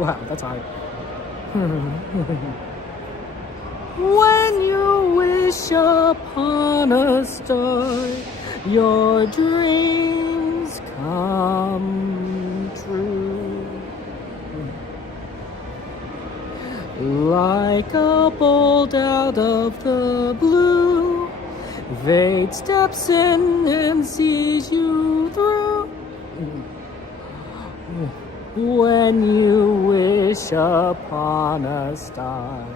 Wow, that's hard. When you wish upon a star, your dreams come true. Like a bolt out of the blue, fate steps in and sees you through. When you wish upon a star,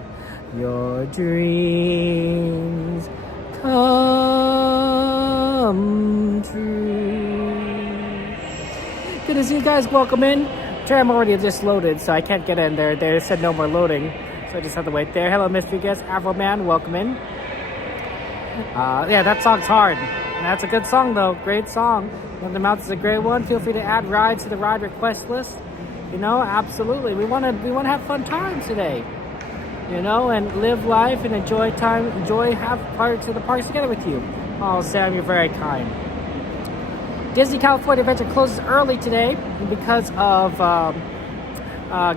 your dreams come true. Good to see you guys. Welcome in. Tram already just loaded, so I can't get in there. They said no more loading, so I just have to wait there. Hello, mystery guest, Afro Man. Welcome in. Yeah, that song's hard. That's a good song, though. Great song. One of the Mountains is a great one. Feel free to add rides to the ride request list. You know, absolutely. We want to have fun times today. You know, and live life and enjoy have parts of the parks together with you. Oh, Sam, you're very kind. Disney California Adventure closes early today because of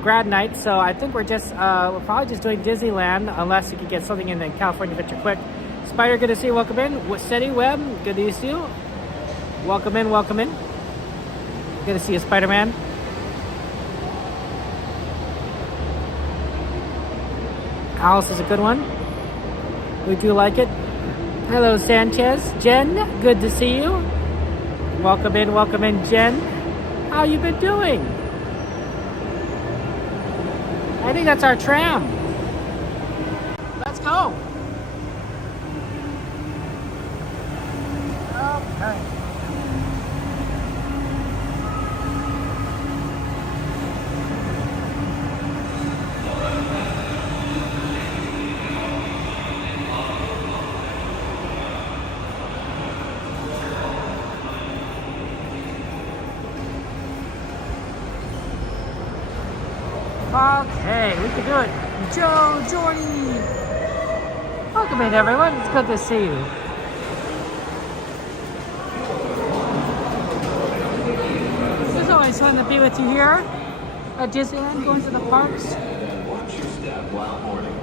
grad night, so I think we're probably just doing Disneyland unless you can get something in the California Adventure quick. Spider, good to see you. Welcome in. Seti Web, good to see you. Welcome in. Good to see you, Spider-Man. Alice is a good one. Would you like it? Hello, Sanchez. Jen, good to see you. Welcome in, Jen. How you been doing? I think that's our tram. Let's go. Okay. Okay, we can do it. Joe, Jordy. Welcome in, everyone. It's good to see you. It's always fun to be with you here at Disneyland, going to the parks. Watch your step while boarding.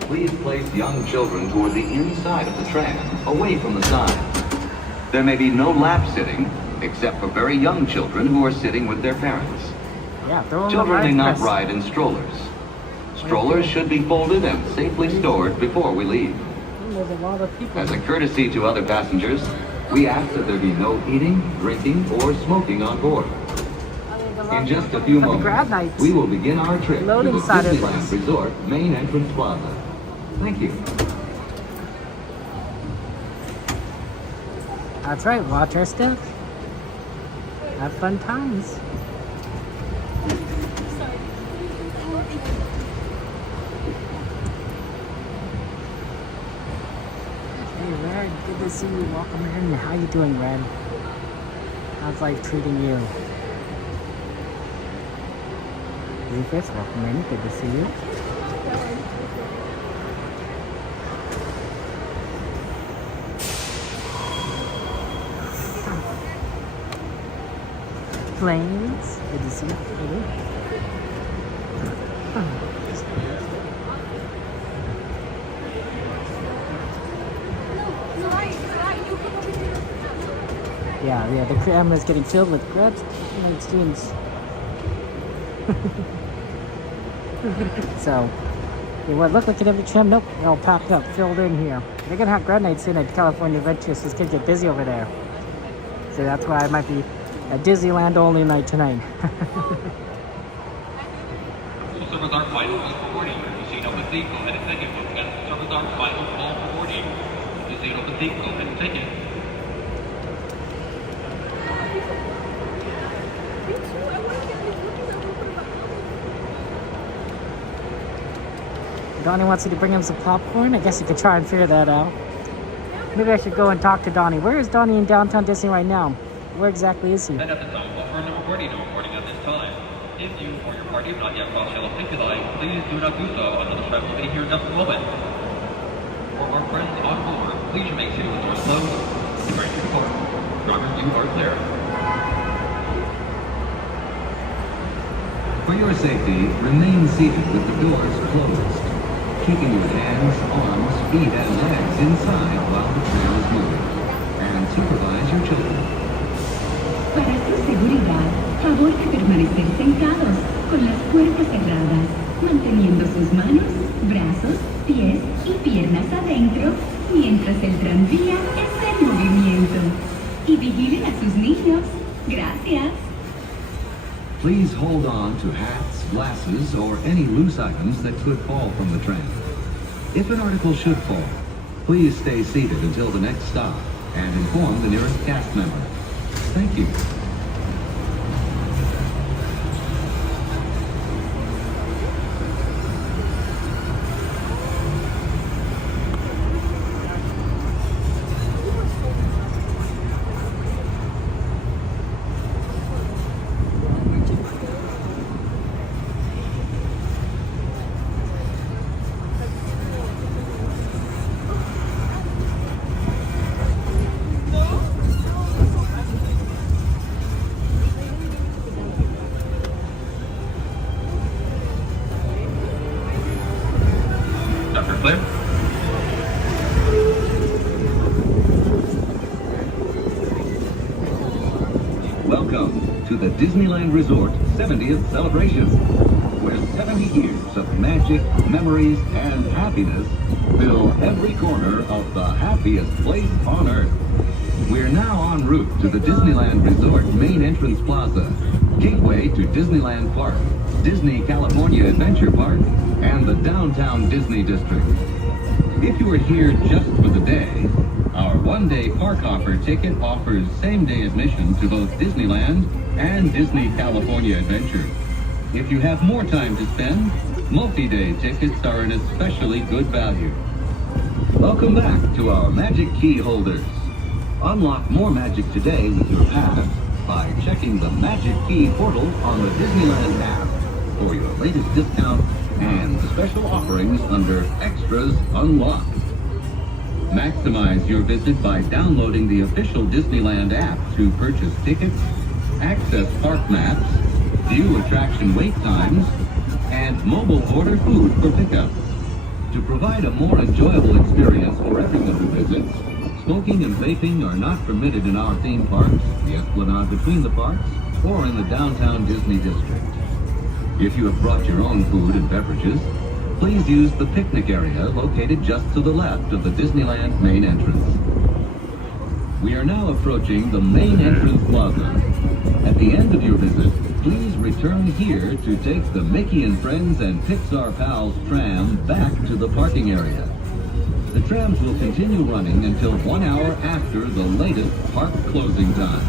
Please place young children toward the inside of the tram, away from the side. There may be no lap sitting, except for very young children who are sitting with their parents. Yeah, children may not ride in strollers. Strollers should be folded and safely stored before we leave. There's a lot of people. As a courtesy to other passengers, we ask that there be no eating, drinking, or smoking on board. In just a few moments, we will begin our trip to the Disneyland Resort main entrance plaza. Thank you. That's right, watch our step. Have fun times. Hey Red, good to see you. Welcome in. How you doing, Red? How's life treating you? Rufus, welcome in. Good to see you. Flames, good to see you. Yeah, the camera is getting filled with grubs. It seems. So, what looked like an empty tram? Nope, they're all packed up, filled in here. They're gonna have grad nights in at California Adventure, so it's gonna get busy over there. So that's why I might be a Disneyland only night tonight. Servers are final for boarding. You see no mistake, go ahead and take it. Servers are final call for boarding. You see no mistake, go ahead and take it. Donnie wants you to bring him some popcorn. I guess you could try and figure that out. Maybe I should go and talk to Donnie. Where is Donnie in downtown Disney right now? Where exactly is he? And at the time, offer no recording at this time. If you or your party have not yet crossed yellow safety line, please do not do so until the tram will be here in just a moment. For our friends on board, please make sure the doors closed. Ready to depart. Drivers, you are clear. For your safety, remain seated with the doors closed, keeping your hands, arms, feet, and legs inside while the train is moving, and supervise your children. Para su seguridad, favor de permanecer sentados con las puertas cerradas, manteniendo sus manos, brazos, pies y piernas adentro mientras el tranvía está en movimiento. Y vigilen a sus niños. Gracias. Please hold on to hats, glasses, or any loose items that could fall from the train. If an article should fall, please stay seated until the next stop and inform the nearest cast member. Thank you. Dr. Flynn? Welcome to the Disneyland Resort 70th celebration, where 70 years of magic, memories, and happiness fill every corner of the happiest place on Earth. We're now en route to the Disneyland Resort main entrance plaza, gateway to Disneyland Park, Disney California Adventure Park, and the downtown Disney District. If you are here just for the day, our one-day park hopper ticket offers same-day admission to both Disneyland and Disney California Adventure. If you have more time to spend, multi-day tickets are an especially good value. Welcome back to our Magic Key holders. Unlock more magic today with your pass by checking the Magic Key portal on the Disneyland app for your latest discount and special offerings under Extras Unlocked. Maximize your visit by downloading the official Disneyland app to purchase tickets, access park maps, view attraction wait times, and mobile order food for pickup. To provide a more enjoyable experience for everyone who visits, smoking and vaping are not permitted in our theme parks, the Esplanade between the parks, or in the downtown Disney District. If you have brought your own food and beverages, please use the picnic area located just to the left of the Disneyland main entrance. We are now approaching the main entrance plaza. At the end of your visit, please return here to take the Mickey and Friends and Pixar Pals tram back to the parking area. The trams will continue running until 1 hour after the latest park closing time.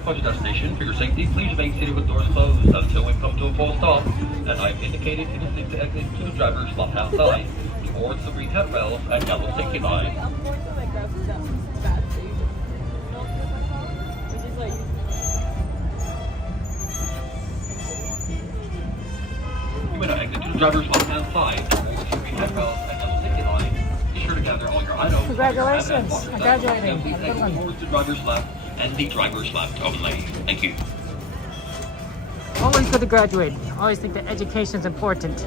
Approach destination. For your safety, please remain seated with doors closed until we come to a full stop. As I've indicated, it is safe to exit to the driver's left hand side towards the green headrails and yellow safety line. You may now exit to the driver's left hand side towards the green headrails and yellow safety line. Be sure to gather all your items. Congratulations on graduating. And please exit towards the driver's left and the driver's left only. Thank you. Always good to graduate. Always think that education's important.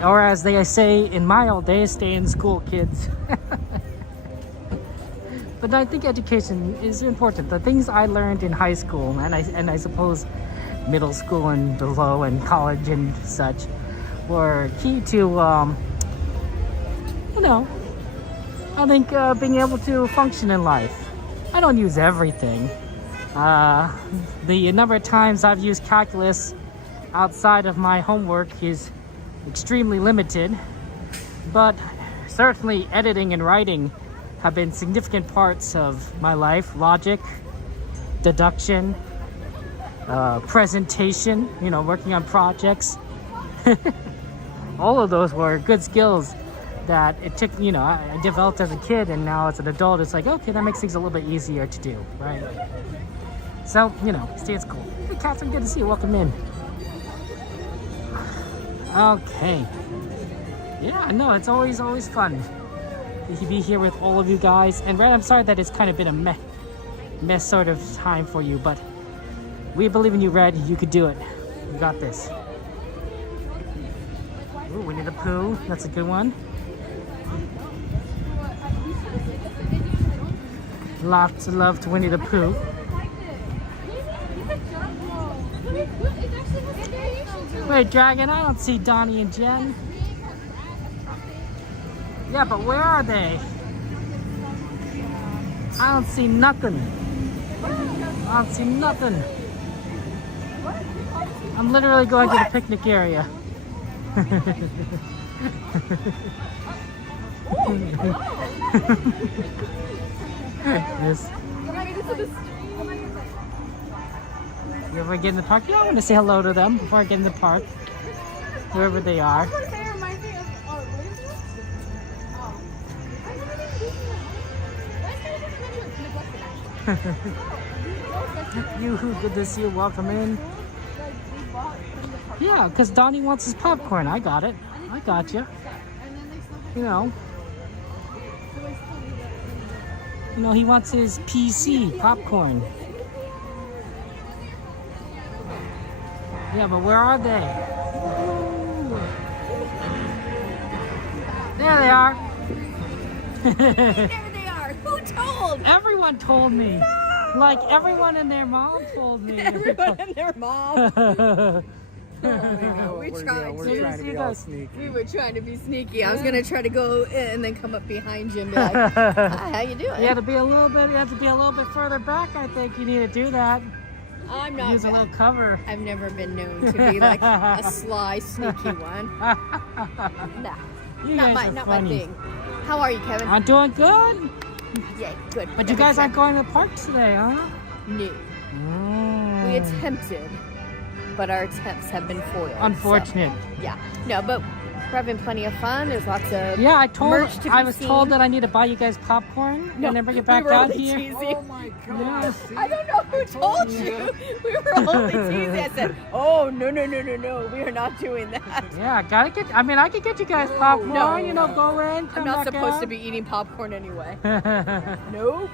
Or as they say in my old days, stay in school, kids. But I think education is important. The things I learned in high school, and I suppose middle school and below and college and such, were key to, I think being able to function in life. I don't use everything. The number of times I've used calculus outside of my homework is extremely limited, but certainly editing and writing have been significant parts of my life. Logic, deduction, presentation, working on projects. All of those were good skills that it took, I developed as a kid, and now as an adult, it's like, okay, that makes things a little bit easier to do, right? So, stay in school. Hey, Catherine, good to see you. Welcome in. Okay. Yeah, no, it's always fun to be here with all of you guys. And Red, I'm sorry that it's kind of been a mess sort of time for you, but we believe in you, Red. You could do it. You got this. Ooh, Winnie the Pooh. That's a good one. Lots of love to Winnie the Pooh. Wait, Dragon, I don't see Donnie and Jen. Yeah, but where are they? I don't see nothing. I don't see nothing. I'm literally going to the picnic area. Yes. You ever get in the park? Yeah, I want to say hello to them before I get in the park. Whoever they are. Good to see you. Welcome in. Yeah, because Donnie wants his popcorn. I got it. I got you. You know, he wants his PC popcorn. Yeah, but where are they? Ooh. There they are. There they are. Who told? Everyone told me. No! Like everyone and their mom told me. Everyone and their mom. We tried to. We were trying to be sneaky. I was gonna try to go in and then come up behind you and be like, "Hi, how you doing?" You have to be a little bit further back. I think you need to do that. I'm not. Use a little cover. I've never been known to be like a sly, sneaky one. Nah, You not guys are my funny. thing. How are you, Kevin? I'm doing good. Yeah, good. But you guys aren't going to the park today, huh? No. We attempted, but our attempts have been foiled. Unfortunate. So, yeah. No, but we're having plenty of fun. There's lots of Yeah, merch to be I was seen. told that I need to buy you guys popcorn and then bring it back we were out only here. teasing. Oh my God. I don't know who told you. We were only teasing. I said, "Oh no, we are not doing that." Yeah, gotta get. I mean, I could get you guys popcorn. No. You know, go in. Come I'm not back supposed out. to be eating popcorn anyway. If Nope.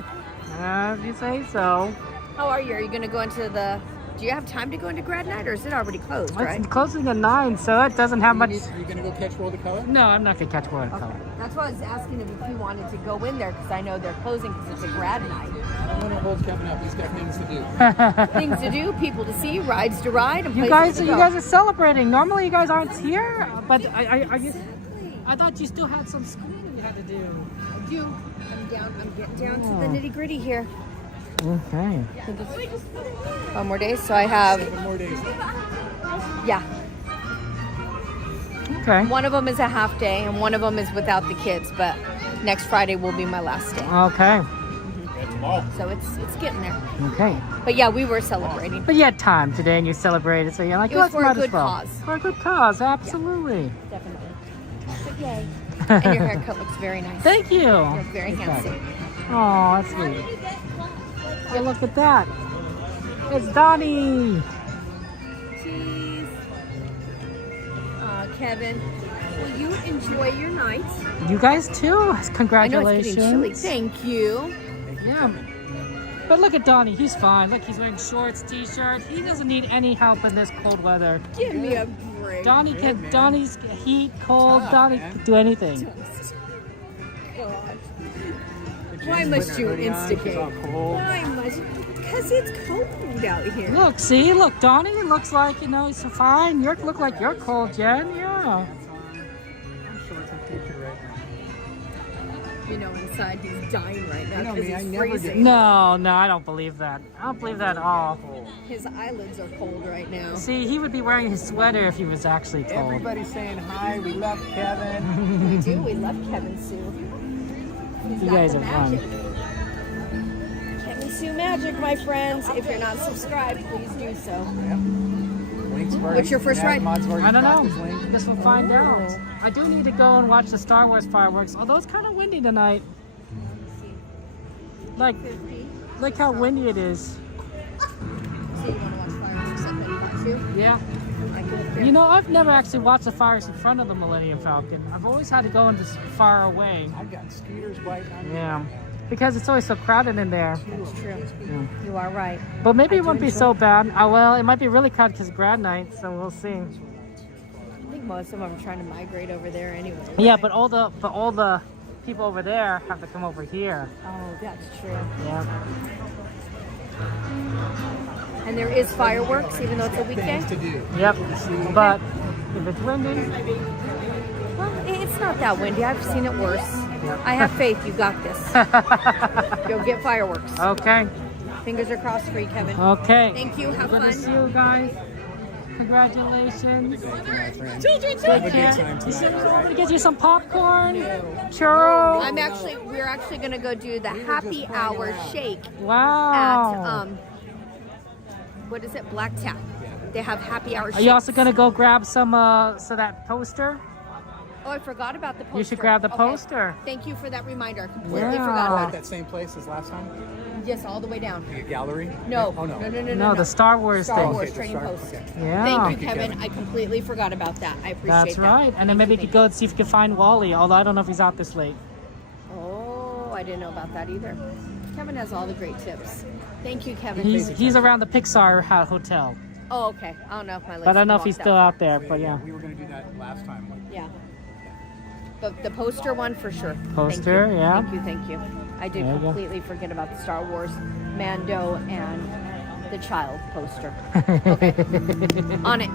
you say so. How are you? Are you going to go into the? Do you have time to go into grad night, or is it already closed? Right. It's closing at 9, so it doesn't have much. Are you going to go catch World of Color? No, I'm not gonna catch World of Color. That's why I was asking him if he wanted to go in there because I know they're closing because it's a grad night. I wonder what's coming up. He's got things to do. Things to do, people to see, rides to ride, and You places to go. guys are celebrating. Normally, you guys aren't here, but are you? I thought you still had some screening you had to do. I do. I'm getting down to the nitty gritty here. Okay. One more day, so I have. 7 more days left. Yeah. Okay. One of them is a half day, and one of them is without the kids. But next Friday will be my last day. Okay. That's all. So it's getting there. Okay. But yeah, we were celebrating. But you had time today and you celebrated, so you're like, It was let's for a might as good well. cause. For a good cause, absolutely. Definitely. So yay. And your haircut looks very nice. Thank you. You look very handsome. Oh, that's sweet. Hey, look at that. It's Donnie. Cheese. Kevin, will you enjoy your night? You guys too. Congratulations. I know it's getting chilly. Thank you. Yeah. But look at Donnie. He's fine. Look, he's wearing shorts, t-shirt. He doesn't need any help in this cold weather. Give me a break. Donnie's heat, cold. Donnie can do anything. God. Why must you instigate? Why must? Because it's cold out here. Look, see, look, Donnie looks like, he's fine. You look like you're cold, Jen. Yeah. I'm shorts and t-shirt right now. You know, inside he's dying right now You know because me, I he's never get- freezing. No, I don't believe that. I don't believe that at all. His eyelids are cold right now. See, he would be wearing his sweater if he was actually cold. Everybody's saying hi. We love Kevin. We do. We love Kevin Sue. He's You got guys the are magic. fun. Kevin Sue magic, my friends. If you're not subscribed, please do so. Link's What's your first ride? Mod's already I don't got know. this link. I guess we'll find out. I do need to go and watch the Star Wars fireworks, although it's kind of windy tonight. Like how windy it is. So you want to watch fireworks at 35 too? Yeah. I could You know, I've never actually watched the fires in front of the Millennium Falcon. I've always had to go into far away. I've got scooters right now. Yeah, because it's always so crowded in there. That's true. Yeah. You are right. But maybe it won't be so bad. Well, it might be really crowded because grad night, so we'll see. I think most of them are trying to migrate over there anyway. Yeah, but all the people over there have to come over here. Oh, that's true. Yeah. And there is fireworks, even though it's a weekday. Things to do. Yep. But if it's windy, Well, it's not that windy. I've seen it worse. I have faith. You got this. You'll get fireworks. okay. Fingers are crossed for you, Kevin. Okay. Thank you. Have Good to fun. see you guys. Congratulations. Children, Take care. I'm gonna get you some popcorn, churro. We're actually gonna go do the happy hour shake Wow. at what is it? Black Tap. They have happy hour. Are you also gonna go grab some that poster? Oh, I forgot about the poster. You should grab the Okay. poster. Thank you for that reminder. I completely Yeah. forgot about it. That same place as last time? Yes, all the way down. The gallery? No. Oh, no. No. The Star Wars Star thing. Wars Okay, training the Star- post. okay. Yeah. Thank you, Kevin. I completely forgot about that. I appreciate That's that. right. And then maybe you could go and see if you can find Wally, although I don't know if he's out this late. Oh, I didn't know about that either. Kevin has all the great tips. Thank you, Kevin. He's around the Pixar hotel. Oh, okay. I don't know if my But I don't know if he's still out there, but yeah. We were going to do that last time. Yeah. But the poster one for sure. Poster, Thank you. yeah. Thank you. I did There you go. completely forget about the Star Wars, Mando, and the child poster. Okay. On it.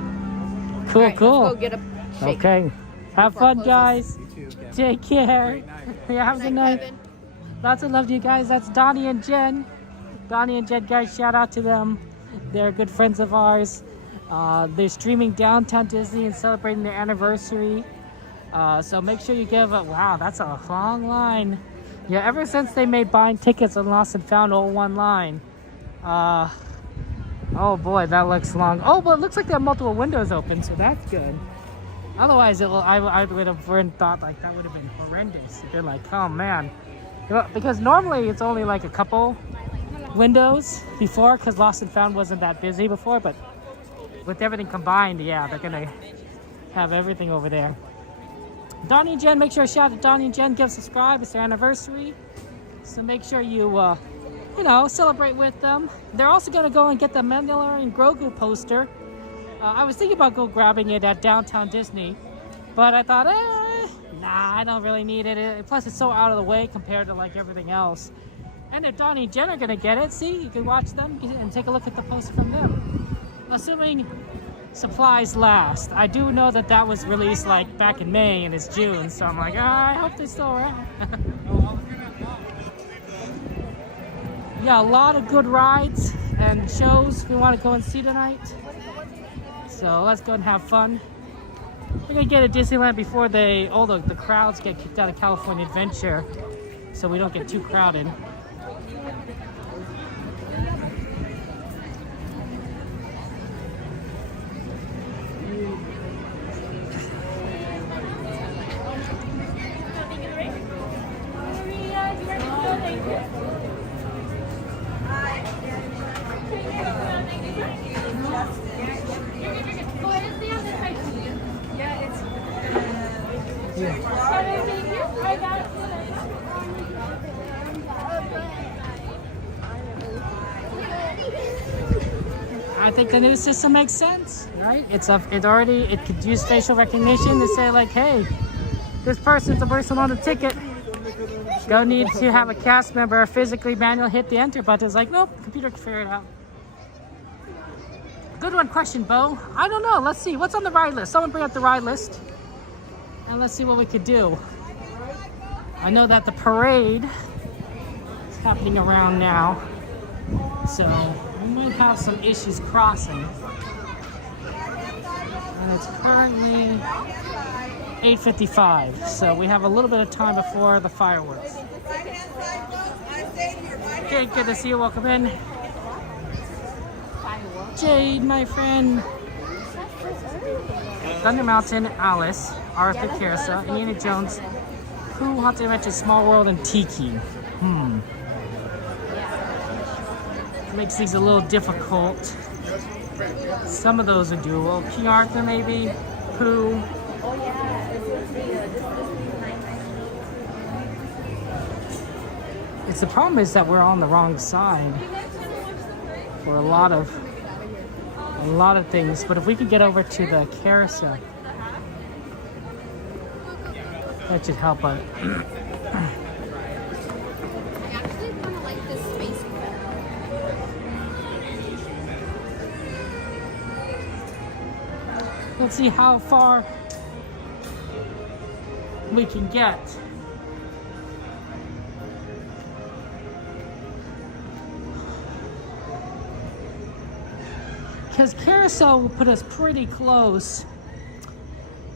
Cool, All right, cool. Let's go get a shake. Okay. Have Before it fun, closes. guys. You too, Kevin. Take care. Great night. Yeah, have a good night. Kevin. Lots of love to you guys. That's Donnie and Jen. Donnie and Jen, guys, shout out to them. They're good friends of ours. They're streaming Downtown Disney and celebrating their anniversary. So make sure you give a, wow, that's a long line. Yeah, ever since they made buying tickets on Lost and Found all one line. Oh boy, that looks long. Oh, but it looks like they have multiple windows open, so that's good. Otherwise, I would have thought like that would have been horrendous. If you're like, oh man. Because normally it's only like a couple windows before, because Lost and Found wasn't that busy before, but with everything combined, yeah, they're gonna have everything over there. Donnie and Jen, make sure to shout out to Donnie and Jen, give subscribe, it's their anniversary. So make sure you, celebrate with them. They're also gonna go and get the Mandalorian and Grogu poster. I was thinking about grabbing it at Downtown Disney, but I thought, nah, I don't really need it. Plus, it's so out of the way compared to like everything else. And if Donnie and Jen are gonna get it, see, you can watch them and take a look at the poster from them. Assuming supplies last. I do know that was released like back in May and it's June, so I'm like, I hope they're still around. Yeah, a lot of good rides and shows we want to go and see tonight. So let's go and have fun. We're gonna get to Disneyland before all the crowds get kicked out of California Adventure, so we don't get too crowded. I think the new system makes sense, right? It could use facial recognition to say like, hey, this person's the person on the ticket. Don't need to have a cast member physically manually hit the enter button. It's like, nope, computer can figure it out. Good one question, Bo. I don't know. Let's see. What's on the ride list? Someone bring up the ride list. And let's see what we could do. I know that the parade is happening around now. So we might have some issues crossing. And it's currently 8:55. So we have a little bit of time before the fireworks. Okay, good to see you. Welcome in. Jade, my friend. Thunder Mountain, Alice, Arthur Kirsa, Indiana Jones, Who, Haunted Mansion, Small World, and Tiki. Makes these a little difficult. Some of those are doable. King Arthur maybe. Pooh. Oh yeah, it's supposed to be It's the problem is that we're on the wrong side for a lot of things. But if we could get over to the carousel, that should help us. I actually kind of like this space better. Let's see how far we can get. Because carousel will put us pretty close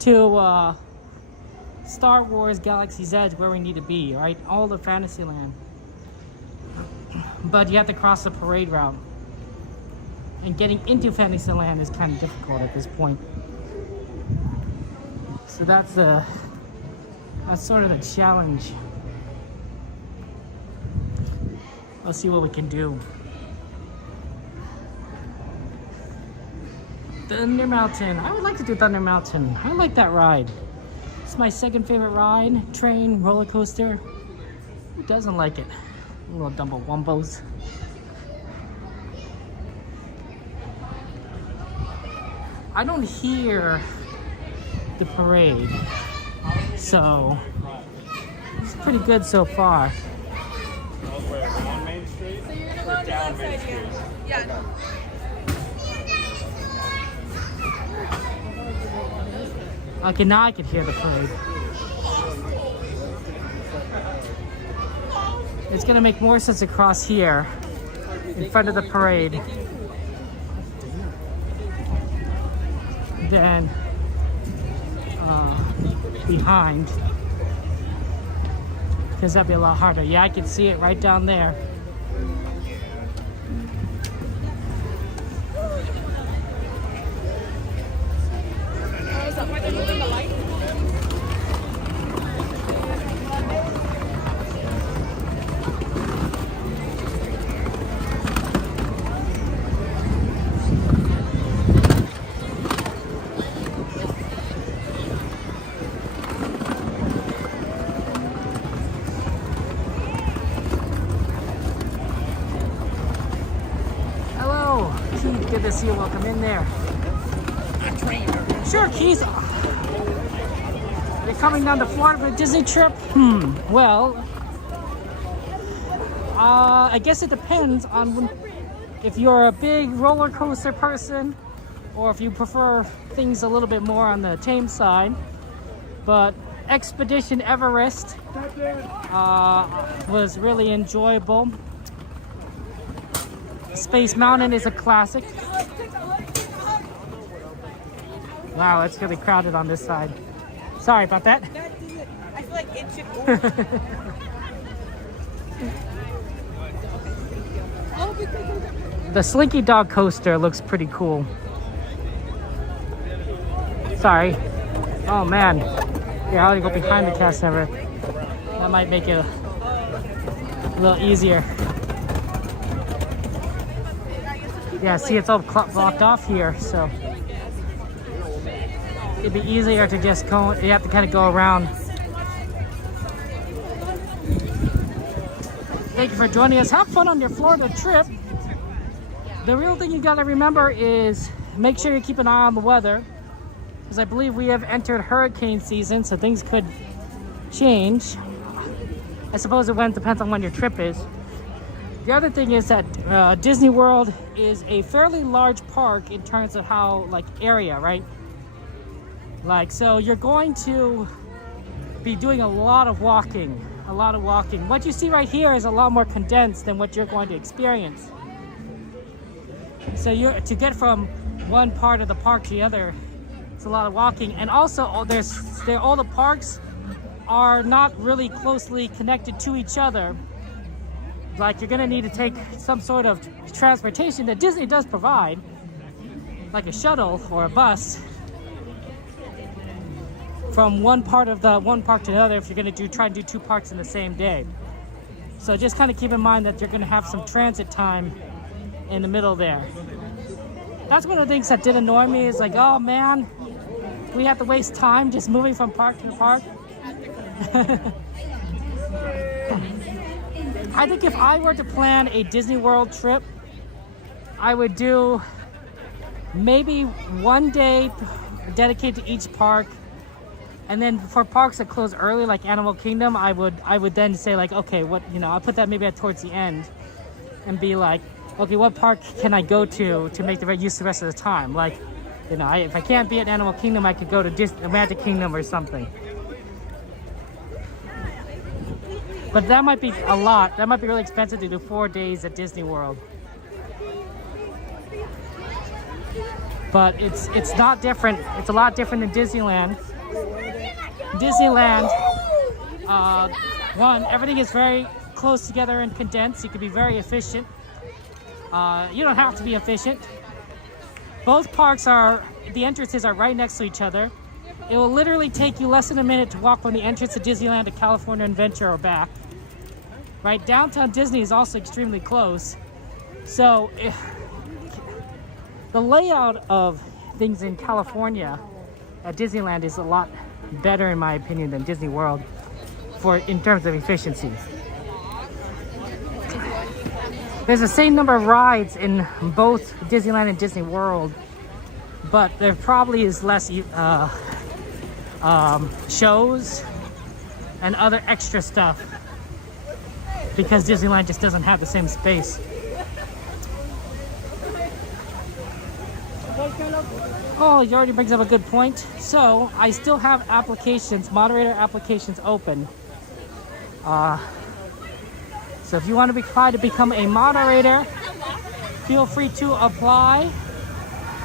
to Star Wars Galaxy's Edge, where we need to be, right? All the Fantasyland. But you have to cross the parade route. And getting into Fantasyland is kind of difficult at this point. So that's sort of the challenge. Let's see what we can do. Thunder Mountain. I would like to do Thunder Mountain. I like that ride. It's my second favorite ride. Train, roller coaster. Who doesn't like it? Little Dumbo Wumbos. I don't hear the parade, so it's pretty good so far. So you're gonna go on that side again? Yeah. Okay, now I can hear the parade. It's gonna make more sense across here in front of the parade than behind, because that'd be a lot harder. Yeah, I can see it right down there. Good to see you. Welcome in there. Sure, Keith. You're coming down to Florida for a Disney trip? Well, I guess it depends on if you're a big roller coaster person or if you prefer things a little bit more on the tame side. But Expedition Everest was really enjoyable. Space Mountain is a classic. Wow, it's really crowded on this side. Sorry about that. I feel like it should The Slinky Dog coaster looks pretty cool. Sorry. Oh man. Yeah, I'll go behind the cast member. That might make it a little easier. Yeah, see, it's all blocked off here, so it'd be easier to just go. You have to kind of go around. Thank you for joining us. Have fun on your Florida trip. The real thing you gotta remember is make sure you keep an eye on the weather, because I believe we have entered hurricane season, so things could change. I suppose it depends on when your trip is. The other thing is that Disney World is a fairly large park in terms of how, like, area, right? Like, so you're going to be doing a lot of walking. What you see right here is a lot more condensed than what you're going to experience. So to get from one part of the park to the other, it's a lot of walking. And also, all the parks are not really closely connected to each other. Like, you're gonna need to take some sort of transportation that Disney does provide, like a shuttle or a bus, from one park to the other if you're gonna try to do two parks in the same day. So just kind of keep in mind that you're gonna have some transit time in the middle there. That's one of the things that did annoy me is like, oh man, we have to waste time just moving from park to park. I think if I were to plan a Disney World trip, I would do maybe one day dedicated to each park, and then for parks that close early like Animal Kingdom, I would then say like, okay, what, you know, I'll put that maybe towards the end and be like, okay, what park can I go to make the use the rest of the time? Like, you know, if I can't be at Animal Kingdom, I could go to Magic Kingdom or something. But that might be a lot. That might be really expensive to do 4 days at Disney World. But it's not different. It's a lot different than Disneyland. Disneyland, one, everything is very close together and condensed. You can be very efficient. You don't have to be efficient. Both parks the entrances are right next to each other. It will literally take you less than a minute to walk from the entrance to Disneyland to California Adventure or back. Right, downtown Disney is also extremely close. So the layout of things in California at Disneyland is a lot better in my opinion than Disney World in terms of efficiency. There's the same number of rides in both Disneyland and Disney World, but there probably is less shows and other extra stuff because Disneyland just doesn't have the same space. Oh, he already brings up a good point. So I still have applications, moderator applications open. So if you want to apply to become a moderator, feel free to apply.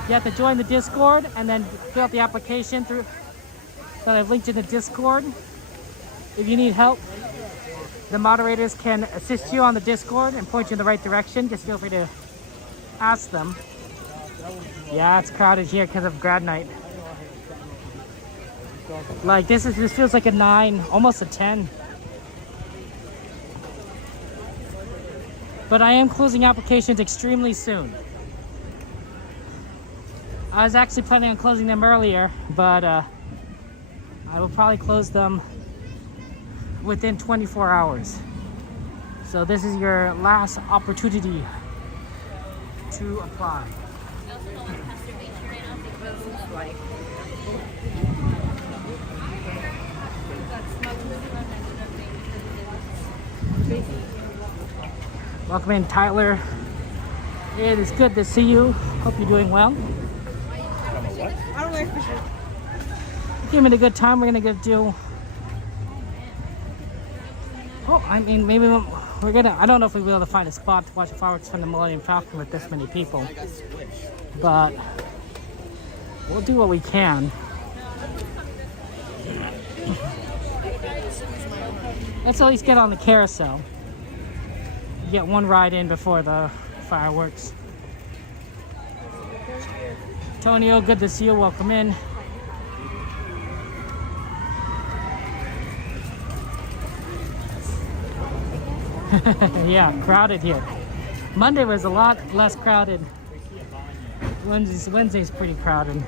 You have to join the Discord and then fill out the application that I've linked in the Discord. If you need help, the moderators can assist you on the Discord and point you in the right direction. Just feel free to ask them. Yeah, it's crowded here because of grad night. Like this feels like a 9, almost a 10. But I am closing applications extremely soon. I was actually planning on closing them earlier, but I will probably close them within 24 hours. So this is your last opportunity to apply. Welcome in, Tyler. It is good to see you. Hope you're doing well. I don't like fishing. Give it a good time. We're gonna go do. Oh, I mean, maybe we're gonna. I don't know if we'll be able to find a spot to watch the fireworks from the Millennium Falcon with this many people, but we'll do what we can. Let's at least get on the carousel. Get one ride in before the fireworks. Tonio, good to see you. Welcome in. Yeah, crowded here. Monday was a lot less crowded. Wednesday's pretty crowded.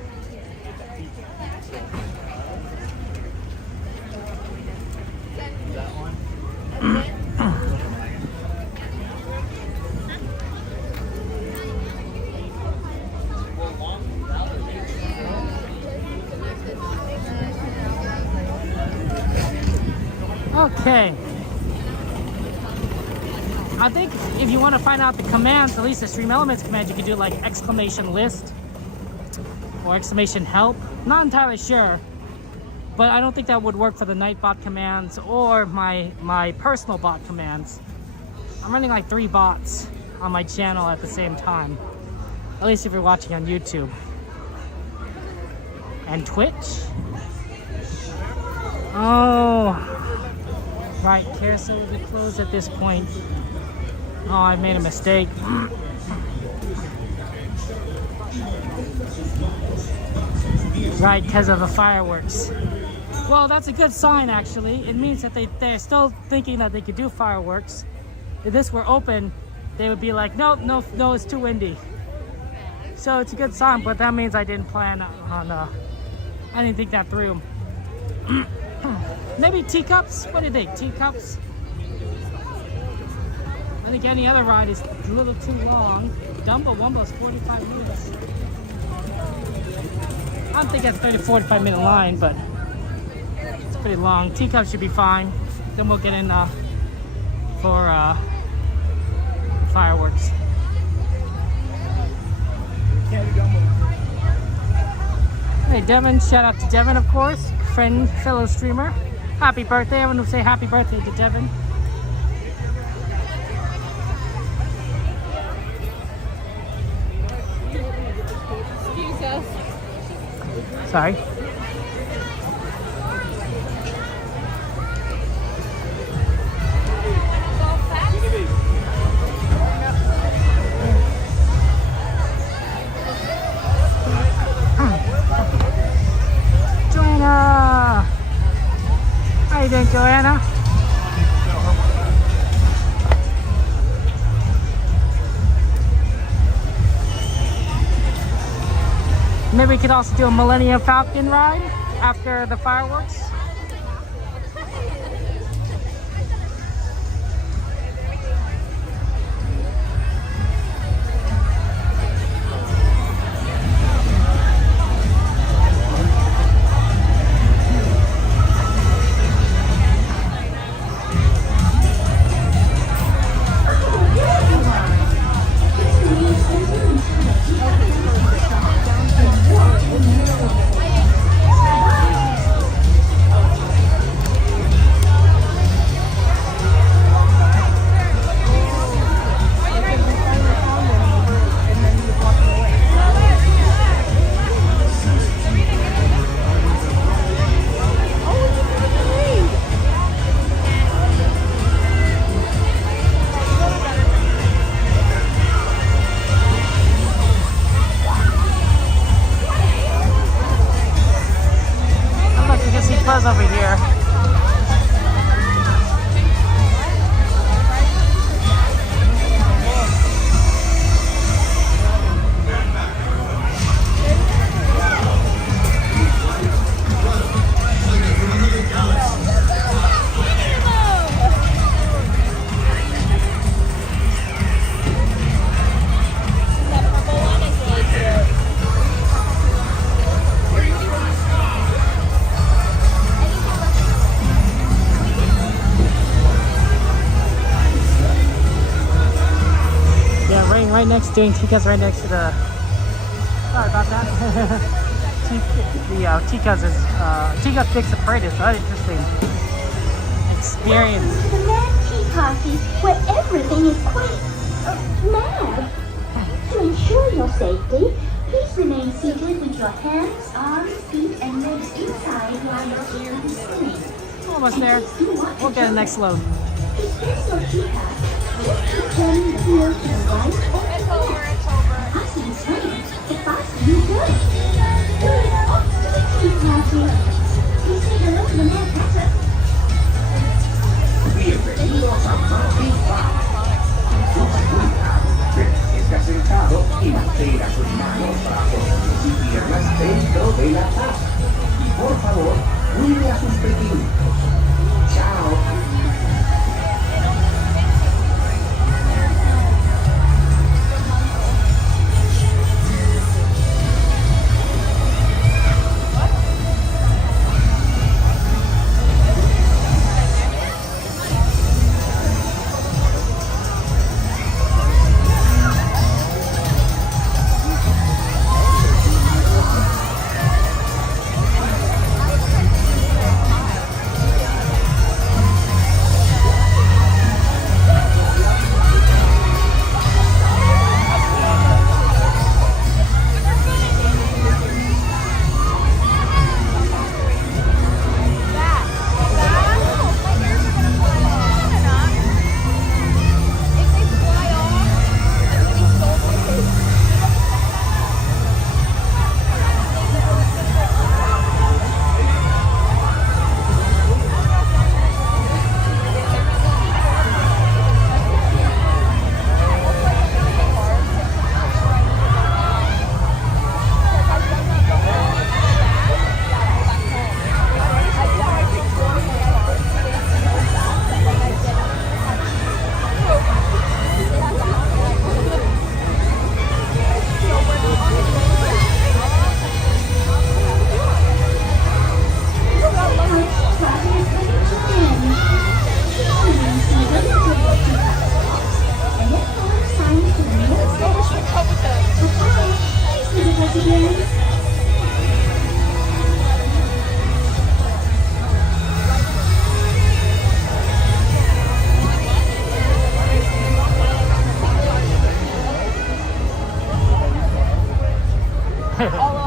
Okay. I think if you want to find out the commands, at least the Stream Elements command, you can do like exclamation list or exclamation help. Not entirely sure, but I don't think that would work for the Nightbot commands or my personal bot commands. I'm running like 3 bots on my channel at the same time, at least if you're watching on YouTube. And Twitch? Oh, right, carousel will be closed at this point. Oh, I made a mistake. Right, because of the fireworks. Well, that's a good sign, actually. It means that they're still thinking that they could do fireworks. If this were open, they would be like, no, it's too windy. So it's a good sign, but that means I didn't plan on, I didn't think that through. Maybe teacups? What do you think? Teacups? I think any other ride is a little too long. Wumbo's 45 minutes. I don't think that's a 30-45 minute line, but it's pretty long. Teacups should be fine. Then we'll get in for fireworks. Hey Devin, shout out to Devin, of course, friend, fellow streamer. Happy birthday! I want to say happy birthday to Devin. Excuse us. Sorry. Joanna! How you doing, Joanna? Maybe we could also do a Millennium Falcon ride after the fireworks. Over here. Right next, doing Tika's right next to the. Sorry about that. Tika's is Tika's Big Surprise. That's interesting experience. Welcome to the Mad Tea Party, where everything is quite mad. To ensure your safety, please remain seated with your hands, arms, feet, and legs inside while your ear is spinning. Almost there. We'll get the next load. Dispense your teacup. Just keep turning the wheel to the right or to the left. After the swing, the faster you go. Off to the tea party. Please say hello to the Mad Hatter. Bienvenidos a Sci-Fi. Con seguridad, permanezca sentado y mantenga sus manos, brazos y piernas dentro de la taza. Y por favor, cuide a sus pequeños. Chao.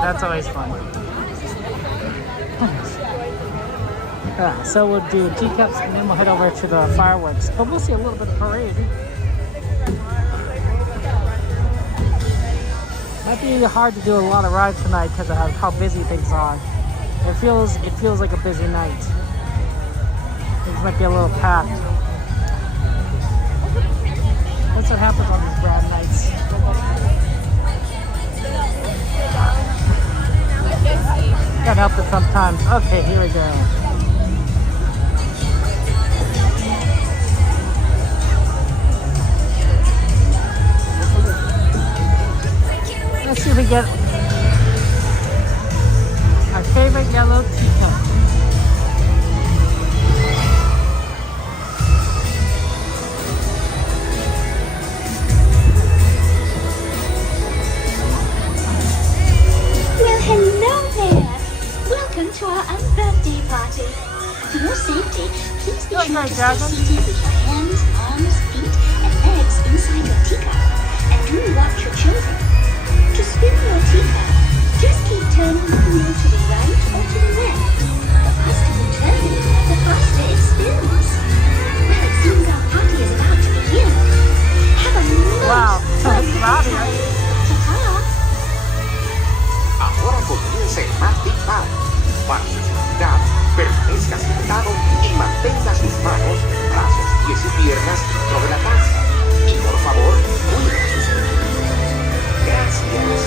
That's always fun. So we'll do teacups and then we'll head over to the fireworks. But we'll see a little bit of parade. Might be hard to do a lot of rides tonight because of how busy things are. It feels like a busy night. Things might be a little packed. That's what happens on these grad nights. Can't help it sometimes. Okay, here we go. Let's see if we get our favorite yellow teacup. Well, hello there. Welcome to our unbirthday party. For your safety, please be sure to stay seated with your hands, arms, feet, and legs inside your teacup. And do watch your children. To spin your teacup, just keep turning the wheel to the right or to the left. The faster you turn it, the faster it spins. Well, it seems our party is about to begin. Have a Wow, nice that's loud time. here. Ta-ta! Ahora comienza el más Big Bang. Para su seguridad, permanezca sentado y mantenga sus manos, brazos, pies y piernas dentro de la taza. Y por favor, cuide sus pies. Gracias.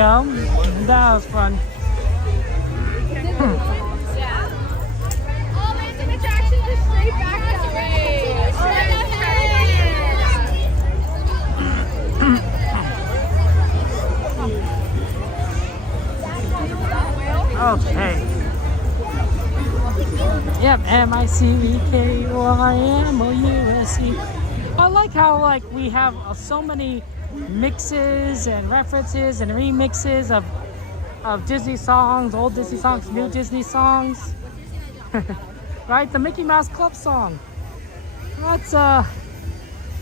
go. That was fun. All random attractions are straight back that way. Okay. Yep, MICKYMOUSE. I like how like we have so many mixes and references and remixes of Disney songs, old Disney songs, new Disney songs. Right, the Mickey Mouse Club song. That's a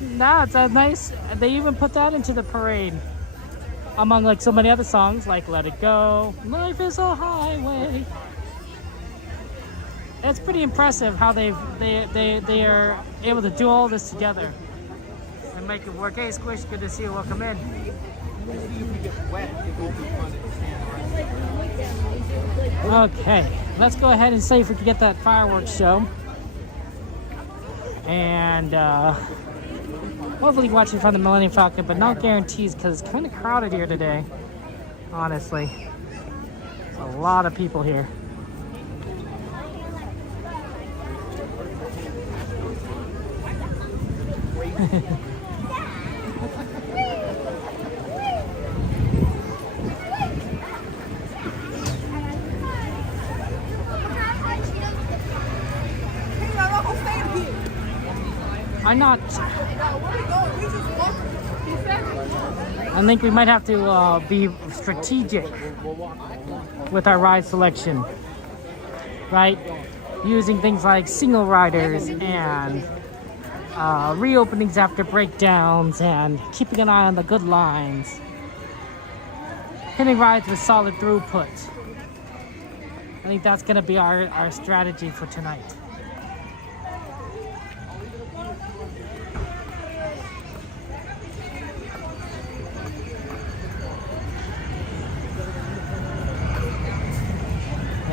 nice. They even put that into the parade, among like so many other songs like "Let It Go," "Life Is a Highway." It's pretty impressive how they are able to do all this together and make it work. Hey, Squish, good to see you. Welcome in. Okay, let's go ahead and see if we can get that fireworks show. And hopefully watch it from the Millennium Falcon, but no guarantees because it's kind of crowded here today, honestly. There's a lot of people here. I'm not. I think we might have to be strategic with our ride selection, right? Using things like single riders and reopenings after breakdowns and keeping an eye on the good lines. Hitting rides with solid throughput. I think that's going to be our strategy for tonight.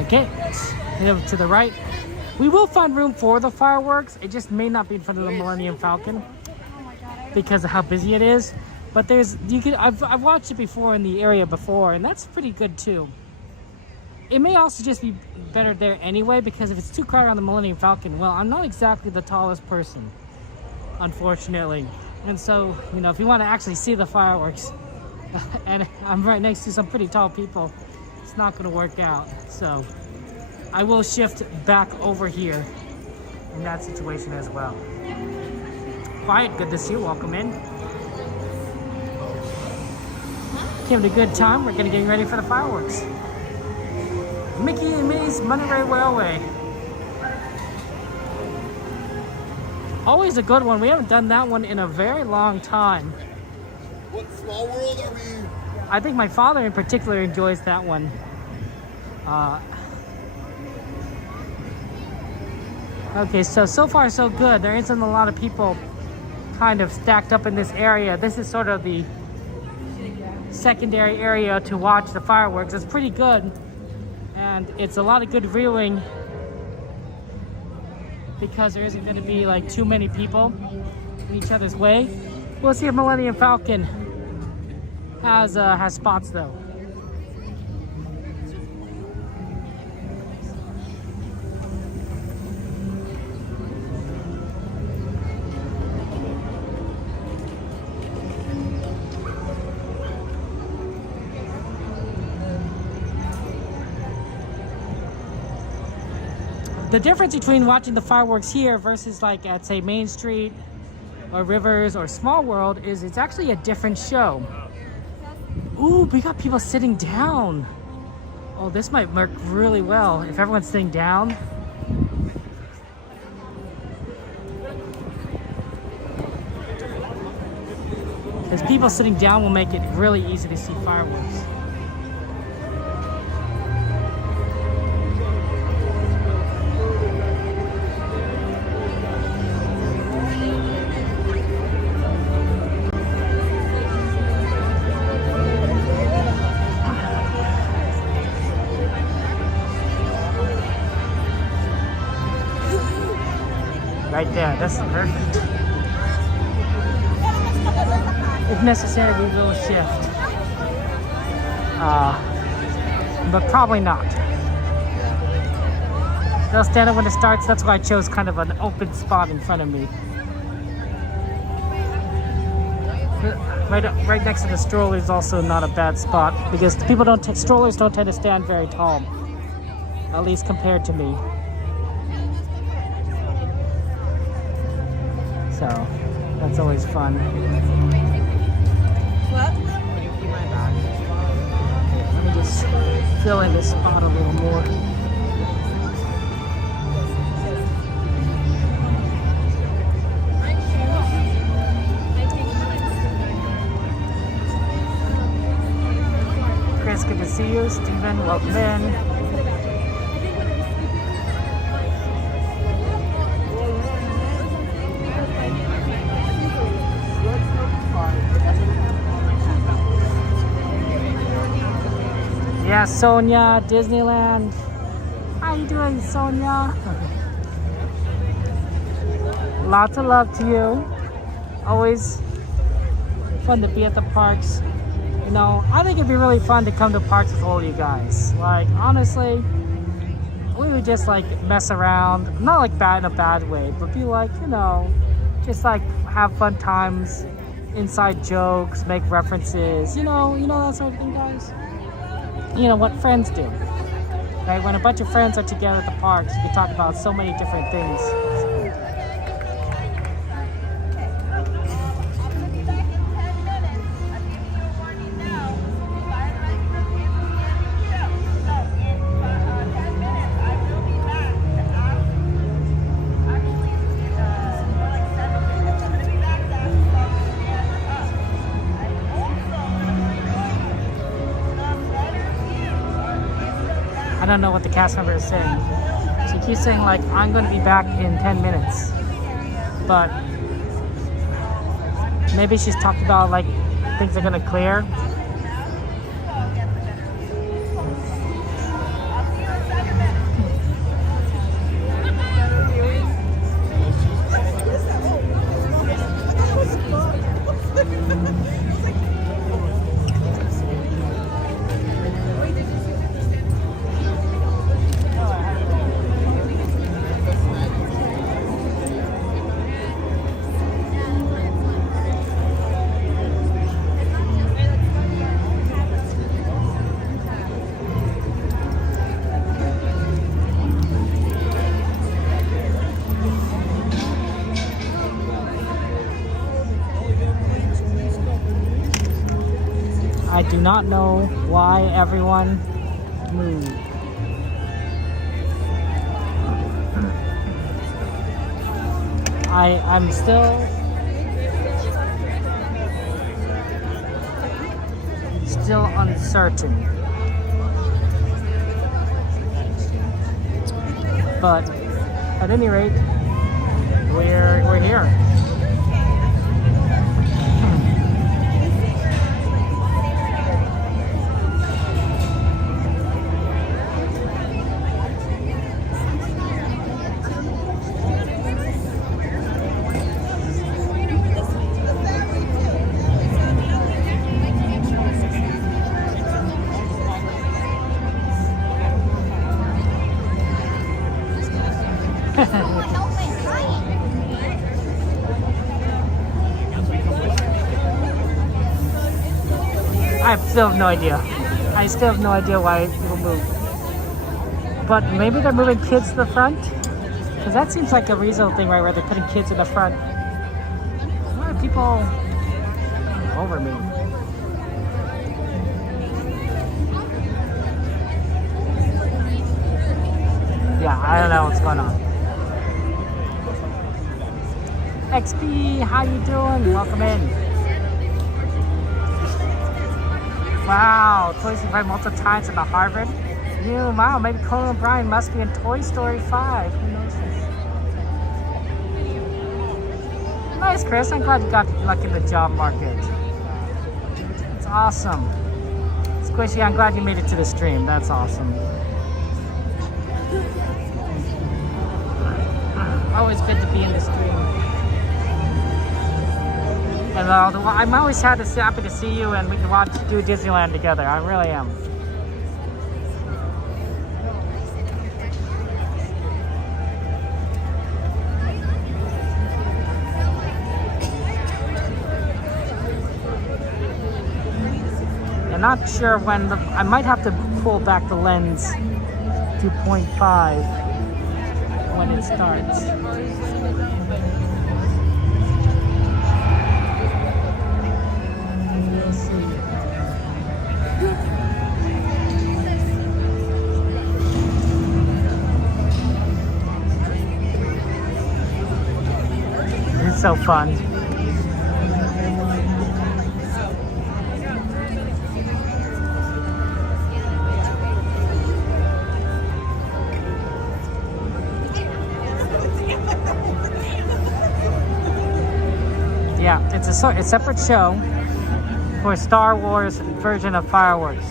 Okay, head over to the right. We will find room for the fireworks. It just may not be in front of the Millennium Falcon because of how busy it is. But I've watched it before in the area before, and that's pretty good too. It may also just be better there anyway, because if it's too crowded on the Millennium Falcon, well, I'm not exactly the tallest person, unfortunately. And so, you know, if you want to actually see the fireworks, and I'm right next to some pretty tall people, it's not going to work out. So I will shift back over here in that situation as well. Quiet, good to see you. Welcome in. Having a good time. We're going to get ready for the fireworks. Mickey and Minnie's Monterey Railway. Always a good one. We haven't done that one in a very long time. What small world are we? I think my father in particular enjoys that one. Okay, so far so good. There isn't a lot of people kind of stacked up in this area. This is sort of the secondary area to watch the fireworks. It's pretty good, and it's a lot of good viewing because there isn't going to be like too many people in each other's way. We'll see if Millennium Falcon has spots though. The difference between watching the fireworks here versus like at say Main Street or Rivers or Small World is it's actually a different show. Ooh, we got people sitting down. Oh, this might work really well if everyone's sitting down. Because people sitting down will make it really easy to see fireworks. Right there, that's perfect. If necessary, we will shift. but probably not. They'll stand up when it starts. That's why I chose kind of an open spot in front of me. Right next to the stroller is also not a bad spot because strollers don't tend to stand very tall, at least compared to me. So that's always fun. What? Let me just fill in this spot a little more. Chris, good to see you. Steven, welcome in. Yeah, Sonia, Disneyland. How you doing, Sonia? Lots of love to you. Always fun to be at the parks. You know, I think it'd be really fun to come to parks with all you guys. Like, honestly, we would just like mess around. Not like bad in a bad way, but be like, you know, just like have fun times, inside jokes, make references. You know that sort of thing, guys. You know what friends do, right? When a bunch of friends are together at the parks, you can talk about so many different things. I don't know what the cast member is saying. She keeps saying like, I'm going to be back in 10 minutes. But maybe she's talked about like things are going to clear. I do not know why everyone moved. I'm still uncertain. But at any rate, we're here. I still have no idea. I still have no idea why people move. But maybe they're moving kids to the front? Because that seems like a reasonable thing, right, where they're putting kids in the front. Why are people over me? Yeah, I don't know what's going on. XP, how you doing? Welcome in. Wow, Toy Story 5 multiple times in the Harvard. Wow, maybe Conan O'Brien must be in Toy Story 5. Who knows this? Nice, Chris. I'm glad you got lucky in the job market. It's awesome. Squishy, I'm glad you made it to the stream. That's awesome. Always good to be in the stream. And I'm always happy to see you, and we can do Disneyland together. I really am. I'm not sure when I might have to pull back the lens to 0.5 when it starts. We'll see. It's so fun. Yeah, it's a separate show for a Star Wars version of fireworks.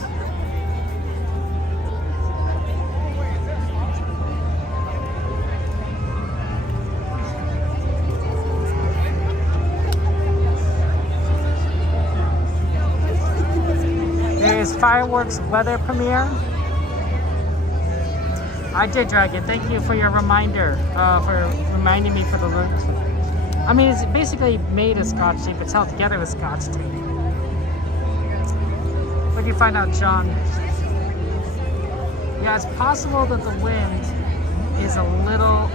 There's fireworks weather premiere. I did, Dragon. Thank you for your reminder, for reminding me for the route. I mean, it's basically made of Scotch tape. It's held together with Scotch tape. What did you find out, John? Yeah, it's possible that the wind is a little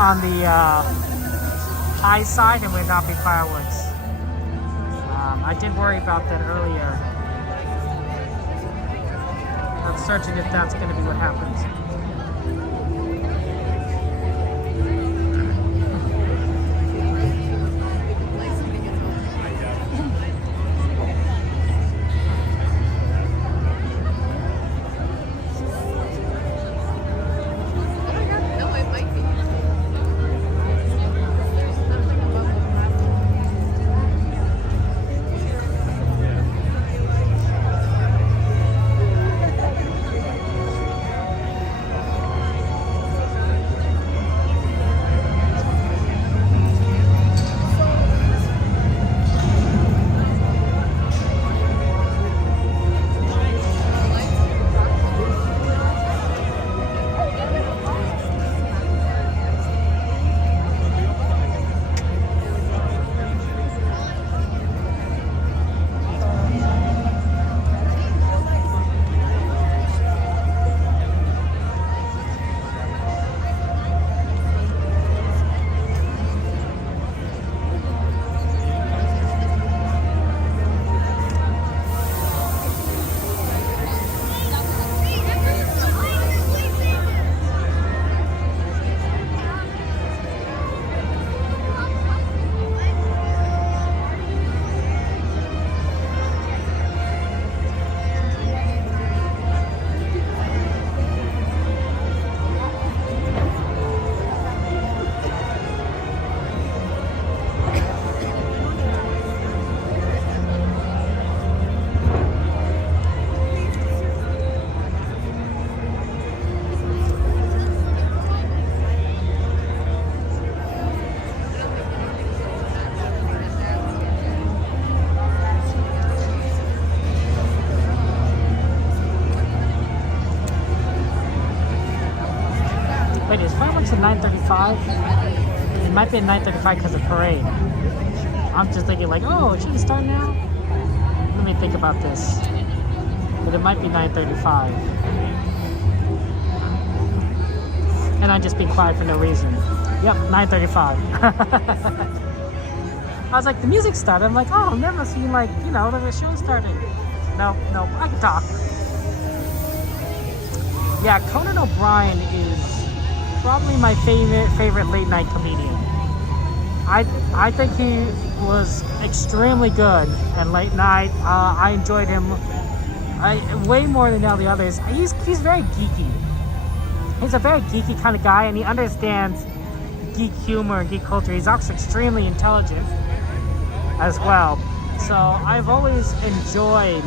on the high side and would not be fireworks. I did worry about that earlier. I'm searching if that's going to be what happens. Wait, is fireworks at 9:35? It might be at 9:35 because of parade. I'm just thinking like, oh, it shouldn't start now? Let me think about this. But it might be 9:35. And I'm just being quiet for no reason. Yep, 9:35. I was like, the music started. I'm like, oh, there must be like, you know, the show started. No, I can talk. Yeah, Conan O'Brien is probably my favorite late night comedian. I think he was extremely good at late night. I enjoyed him way more than all the others. He's very geeky. He's a very geeky kind of guy, and he understands geek humor and geek culture. He's also extremely intelligent as well. So I've always enjoyed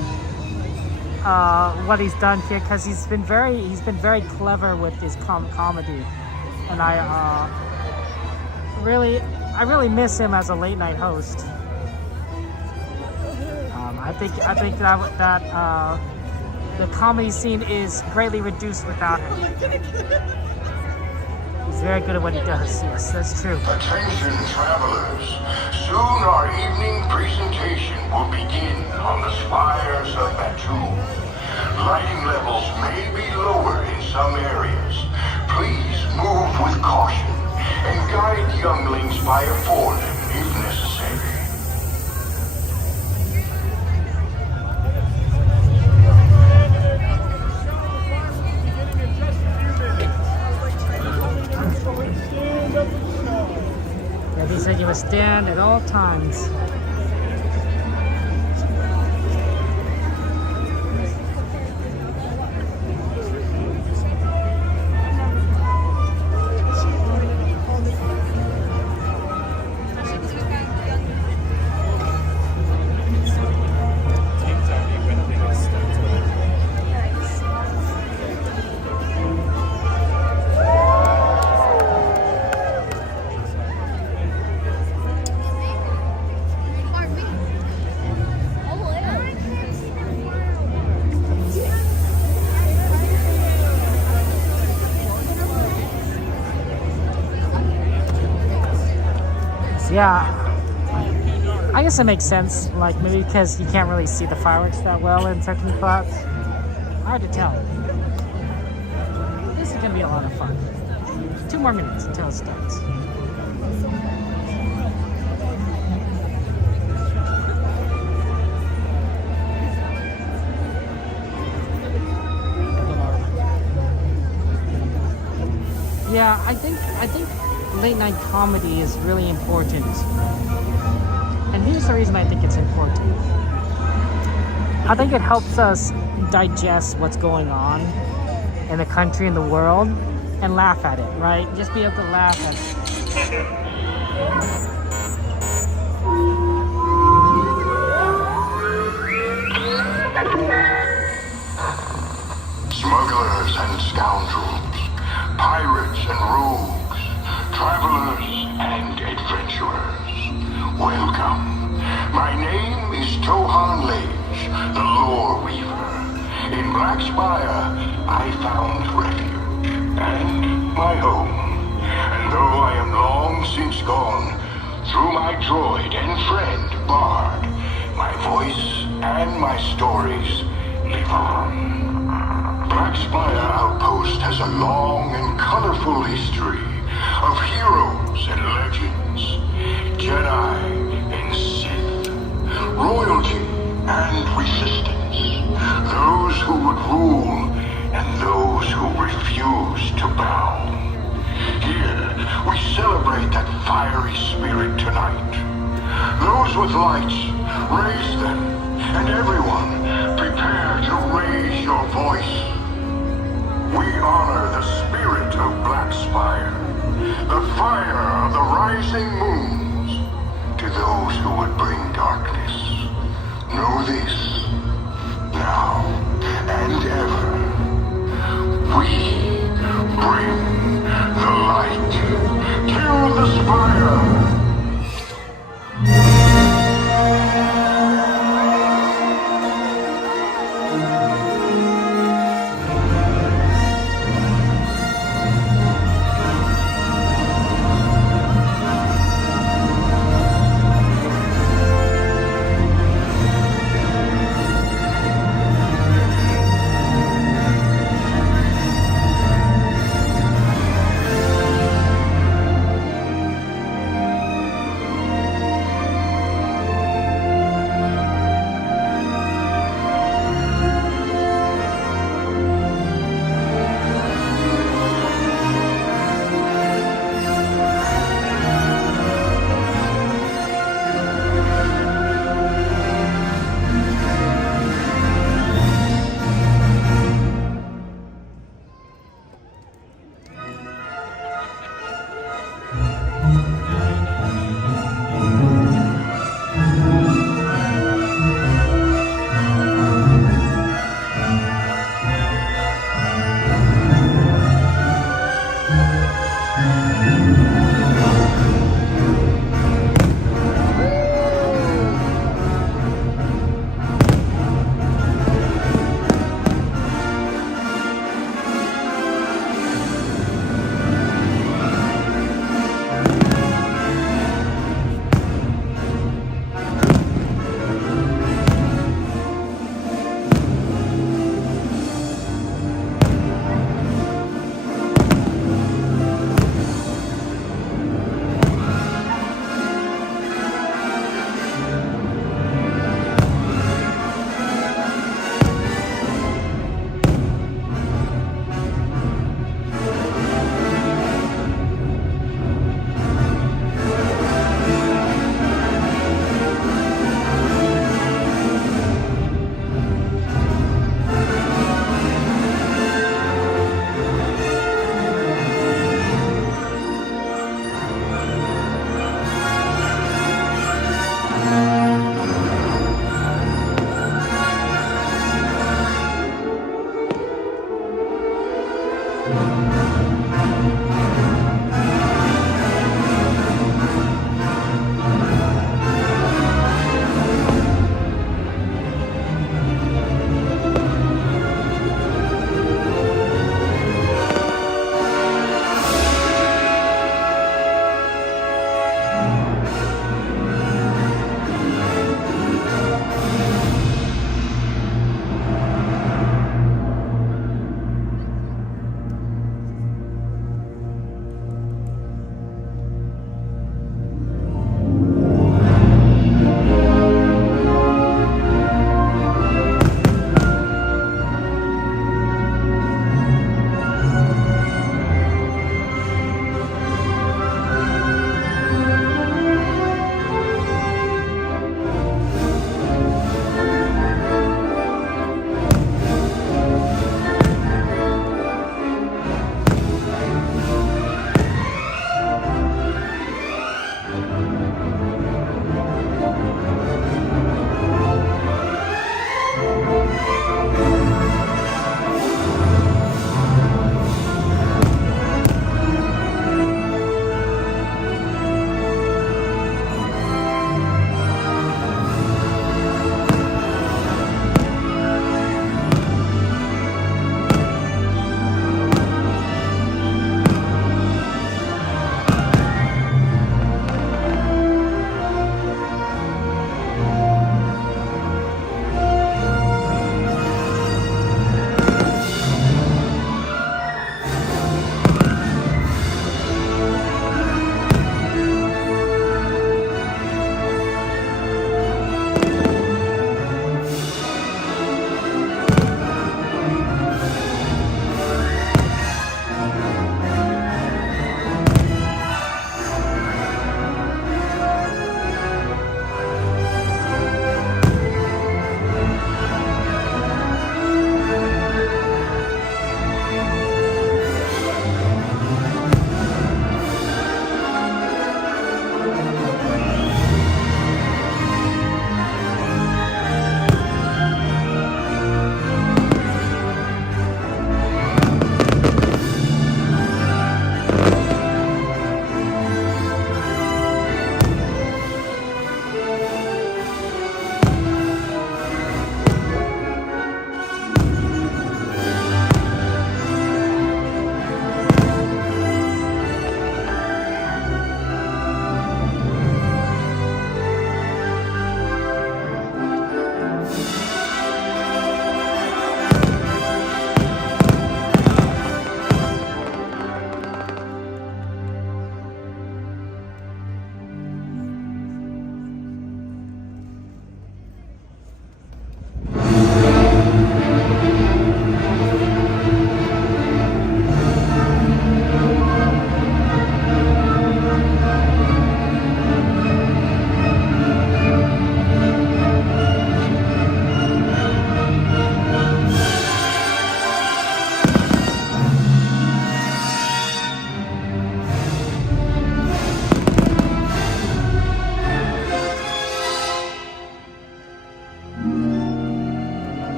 what he's done here because he's been very clever with his comedy, and I really I really miss him as a late night host. I think that the comedy scene is greatly reduced without him. He's very good at what he does. Yes, that's true. Attention, travelers. Soon our evening presentation will begin on the spires of Batu. Lighting levels may be lower in some areas. Please move with caution and guide younglings by a foreman if necessary. Yeah, he said you must stand at all times. Yeah, I guess it makes sense, like maybe because you can't really see the fireworks that well in certain spots. Hard to tell. This is gonna be a lot of fun. 2 more minutes until it starts. Yeah, I think late night comedy is really important. And here's the reason I think it's important. I think it helps us digest what's going on in the country and the world and laugh at it, right? Just be able to laugh at it. Smugglers and scoundrels, pirates and rogues, travelers and adventurers, welcome. My name is Tohan Lage, the Lore Weaver. In Black Spire, I found refuge and my home. And though I am long since gone, through my droid and friend, Bard, my voice and my stories live on. Black Spire Outpost has a long and colorful history of heroes and legends, Jedi and Sith, royalty and resistance, those who would rule and those who refuse to bow. Here, we celebrate that fiery spirit tonight. Those with lights, raise them, and everyone, prepare to raise your voice. We honor the spirit of Black Spire, the fire of the rising moons, to those who would bring darkness. Know this, now and ever, we bring the light to the spire.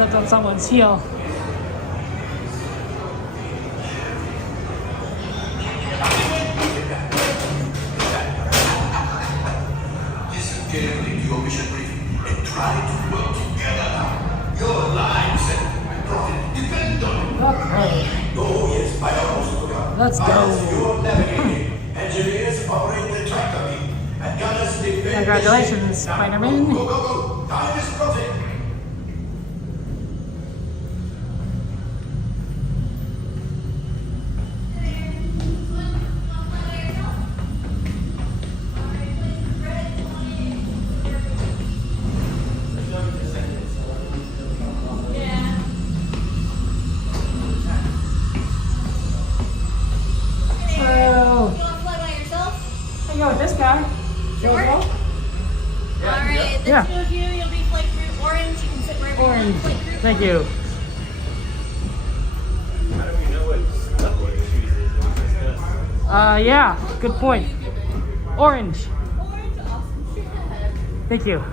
Stepped on someone's heel. Listen carefully to your mission briefing and try to work together. Your lives and profit depend on it. Okay. Oh yes, I almost forgot. Let's go. You're navigating. Engineers operate the tractor beam. And gunners defend. Congratulations, Spider-Man. Go, go, go. Time is profit. Go with this guy. Sure. Alright, then Yeah. two of you, you'll be flight crew orange. You can sit wherever Orange. you want. Flight crew. Thank you. How do we know what level it chooses? Yeah, good point. Orange. Orange, awesome. Thank you.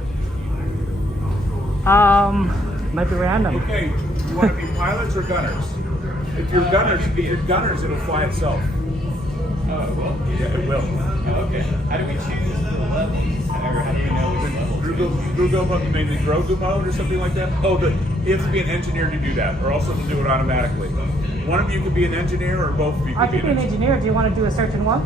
Might be random. Okay, you want to be pilots or gunners? If you're gunners, it'll fly itself. Oh, well. Yeah, it will. Oh, okay. How do we choose the levels? Or how do we know which level? Grogu mode, maybe Grogu mode or something like that. Oh, you have to be an engineer to do that, or else it'll do it automatically. One of you could be an engineer, or both of you I could could be an engineer. Do you want to do a certain one?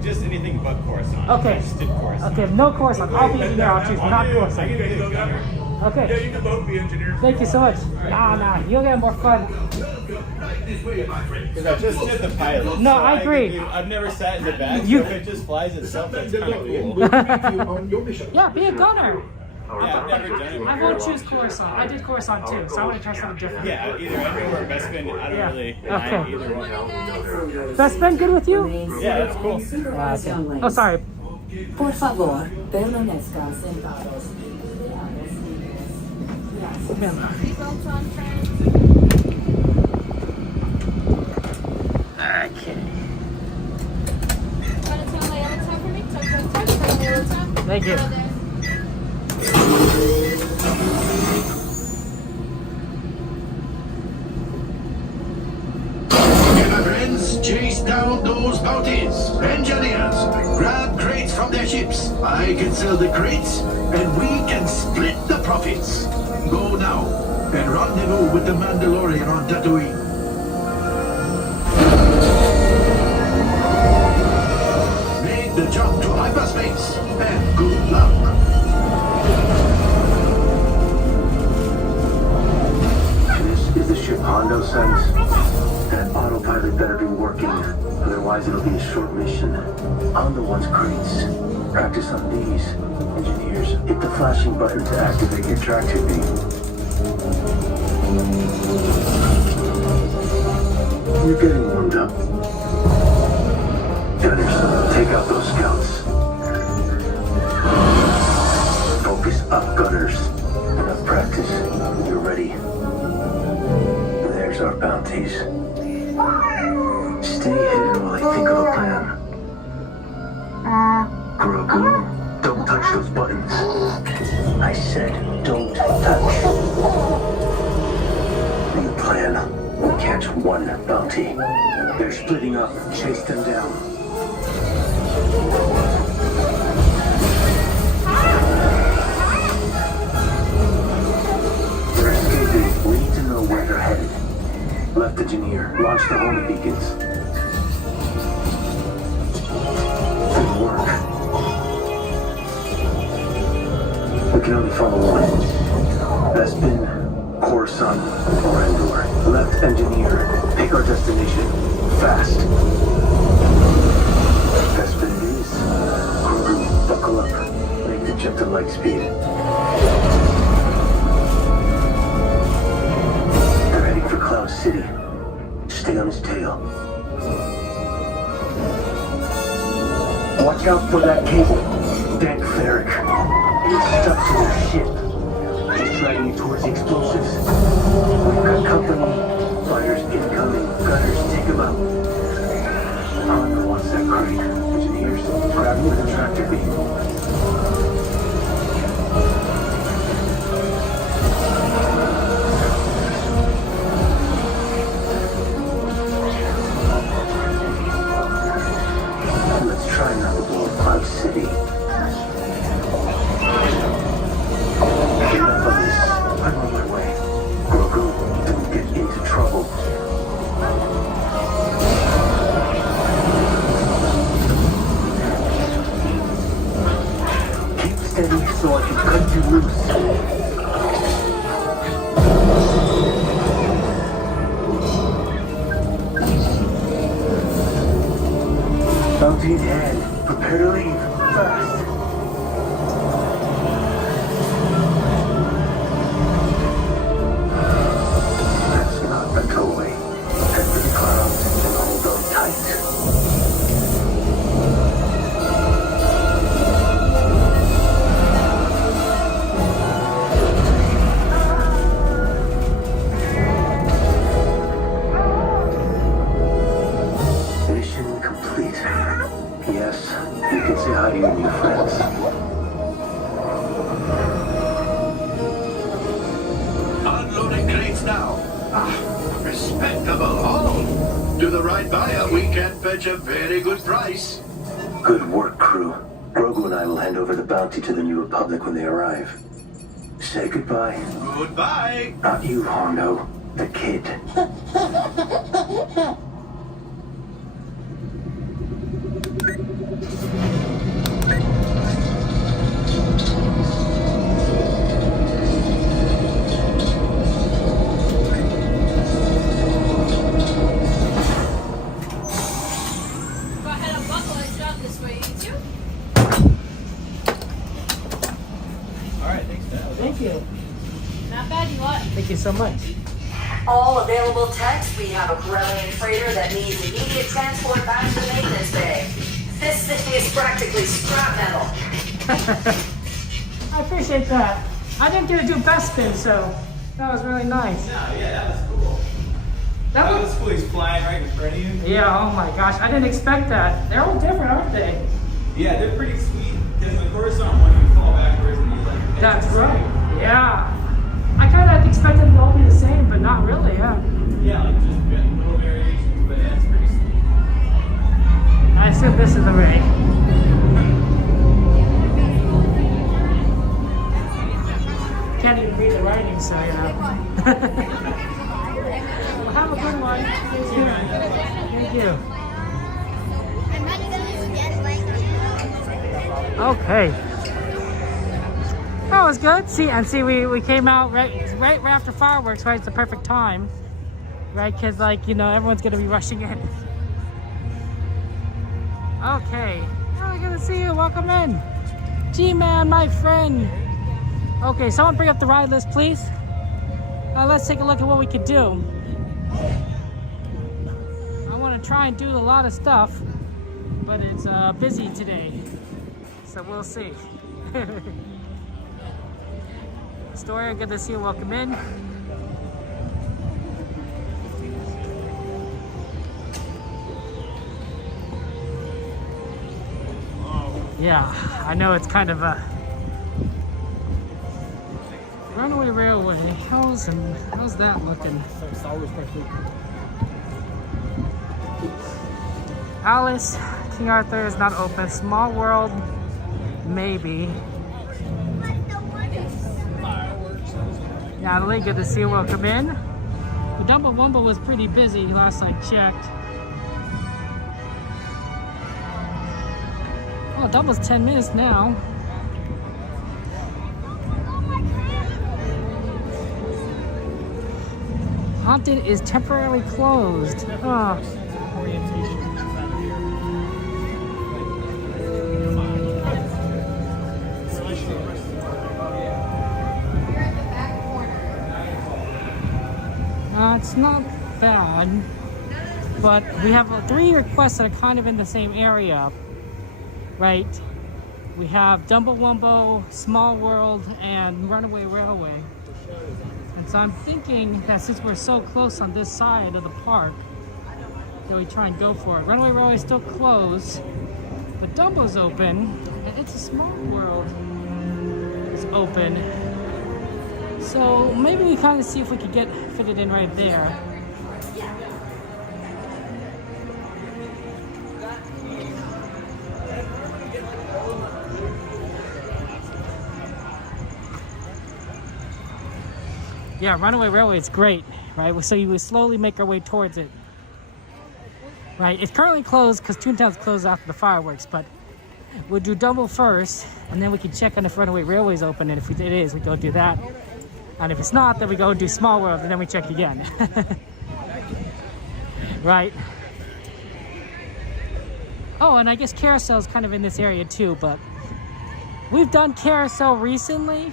Just anything but Coruscant. Okay. Just did Coruscant. Okay, no Coruscant. I'll be engineer. I'll choose not I Coruscant. can go gunner. Yeah, Okay. you can both be engineers. Thank you so much. Nah, you'll get more fun. Because I just did the pilot. No, so I agree. I've never sat in the back, so You- if it just flies itself, that's kind of cool. Yeah, be a gunner. Yeah, I've never done it. I won't choose Coruscant. I did Coruscant too, so I want to try something different. Yeah, either Endo or Bespin, I don't Yeah. really Okay. mind either one. That's been good with you? Yeah, that's cool. Okay. Oh, sorry. Por favor, permanezcan sentados. Seatbelts on, friends. Okay. Want to turn the yellow tab for me? Turn the yellow tab. Thank you. Right there. My friends, chase down those bounties. Engineers, grab crates from their ships. I can sell the crates, and we can split the profits. Go now, and rendezvous with the Mandalorian on Tatooine. Make the jump to hyperspace, and good luck. This is the ship Hondo sends. That autopilot better be working, otherwise it'll be a short mission. On the one's crates. Practice on these. Engineers, hit the flashing button to activate your tractor beam. You're getting warmed up. Gunners, take out those scouts. Focus up, gunners. Enough practice. You're ready. There's our bounties. Stay hidden while I think of a plan. Grogu, don't touch those buttons. I said don't touch. New plan. Catch one bounty. They're splitting up. Chase them down. They're escaping. We need to know where they're headed. Left engineer, launch the homing beacons. Good work. We can only follow one. Bespin, Coruscant, or Endor. Left engineer, pick our destination. Fast. Bespin it is. Grogu, buckle up. Make the jump to light speed. They're heading for Cloud City. Stay on his tail. Watch out for that cable. Dank Ferric. It's stuck to their ship. He's dragging you towards the explosives. We've got company. Fighters incoming. Gunners, take them out. Hondo wants that crate. Engineers, grab him with a tractor beam. steady. Enough of this. I'm on my way. Grogu, don't get into trouble. Keep steady so I can cut you loose. Bounty in hand. Prepare to leave. Fast. That's not the toy. Head for the clouds and hold on tight. Mission complete. Yes, you can say hi to your new friends. Unloading crates now. Ah, respectable haul. To the right buyer, we can fetch a very good price. Good work, crew. Grogu and I will hand over the bounty to the New Republic when they arrive. Say goodbye. Goodbye. Not you, Hondo. The kid. Go ahead and buckle and jump this way, you two. Alright, thanks, Dad. Thank you. Not bad, you what? Thank you so much. All available techs, we have a Corellian freighter that needs immediate transport back to the maintenance bay. This thing is practically scrap metal. I appreciate that. I didn't get to do best spin, so that was really nice. No, yeah, that was cool. That That was was cool. He's flying right in front of you. yeah. Oh my gosh, I didn't expect that. They're all different, aren't they? Yeah, they're pretty sweet. Because the horizontal one, you fall backwards and you like. That's right. Yeah. I kind of expected them to all be the same, but not really. Yeah. Yeah, like just little variations, but yeah, it's pretty sweet. I assume this is the way. Can't even read the writing, so you know. Well, have a good one. Thank you. Okay. That was good. See, we came out right after fireworks, right? It's the perfect time, right? Because, like, you know, everyone's going to be rushing in. Okay. Really good to see you. Welcome in. G-Man, my friend. Okay, someone bring up the ride list, please. Let's take a look at what we could do. I want to try and do a lot of stuff, but it's busy today. So we'll see. Story, good to see you. Welcome in. Yeah, I know it's kind of a runaway railway. How's that looking? Alice, King Arthur is not open. Small World, maybe. Natalie, good to see you. Welcome in. The Dumbo Wumbo was pretty busy last I checked. Oh, Dumbo's 10 minutes now. Haunted is temporarily closed. Oh. It's not bad, but we have 3 requests that are kind of in the same area, right? We have Dumbo Wumbo, Small World, and Runaway Railway. And so I'm thinking that since we're so close on this side of the park, that we try and go for it. Runaway Railway is still closed, but Dumbo's open, and It's a Small World is open. So maybe we kind of see if we could get fitted in right there. Yeah, Runaway Railway is great, right? So you would slowly make our way towards it. Right, it's currently closed because Toontown's closed after the fireworks, but we'll do Dumbo first, and then we can check on if Runaway Railway is open, and if it is, we go do that. And if it's not, then we go and do Small World, and then we check again. Right. Oh, and I guess Carousel's kind of in this area too, but we've done Carousel recently.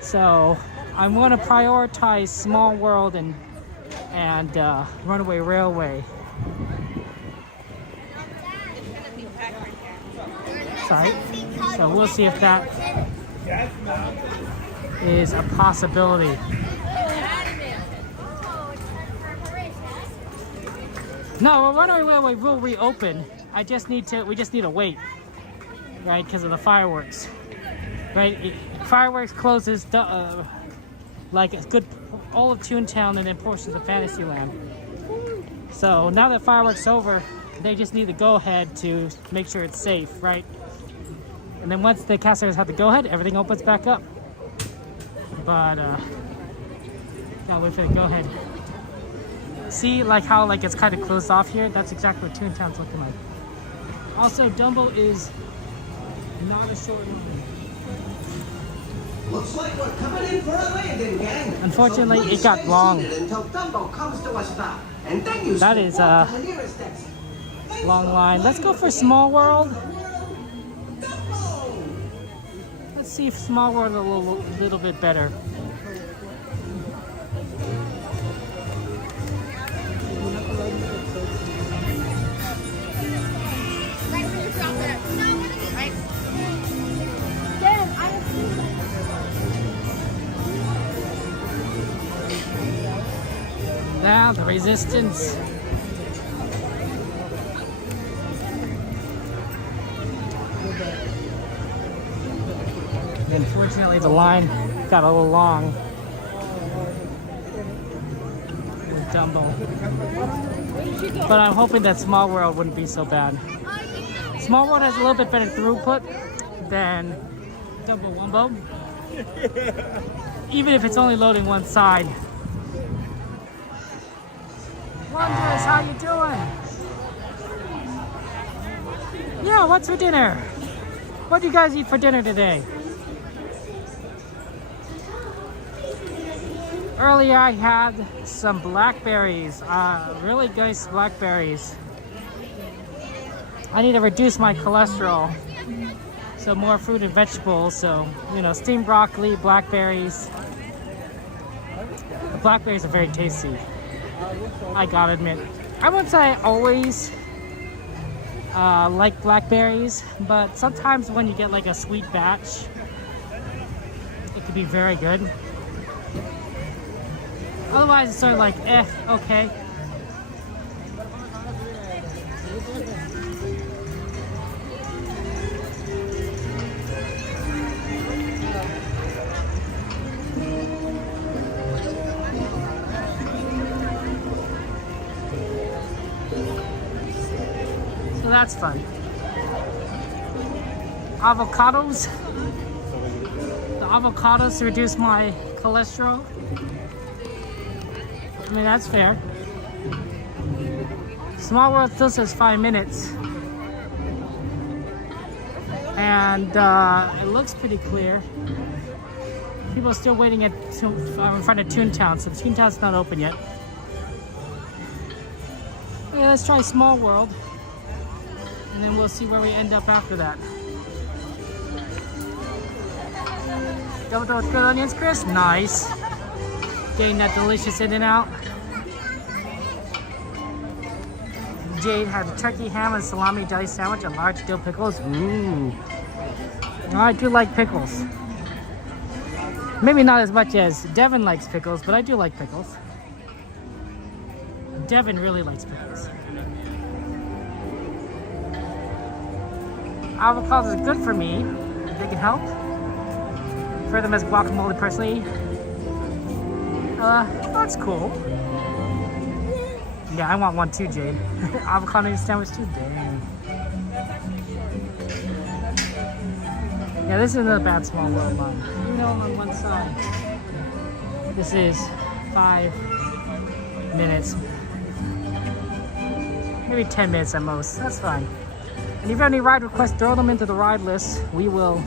So I'm going to prioritize Small World and Runaway Railway. Sorry. So we'll see if that is a possibility. No, Runaway Railway will reopen. We just need to wait, right? Because of the fireworks, right? Fireworks closes like a good all of Toontown and then portions of Fantasyland. So now that fireworks over, they just need the go-ahead to make sure it's safe, right? And then once the cast members have the go-ahead, everything opens back up. But now wait for the go-ahead. See, like how it's kind of closed off here? That's exactly what Toontown's looking like. Also, Dumbo is not a short movie. Looks like we're coming in for a landing, gang. Unfortunately, it got long. Until Dumbo comes to a stop, and then you that is a long line. Let's go for Small World. Let's see if Small World is a little bit better. Now the Resistance. Unfortunately, the line got a little long with Dumbo. But I'm hoping that Small World wouldn't be so bad. Small World has a little bit better throughput than Dumbo Wumbo. Even if it's only loading one side. Wondrous, how you doing? Yeah, what's for dinner? What do you guys eat for dinner today? Earlier I had some blackberries, really nice blackberries. I need to reduce my cholesterol, so more fruit and vegetables, so, steamed broccoli, blackberries. The blackberries are very tasty. I gotta admit, I wouldn't say I always like blackberries, but sometimes when you get a sweet batch, it could be very good. Otherwise, it's sort of okay. So that's fun. Avocados. The avocados to reduce my cholesterol. I mean, that's fair. Small World still says 5 minutes. And it looks pretty clear. People are still waiting in front of Toontown, so Toontown's not open yet. Yeah, let's try Small World. And then we'll see where we end up after that. Double toast grilled onions crisp, nice. Getting that delicious In-N-Out. Jade had a turkey ham and salami deli sandwich and large dill pickles. Ooh. I do like pickles. Maybe not as much as Devin likes pickles, but I do like pickles. Devin really likes pickles. Avocados are good for me. They can help. Prefer them as guacamole personally. That's cool. Yeah, I want one too, Jade. Avocado sandwich too, dang. Yeah, this isn't a bad Small World line. You know, on one side. This is 5 minutes. Maybe 10 minutes at most. That's fine. And if you have any ride requests, throw them into the ride list. We will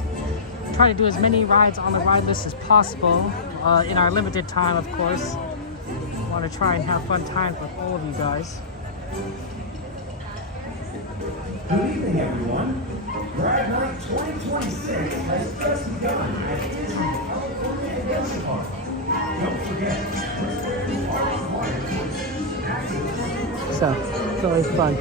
try to do as many rides on the ride list as possible in our limited time, of course. I want to try and have fun times with all of you guys. Good evening, everyone. Ride Night 2026 has just begun at Disney California Adventure Park. Don't forget, reservations are required for So, it's always fun.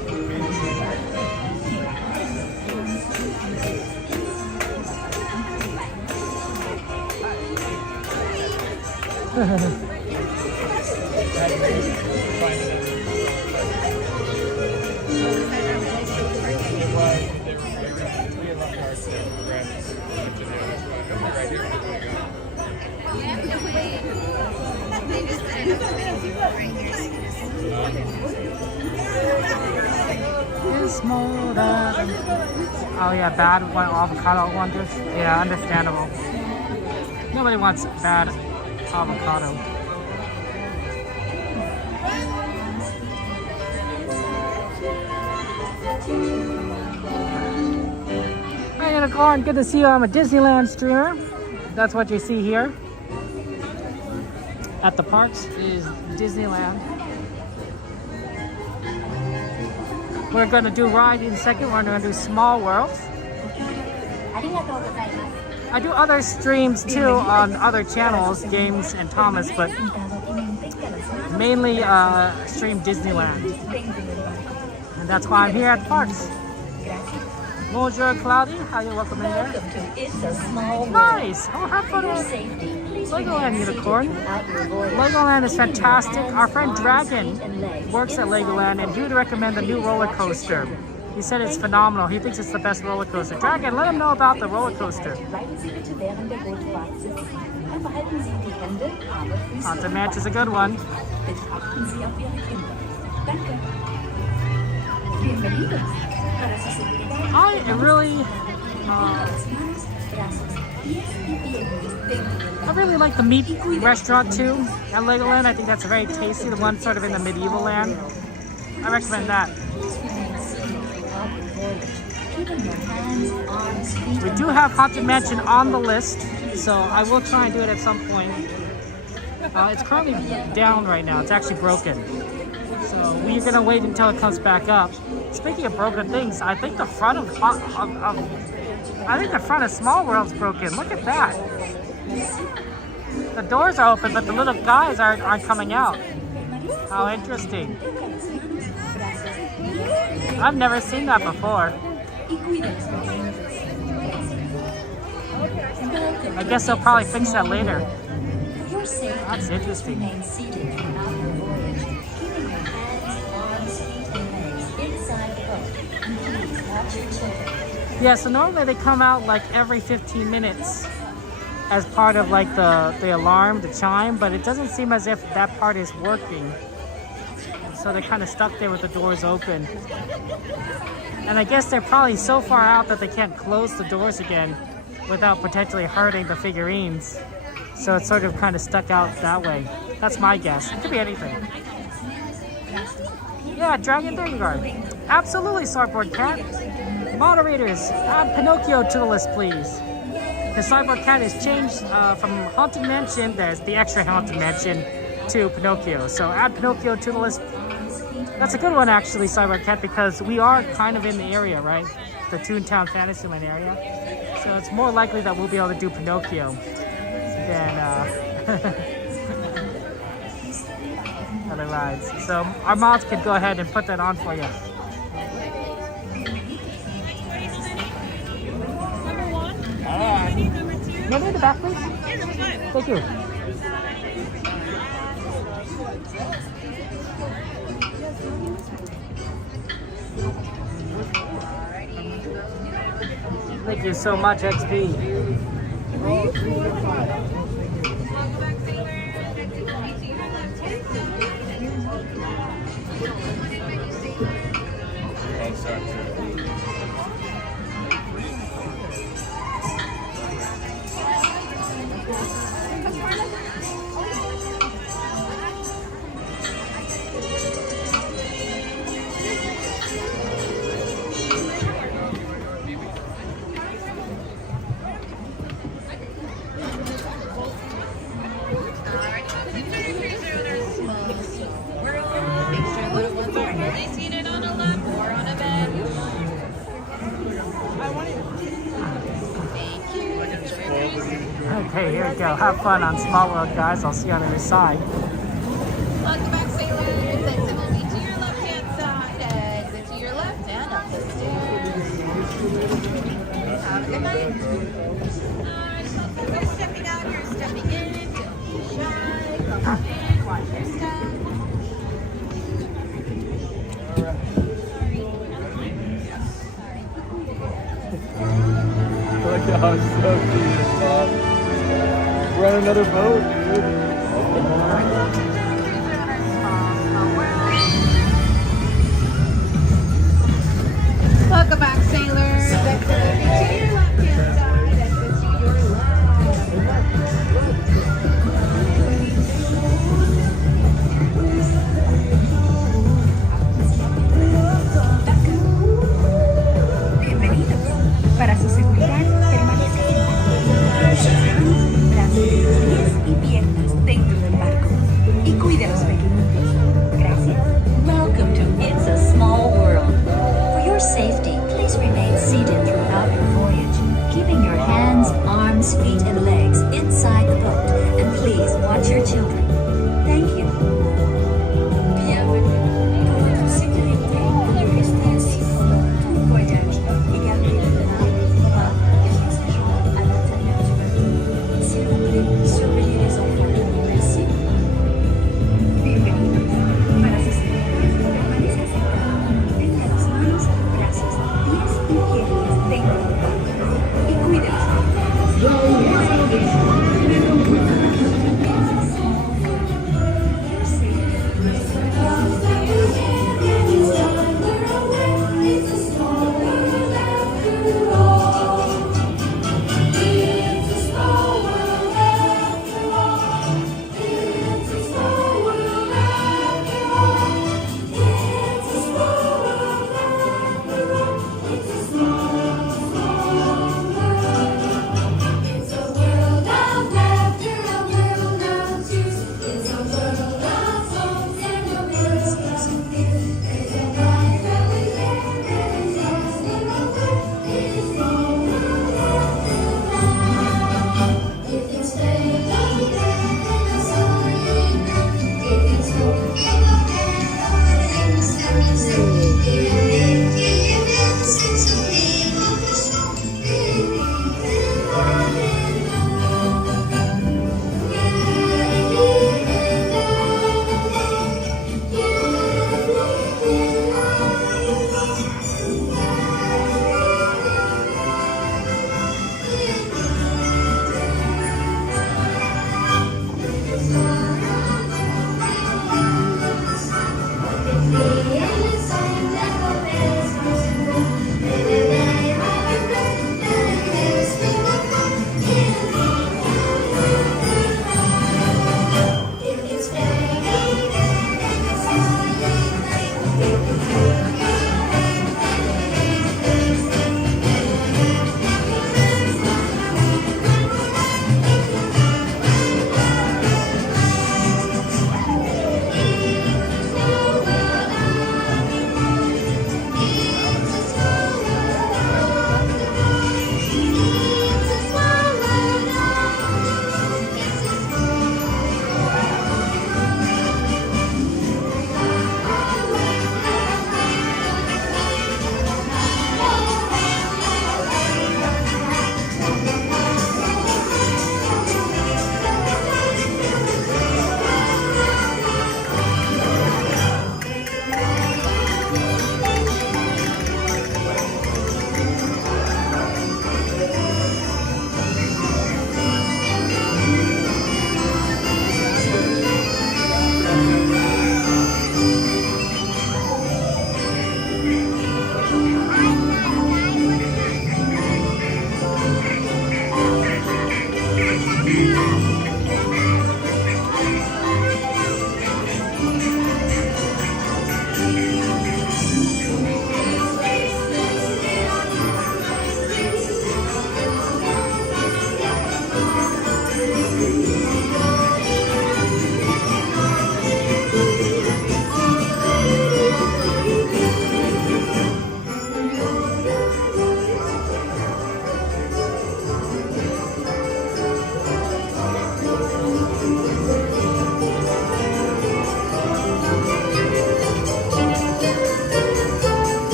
Oh yeah, bad avocado wonders. Yeah, understandable. Nobody wants bad avocado. Hi Unicorn, good to see you. I'm a Disneyland streamer. That's what you see here at the parks is Disneyland. We're going to do ride in a second. We're going to do Small World. I do other streams too on other channels, Games and Thomas, but mainly stream Disneyland. And that's why I'm here at the parks. Bonjour, Cloudy. How you welcome in there? Nice. Oh, have fun with Legoland, Unicorn. Legoland is fantastic. Our friend Dragon works at Legoland, and he would recommend the new roller coaster. He said it's phenomenal. He thinks it's the best roller coaster. Dragon, let him know about the roller coaster. Haunted Mansion is a good one. I really like the meat restaurant too at Legoland. I think that's very tasty. The one sort of in the medieval land. I recommend that. We do have Haunted Mansion on the list, so I will try and do it at some point. It's currently down right now. It's actually broken. So we're gonna wait until it comes back up. Speaking of broken things, I think the front of Small World's broken. Look at that. The doors are open, but the little guys aren't coming out. How interesting. I've never seen that before. I guess they'll probably fix that later. That's interesting. Yeah, so normally they come out like every 15 minutes as part of like the alarm, the chime, but it doesn't seem as if that part is working. So they're kind of stuck there with the doors open. And I guess they're probably so far out that they can't close the doors again without potentially hurting the figurines. So it's sort of kind of stuck out that way. That's my guess. It could be anything. Yeah, Dragon, there you are. Absolutely, Sideboard Cat. Moderators, add Pinocchio to the list, please. The Sideboard Cat has changed from Haunted Mansion, there's the extra Haunted Mansion, to Pinocchio. So add Pinocchio to the list. That's a good one, actually, Sideboard Cat, because we are kind of in the area, right? The Toontown Fantasyland area. So it's more likely that we'll be able to do Pinocchio than other rides. So our mods could go ahead and put that on for you. Maybe in the back, please? Thank you. Thank you so much, XP. Okay, I'll have fun on Small World, guys. I'll see you on the other side. Welcome back, sailors. Exit will be to your left-hand side. Exit to your left and up the stairs. Have a good night. You're stepping out, you're stepping in. Don't be shy. Come on in, watch your step. Look how so cute, Bob. We're on another boat, dude. Welcome back, sailors. Exit will be to your left-hand side. Exit to your Bienvenidos. Para su seguridad, permanece sentado. Brazos, pies y piernas dentro del barco. Y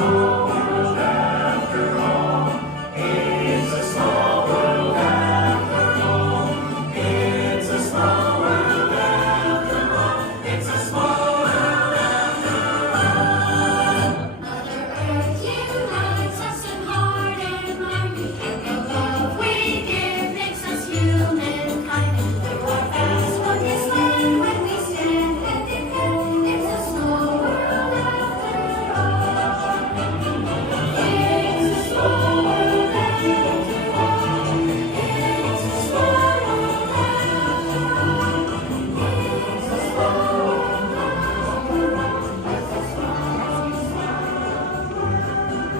small world after all. It's a small world after all. It's a small world after all. It's a small world after all. Mother Earth unites us in heart and mind, and the love we give makes us humankind. Through our vast wondrous land, when we stand hand in hand, it's a small world after all. It's a small world after all. It's a small world after all. It's a small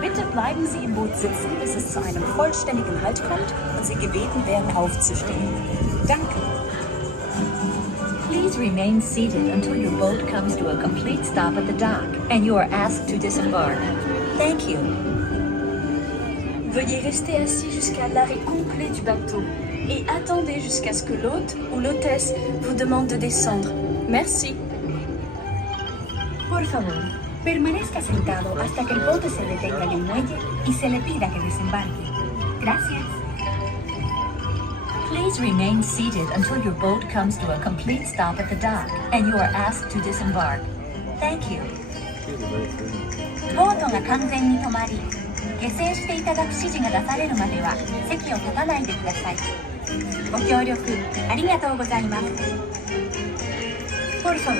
Bitte bleiben Sie im Boot sitzen, bis es zu einem vollständigen Halt kommt und Sie gebeten werden, aufzustehen. Danke. Please remain seated until your boat comes to a complete stop at the dock and you are asked to disembark. Thank you. Veuillez rester assis jusqu'à l'arrêt complet du bateau et attendez jusqu'à ce que l'hôte ou l'hôtesse vous demande de descendre. Merci. Por favor, permanezca sentado hasta que el bote se detenga en el muelle y se le pida que desembarque. Gracias. Please remain seated until your boat comes to a complete stop at the dock and you are asked to disembark. Thank you. ボートが完全に止まり、下船していただく指示が出されるまでは席を立たないでください。ご協力ありがとうございます。Por favor,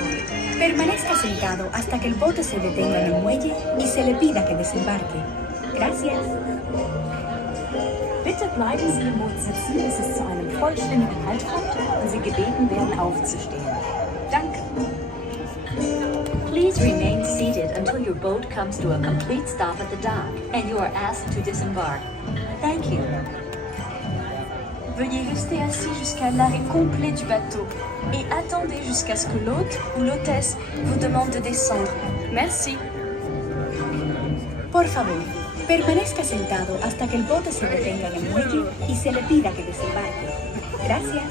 permanezca sentado hasta que el bote se detenga en el muelle y se le pida que desembarque. Gracias. Bitte bleiben Sie im Boot sitzen, bis es zu einem vollständigen Halt kommt und Sie gebeten werden, aufzustehen. Danke. Please remain seated until your boat comes to a complete stop at the dock and you are asked to disembark. Thank you. Veuillez rester assis jusqu'à l'arrêt complet du bateau et attendez jusqu'à ce que l'hôte ou l'hôtesse vous demande de descendre. Merci. Por favor, permanezca sentado hasta que el bote se detenga en el muelle y se le pida que desembarque. Gracias.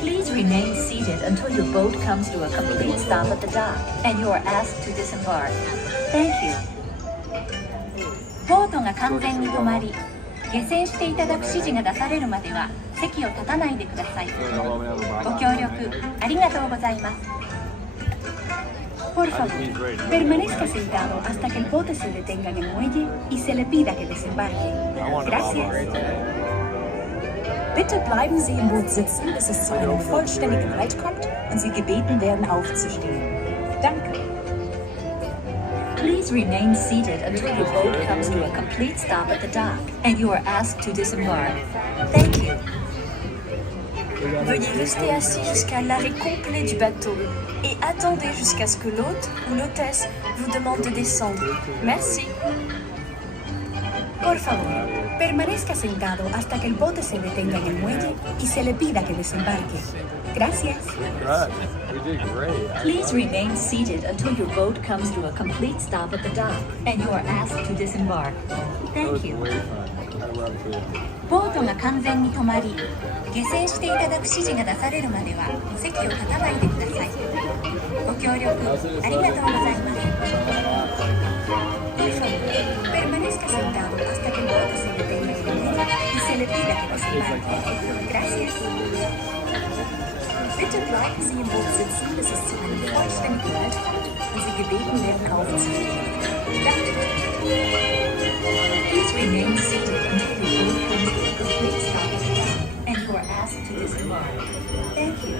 Please remain seated until your boat comes to a complete stop at the dock and you are asked to disembark. Thank you. ボートが完全に止まり、下船していただく指示が出されるまでは席を立たないでください。ご協力ありがとうございます。Por favor, permanezca sentado hasta que el bote se detenga en el muelle y se le pida que desembarque. Gracias. Bitte bleiben Sie im Boot sitzen, bis es zu einem vollständigen Halt kommt und Sie gebeten werden, aufzustehen. Danke. Please remain seated until your boat comes to a complete stop at the dock and you are asked to disembark. Thank you. Veuillez rester assis jusqu'à l'arrêt complet du bateau et attendez jusqu'à ce que l'hôte ou l'hôtesse vous demande de descendre. Merci. Por favor, permanezca sentado hasta que el bote se detenga en el muelle y se le pida que desembarque. Gracias. Please remain seated until your boat comes to a complete stop at the dock and you are asked to disembark. Thank you. ボートが完全に止まり、下船していただく指示が出されるまでは席を立たないでください。ご協力ありがとうございます。Por favor, permanezca sentado hasta que el bote se detenga en el muelle y se le pida que desembarque. Gracias. Bitte bleiben Sie im Boot sitzen, bis es zu einem vollständigen Halt kommt und Sie gebeten werden, aufzustehen. Danke. Please remain seated until your boat comes to a complete stop at the dock and you are asked to disembark. Thank you.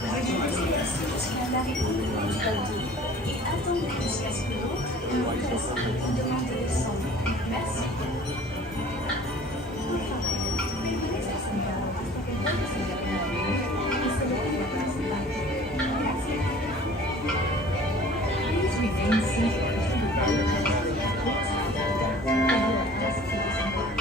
Veuillez rester assis jusqu'à l'arrêt complet du bateau et attendez jusqu'à ce que l'hôte ou l'hôtesse vous demande de descendre. Merci. Por favor, permanezca sentado hasta que el bote se detenga en el muelle y se le pida que desembarque. Gracias. Please remain seated until your boat comes to a complete stop at the dock and you are asked to disembark.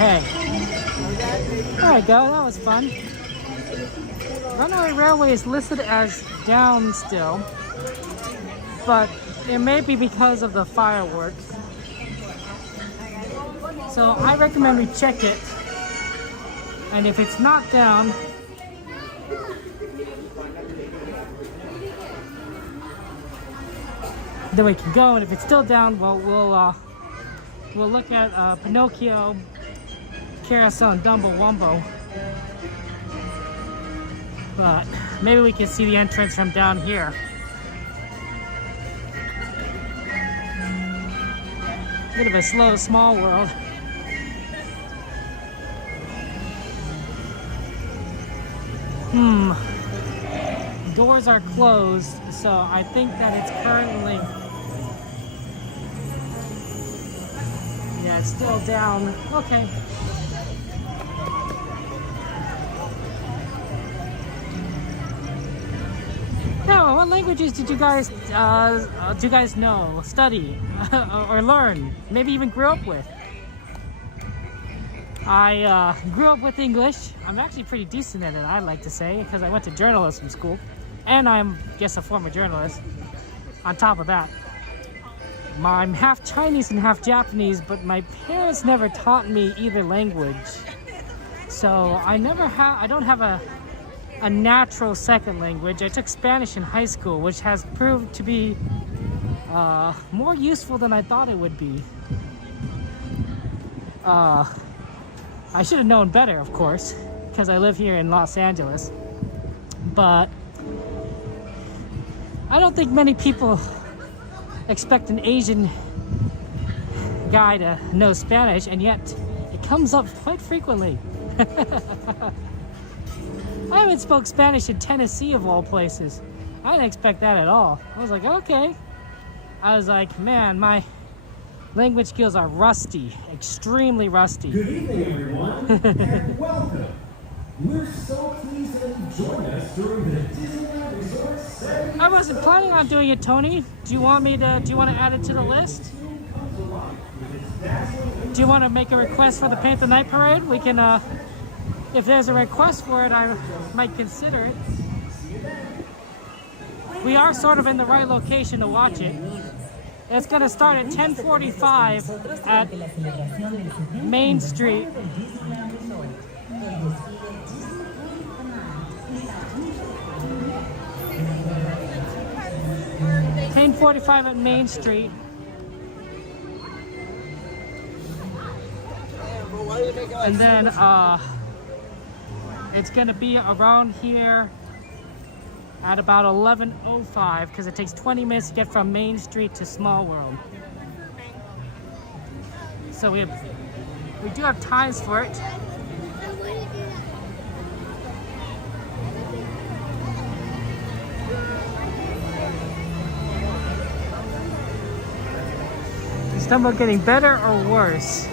Okay. There we go, that was fun. Runaway Railway is listed as down still, but it may be because of the fireworks. So I recommend we check it, and if it's not down, then we can go, and if it's still down, well, we'll look at Pinocchio, Carousel, and Dumbo Wumbo. But maybe we can see the entrance from down here. Bit of a slow, small world. Doors are closed, so I think that it's currently... Yeah, it's still down. Okay. Now, what languages did you guys know, study, or learn? Maybe even grew up with? I grew up with English. I'm actually pretty decent at it, I'd like to say, because I went to journalism school. And I'm just a former journalist. On top of that, I'm half Chinese and half Japanese, but my parents never taught me either language. So I don't have a natural second language. I took Spanish in high school, which has proved to be more useful than I thought it would be. I should have known better, of course, because I live here in Los Angeles. But I don't think many people expect an Asian guy to know Spanish, and yet it comes up quite frequently. I haven't spoke Spanish in Tennessee, of all places. I didn't expect that at all. I was like, okay. I was like, man, my language skills are rusty, extremely rusty. Good evening, everyone, and welcome. We're so pleased that you joined us during the Disneyland Resort 70. I wasn't planning on doing it, Tony. Do you want to add it to the list? Do you want to make a request for the Paint the Night Parade? We can, if there's a request for it, I might consider it. We are sort of in the right location to watch it. It's going to start at 10:45 at Main Street. 10:45 at Main Street. And then it's gonna be around here at about 11:05 because it takes 20 minutes to get from Main Street to Small World. So we do have times for it. Is Dumbo getting better or worse?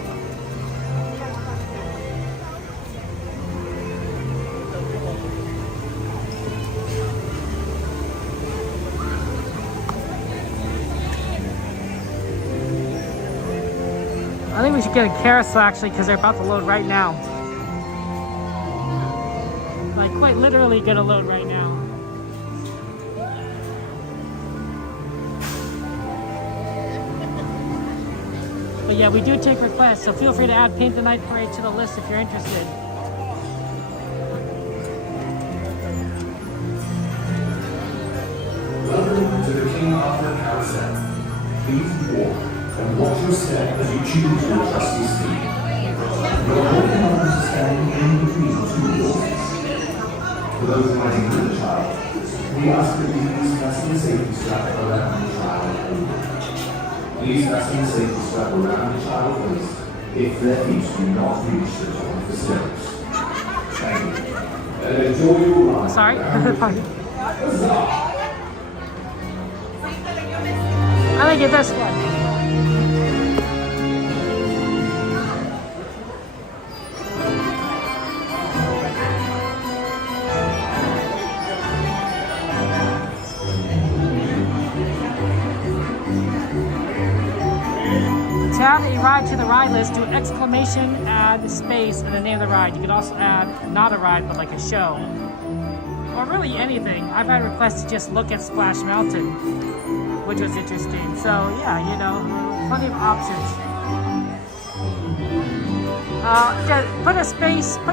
I think we should get a carousel actually because they're about to load right now. Like quite literally gonna load right now. But yeah, we do take requests, so feel free to add Paint the Night Parade to the list if you're interested. Welcome to the King Arthur Carousel. Please walk and watch your step as you choose your trusty steed. Your holding on to stand in between two horses. For those riding with a child, we ask that you use fasten the safety strap around the child only. Please fasten the safety strap around the child's waist if their feet do not reach the top of the stirrups. Thank you. And enjoy your ride. Sorry? I think it's this one. add a ride to the ride list, do exclamation, add space, and the name of the ride. You could also add not a ride, but like a show. Or really anything. I've had requests to just look at Splash Mountain, which was interesting. So yeah, you know, plenty of options. Put a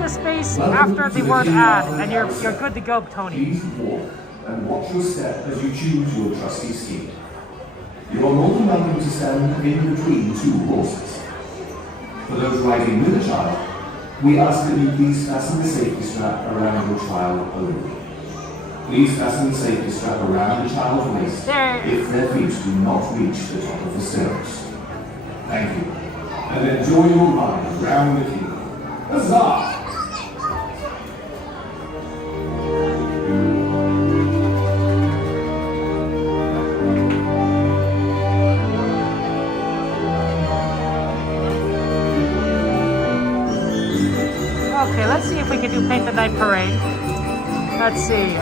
space after the word add, and you're good to go, Tony. Please walk and watch your step as you choose your trusty steed. You are more than welcome to stand in between two horses. For those riding with a child, we ask that you please fasten the safety strap around your child only. Please fasten the safety strap around the child's waist if their feet do not reach the top of the stirrups. Thank you. And enjoy your ride around the kingdom. Huzzah! Okay, let's see if we can do Paint the Night Parade. Let's see.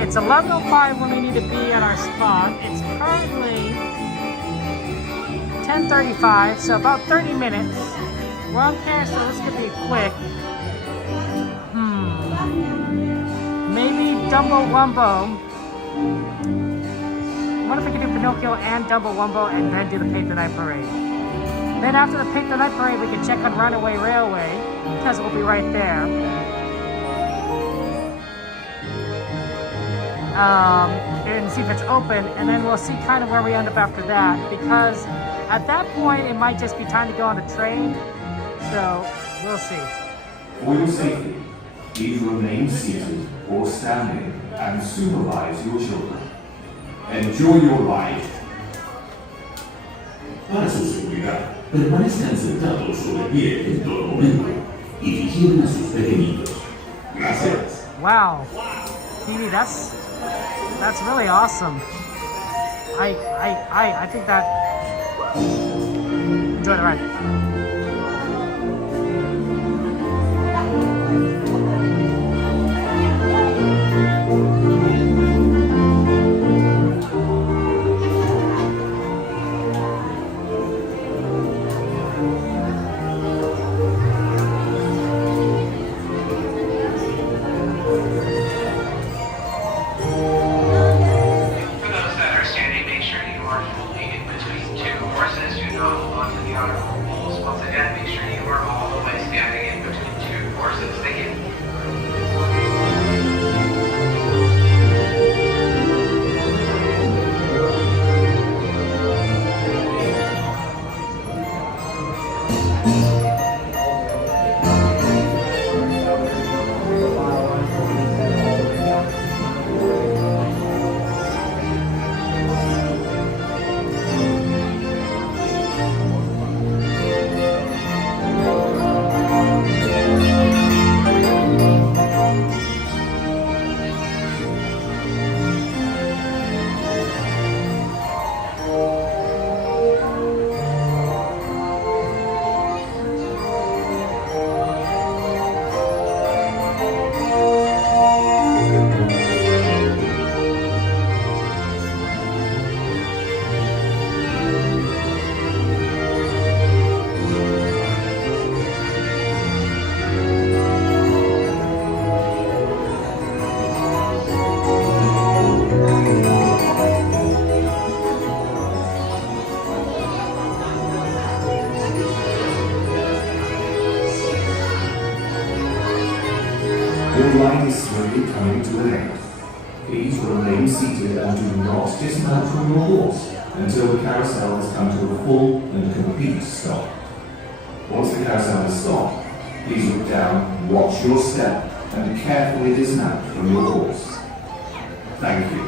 It's 11:05 when we need to be at our spot. It's currently 10:35, so about 30 minutes. We're on camera, so this could be quick. Maybe Dumbo Wumbo. What if we could do Pinocchio and Dumbo Wumbo and then do the Paint the Night Parade? Then after the Paint the Night Parade, we can check on Runaway Railway, because we'll be right there. And see if it's open, and then we'll see kind of where we end up after that, because at that point it might just be time to go on a train, so we'll see. For your safety, please remain seated or standing and supervise your children. Enjoy your ride. Para su seguridad, permanezcan sentados sobre pie en todo momento y vigilen a sus pequeñitos. Gracias. Wow, TV, that's really awesome. I think that. Enjoy the ride. Your ride is slowly coming to an end. Please remain seated and do not dismount from your horse until the carousel has come to a full and complete stop. Once the carousel has stopped, please look down, watch your step, and carefully dismount from your horse. Thank you.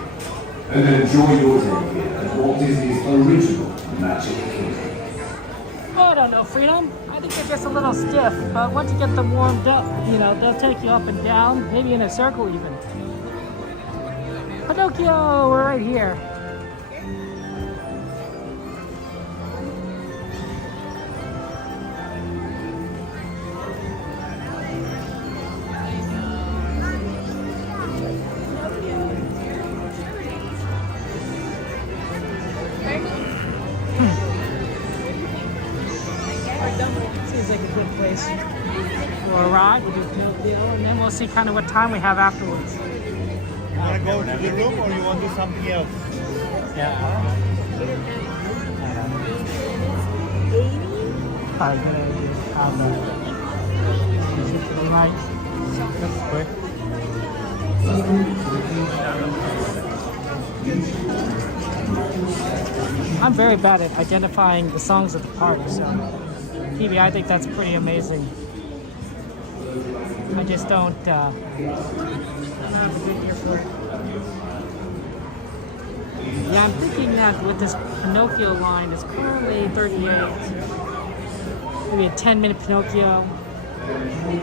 And enjoy your day here at Walt Disney's original Magic Kingdom. I don't know, Freedom. I think they're just a little stiff, but once you get them warmed up, you know, they'll take you up and down, maybe in a circle even. Pinocchio, we're right here. place for a ride. We'll do Pinocchio, and then we'll see kind of what time we have afterwards. You want to go to the room or you want to do something else? Yeah. Right. That's quick. I'm very bad at identifying the songs at the park, so Phoebe, I think that's pretty amazing. I just don't. Yeah, I'm thinking that with this Pinocchio line, it's currently 38. Maybe a 10-minute Pinocchio.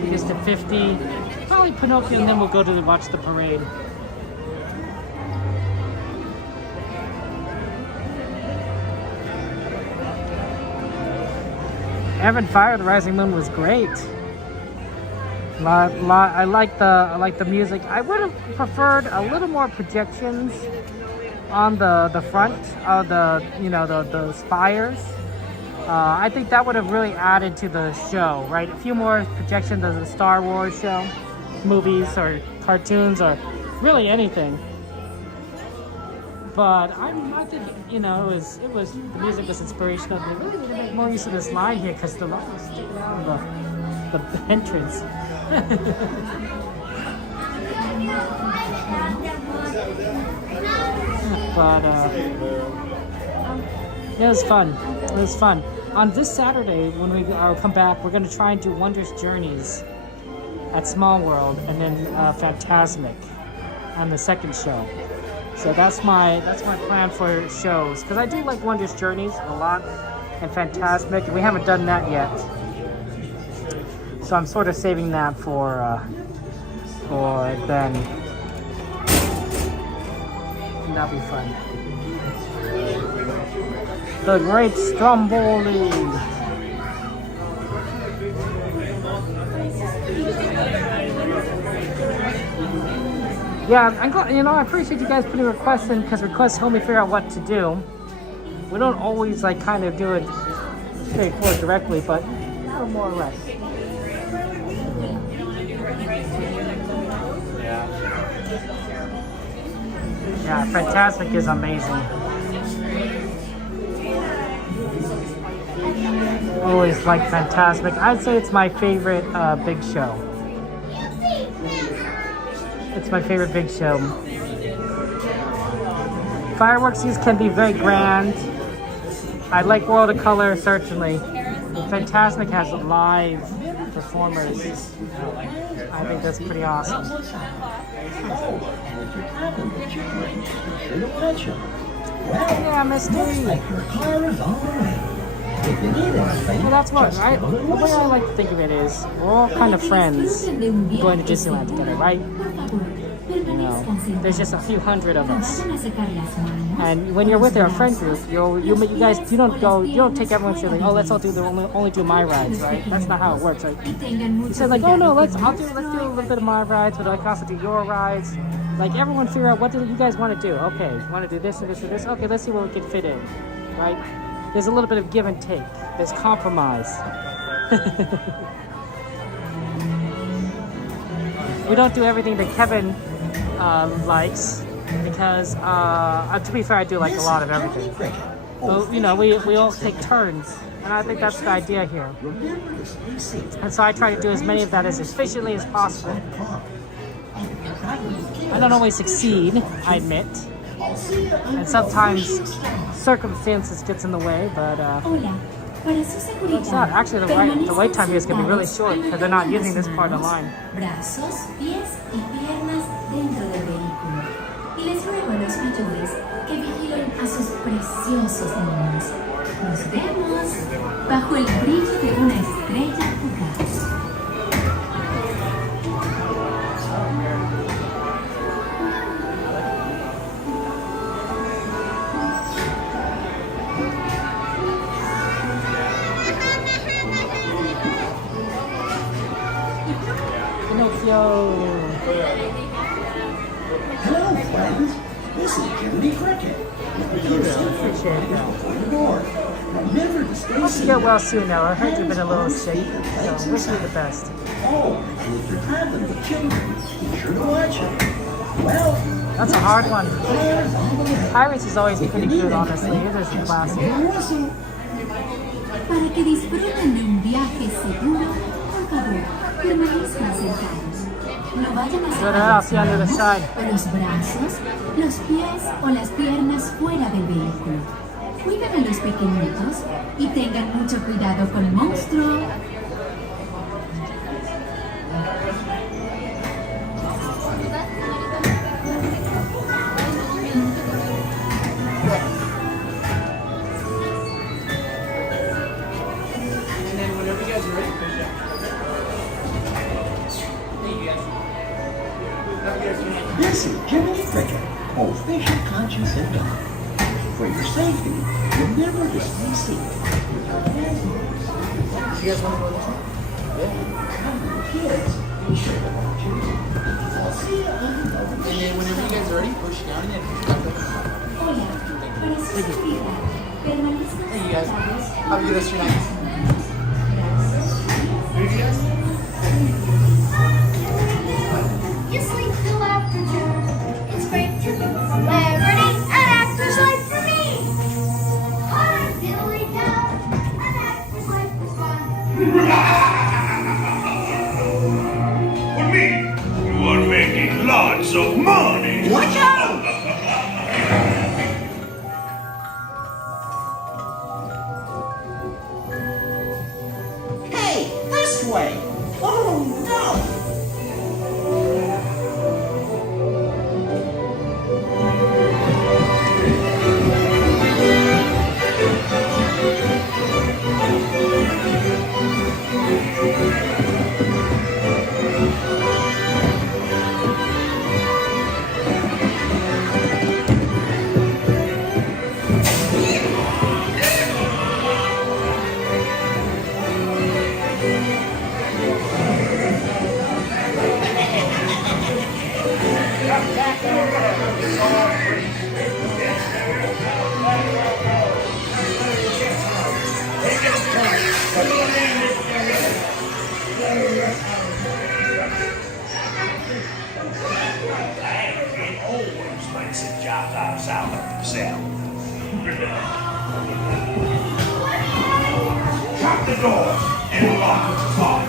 Just a 50. Probably Pinocchio, and then we'll go to watch the parade. Evan Fire, The Rising Moon was great. I like the music. I would have preferred a little more projections on the front of the spires. I think that would have really added to the show, right? A few more projections of the Star Wars show, movies or cartoons or really anything. But I think it was the music was inspirational. They really need to make more use of this line here because the line was sticking out of the entrance. But it was fun. It was fun. On this Saturday, when we come back, we're going to try and do Wondrous Journeys at Small World, and then Fantasmic on the second show. So that's my plan for shows, because I do like Wondrous Journeys a lot and Fantasmic, and we haven't done that yet. So I'm sort of saving that for then. And that'll be fun. The Great Stromboli. Yeah, I'm glad, I appreciate you guys putting requests in, because requests help me figure out what to do. We don't always kind of do it straightforward directly, but more or less. Yeah, Fantasmic is amazing. Always like Fantasmic. I'd say it's my favorite big show. It's my favorite big show. Fireworks can be very grand. I like World of Color, certainly. Fantasmic has live performers. I think that's pretty awesome. Yeah, mystery. Well, that's what, right? The way I like to think of it is, we're all kind of friends going to Disneyland together, right? There's just a few hundred of us. And when you're with a friend group, you don't take everyone saying, oh, let's all only do my rides, right? That's not how it works. Like, you said oh no, let's do a little bit of my rides, but I can also do your rides. Like, everyone figure out what do you guys want to do. Okay, you want to do this and this and this. Okay, let's see what we can fit in, right? There's a little bit of give and take. There's compromise. We don't do everything that Kevin likes, because to be fair, I do like a lot of everything. But we all take turns, and I think that's the idea here. And so I try to do as many of that as efficiently as possible. I don't always succeed, I admit, and sometimes circumstances gets in the way, but it's not. Actually, the wait time here is going to be really short because they're not using this part of the line. Brazos, pies y piernas dentro del vehículo. Y les ruego a los mayores que vigilen a sus preciosos niños. Nos vemos bajo el brillo de una estrella fugaz. Hello, friends. This is Jiminy Cricket. With the music for the board. Remember to stay Hope you safe. get well soon, Ella. I heard you've been a little sick, so wish you the best. Oh, and if you're traveling with children, be sure to watch them. Well, that's a hard one. Pirates is always pretty good, honestly. It is a classic. Para que disfruten de un viaje seguro, por favor, permanezcan sentados. No vayan a Good enough, the other side. o los brazos, los pies o las piernas fuera del vehículo. Cuiden a los pequeñitos y tengan mucho cuidado con el monstruo. This is Jiminy Cricket, most vision conscious and dog. For your safety, remember to stay safe with your hands. You guys want to go this way? Yeah. Kids, be sure to watch it. I'll see you on the other side. And then whenever you guys are ready, push down and then back up. Hola, para su seguridad, permanezcan Thank you guys. sentados. Have a good rest of your night. You sleep till afternoon. It's great to meet celebrities and actors like for me. I'm Dilly Down, an actor's life is fun. For me, you are making lots of money. Watch out! Hey, this way! Oh no! It always makes a jackass out of himself. Shut the doors and lock the car.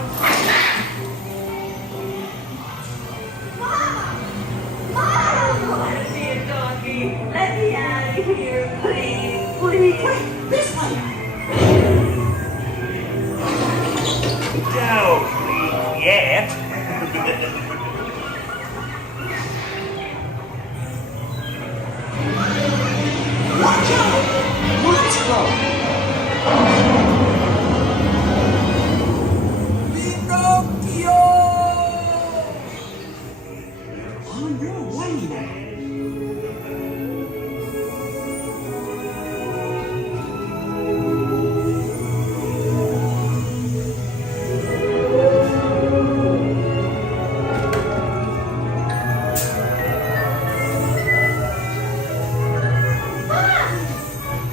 Let me out of here, please. Please. This way! Don't leave yet. Watch out! Let's go! On your way now.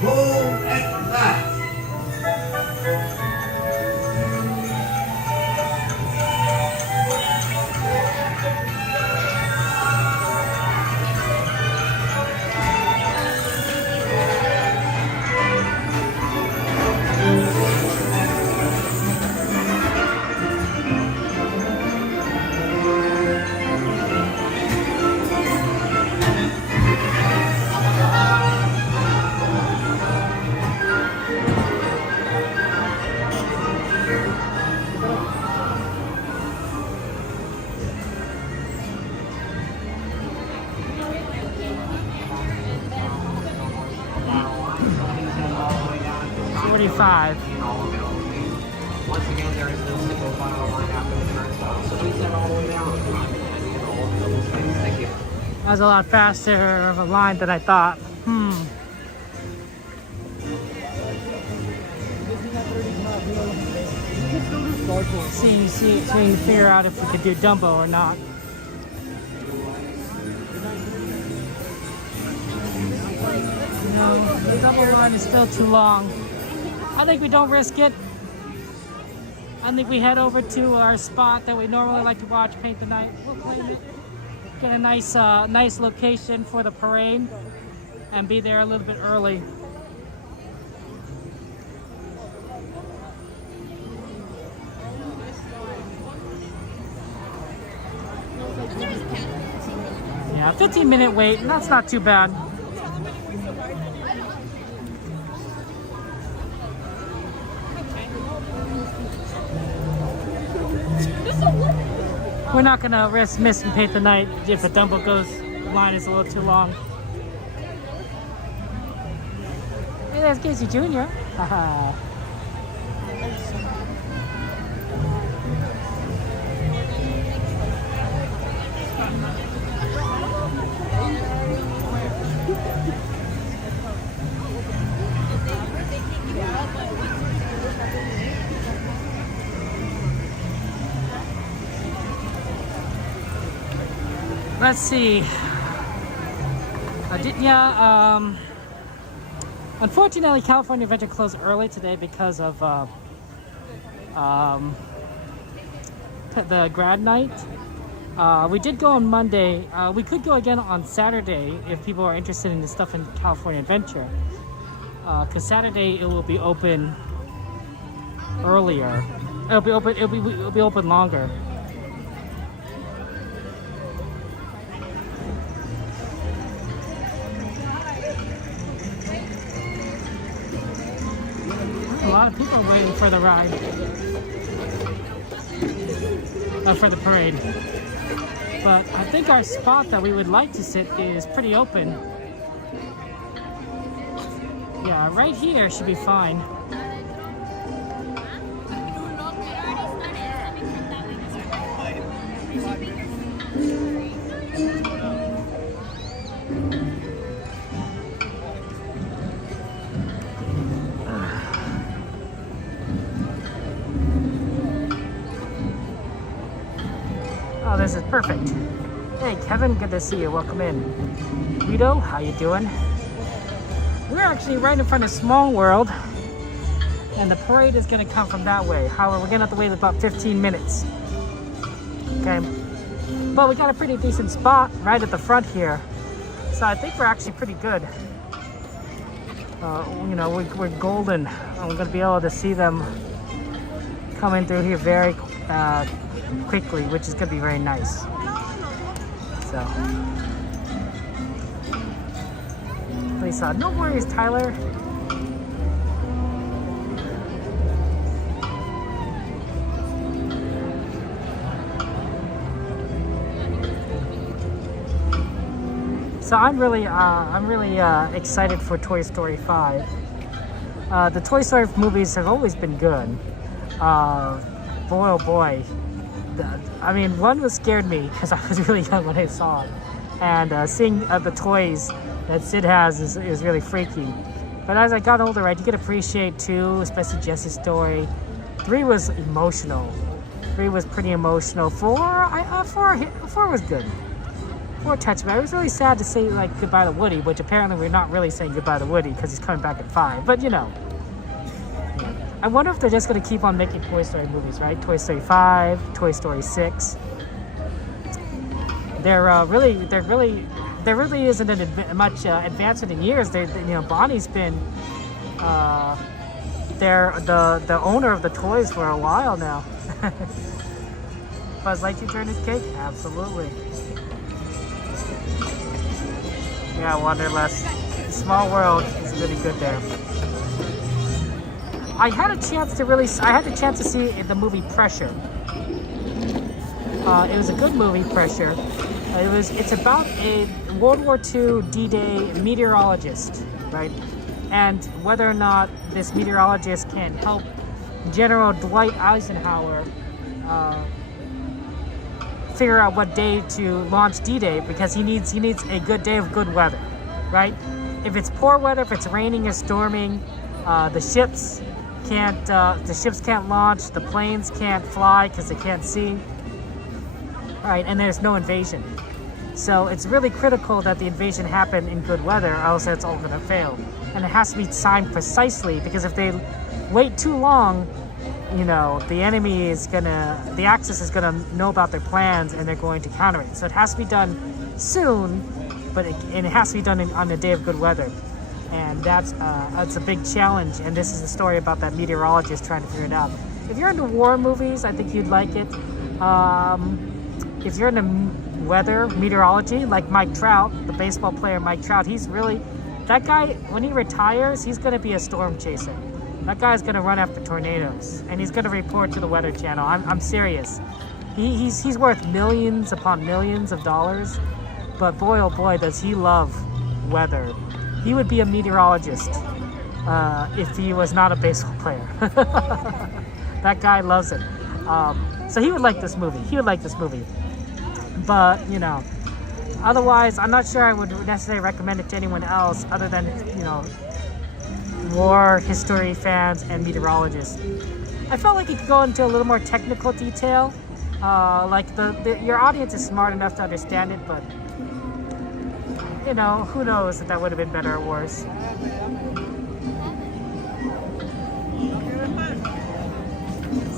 Home at last. Once again, there is no single file line after the turnstile, so please stand all the way down. Thank you. That was a lot faster of a line than I thought. See, so you figure out if we could do Dumbo or not. No, the Dumbo line is still too long. I think we don't risk it. I think we head over to our spot that we normally like to watch Paint the Night. We'll claim it. Get a nice location for the parade and be there a little bit early. Yeah, 15-minute wait, and that's not too bad. We're not gonna risk missing Paint the Night if the Dumbo goes line is a little too long. Hey, there's Casey Jr. Haha. Let's see. Unfortunately, California Adventure closed early today because of the grad night. We did go on Monday. We could go again on Saturday if people are interested in the stuff in California Adventure. Because Saturday it will be open earlier. It'll be open longer. A lot of people waiting for the ride, for the parade. But I think our spot that we would like to sit is pretty open. Yeah, right here should be fine. Oh, this is perfect. Hey, Kevin, good to see you. Welcome in. Rito, how you doing? We're actually right in front of Small World, and the parade is going to come from that way. However, we're going to have to wait about 15 minutes. Okay, but we got a pretty decent spot right at the front here, so I think we're actually pretty good. You know, we're golden. We're going to be able to see them coming through here very quickly, which is going to be very nice. So, please, no worries, Tyler. So I'm really excited for Toy Story 5. The Toy Story movies have always been good. Boy, oh boy. I mean, one was scared me because I was really young when I saw it. And seeing the toys that Sid has is really freaky. But as I got older, you could appreciate 2, especially Jessie's story. 3 was emotional. 3 was pretty emotional. 4 was good. 4 touched me. I was really sad to say goodbye to Woody, which apparently we're not really saying goodbye to Woody because he's coming back at 5. But you know. I wonder if they're just going to keep on making Toy Story movies, right? Toy Story 5, Toy Story 6. There really isn't much advancement in years. Bonnie's been the owner of the toys for a while now. Buzz Lightyear turned his cake? Absolutely. Yeah, Wanderlust. Small World is really good there. I had a chance to see the movie Pressure. It was a good movie, Pressure. It's about a World War II D-Day meteorologist, right? And whether or not this meteorologist can help General Dwight Eisenhower figure out what day to launch D-Day, because he needs a good day of good weather, right? If it's poor weather, if it's raining or storming, the ships can't launch, the planes can't fly because they can't see, right? And there's no invasion. So it's really critical that the invasion happen in good weather, or else it's all going to fail. And it has to be timed precisely, because if they wait too long, you know, the Axis is gonna know about their plans and they're going to counter it. So it has to be done soon, but it has to be done on a day of good weather. And that's a big challenge, and this is the story about that meteorologist trying to figure it out. If you're into war movies, I think you'd like it. If you're into weather, meteorology, like Mike Trout, the baseball player Mike Trout, that guy, when he retires, he's going to be a storm chaser. That guy's going to run after tornadoes, and he's going to report to the Weather Channel. I'm serious. He's worth millions upon millions of dollars, but boy, oh boy, does he love weather. He would be a meteorologist if he was not a baseball player. That guy loves it. So he would like this movie. But, you know, otherwise, I'm not sure I would necessarily recommend it to anyone else other than, you know, war history fans and meteorologists. I felt like it could go into a little more technical detail. Like your audience is smart enough to understand it, but you know, who knows if that would have been better or worse.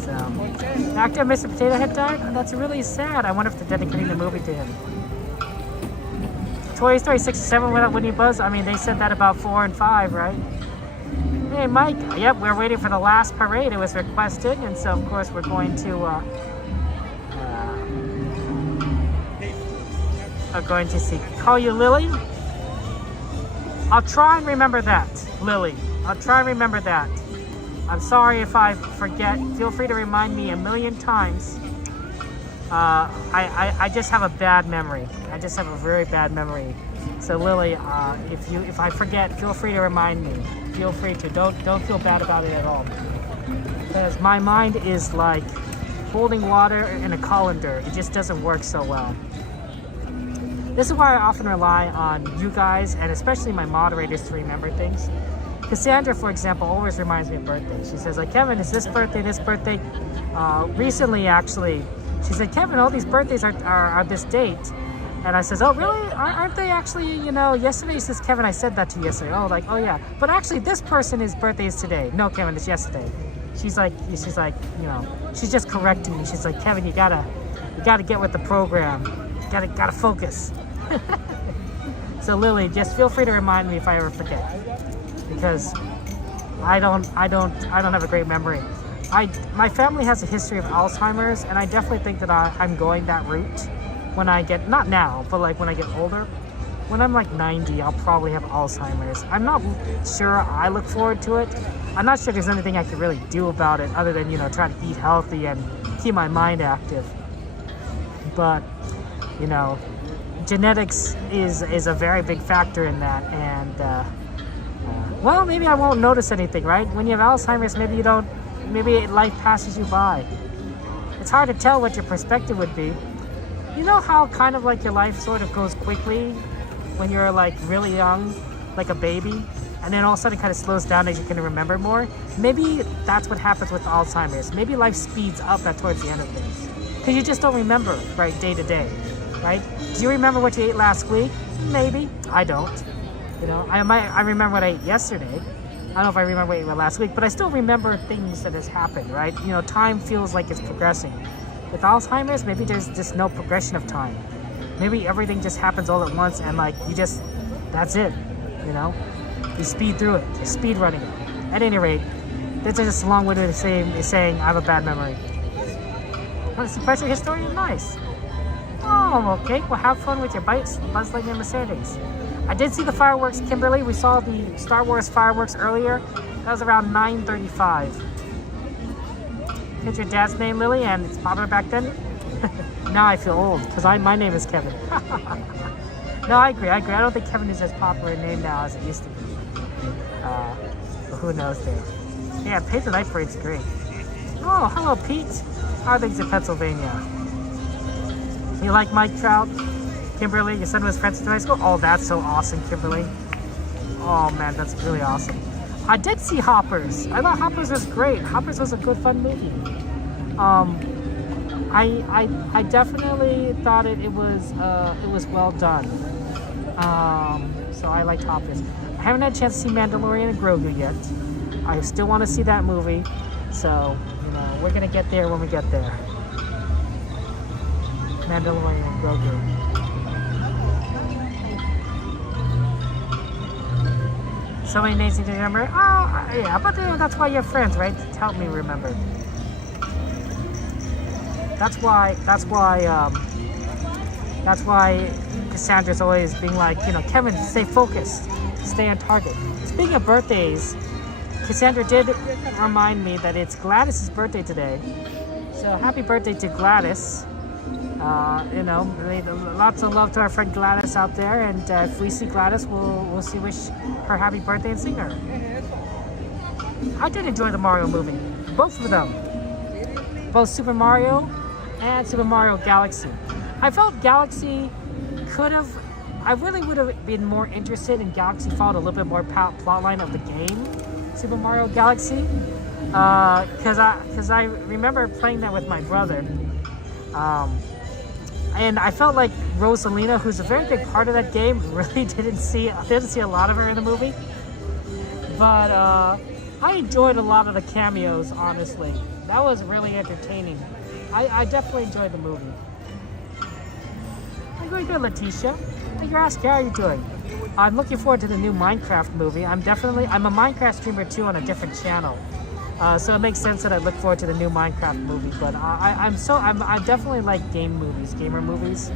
So, actor Mr. Potato Head died? That's really sad. I wonder if they're dedicating the movie to him. Toy Story 6 and 7 without Winnie Buzz? I mean, they said that about 4 and 5, right? Hey, Mike. Yep, we're waiting for the last parade. It was requested, and so, of course, we're going to see. Call you Lily? I'll try and remember that, Lily. I'll try and remember that. I'm sorry if I forget. Feel free to remind me a million times. I just have a bad memory. I just have a very bad memory. So Lily, if I forget, feel free to remind me. Feel free to. Don't feel bad about it at all. Because my mind is like holding water in a colander. It just doesn't work so well. This is why I often rely on you guys, and especially my moderators, to remember things. Cassandra, for example, always reminds me of birthdays. She says, like, Kevin, is this birthday? Recently, actually, she said, Kevin, all these birthdays are this date. And I says, oh, really? Aren't they actually, you know, yesterday? She says, Kevin, I said that to you yesterday. Oh, like, oh, yeah. But actually, this person's birthday is today. No, Kevin, it's yesterday. She's like, you know, she's just correcting me. She's like, Kevin, you gotta get with the program. You gotta focus. So Lily, just feel free to remind me if I ever forget, because I don't have a great memory. My family has a history of Alzheimer's, and I definitely think that I'm going that route when I get, not now, but like when I get older. When I'm like 90, I'll probably have Alzheimer's. I'm not sure I look forward to it. I'm not sure there's anything I could really do about it other than, you know, try to eat healthy and keep my mind active. But, you know, genetics is a very big factor in that, and well, maybe I won't notice anything, right? When you have Alzheimer's, maybe life passes you by. It's hard to tell what your perspective would be. You know how kind of like your life sort of goes quickly when you're like really young, like a baby, and then all of a sudden it kind of slows down as you can remember more? Maybe that's what happens with Alzheimer's. Maybe life speeds up towards the end of things, because you just don't remember, right, day to day. Right? Do you remember what you ate last week? Maybe. I don't. You know, I remember what I ate yesterday. I don't know if I remember what I ate last week, but I still remember things that has happened, right? You know, time feels like it's progressing. With Alzheimer's, maybe there's just no progression of time. Maybe everything just happens all at once, and like that's it. You know, you speed through it. You're speed running it. At any rate, that's just a long way of saying I have a bad memory. Well, it's a special historian, nice. Oh, okay. Well, have fun with your Buzz Lightyear Mercedes. I did see the fireworks, Kimberly. We saw the Star Wars fireworks earlier. That was around 9:35. It's your dad's name, Lily, and it's popular back then. Now I feel old because my name is Kevin. No, I agree. I don't think Kevin is as popular a name now as it used to be. But who knows there? Yeah, Page the Night Parade's great. Oh, hello, Pete. How are things in Pennsylvania? You like Mike Trout? Kimberly, your son was friends in high school? Oh, that's so awesome, Kimberly. Oh, man, that's really awesome. I did see Hoppers. I thought Hoppers was great. Hoppers was a good, fun movie. I definitely thought it was well done. So I liked Hoppers. I haven't had a chance to see Mandalorian and Grogu yet. I still want to see that movie. So, you know, we're going to get there when we get there. Mandalorian and Grogu. So many names to remember. Oh, yeah, but that's why you're friends, right? To help me remember. That's why Cassandra's always being like, you know, Kevin, stay focused, stay on target. Speaking of birthdays, Cassandra did remind me that it's Gladys' birthday today. So happy birthday to Gladys. You know, lots of love to our friend Gladys out there. And if we see Gladys, we'll wish her happy birthday and sing her. I did enjoy the Mario movie, both of them, both Super Mario and Super Mario Galaxy. I felt Galaxy I really would have been more interested in Galaxy, followed a little bit more plotline of the game, Super Mario Galaxy, because I remember playing that with my brother, and I felt like Rosalina, who's a very big part of that game, really didn't see a lot of her in the movie, but I enjoyed a lot of the cameos, honestly. That was really entertaining. I definitely enjoyed the movie. I'm going good, Letitia. You're asking, how are you doing? I'm looking forward to the new Minecraft movie. I'm a Minecraft streamer too on a different channel. So it makes sense that I look forward to the new Minecraft movie. But I definitely like gamer movies.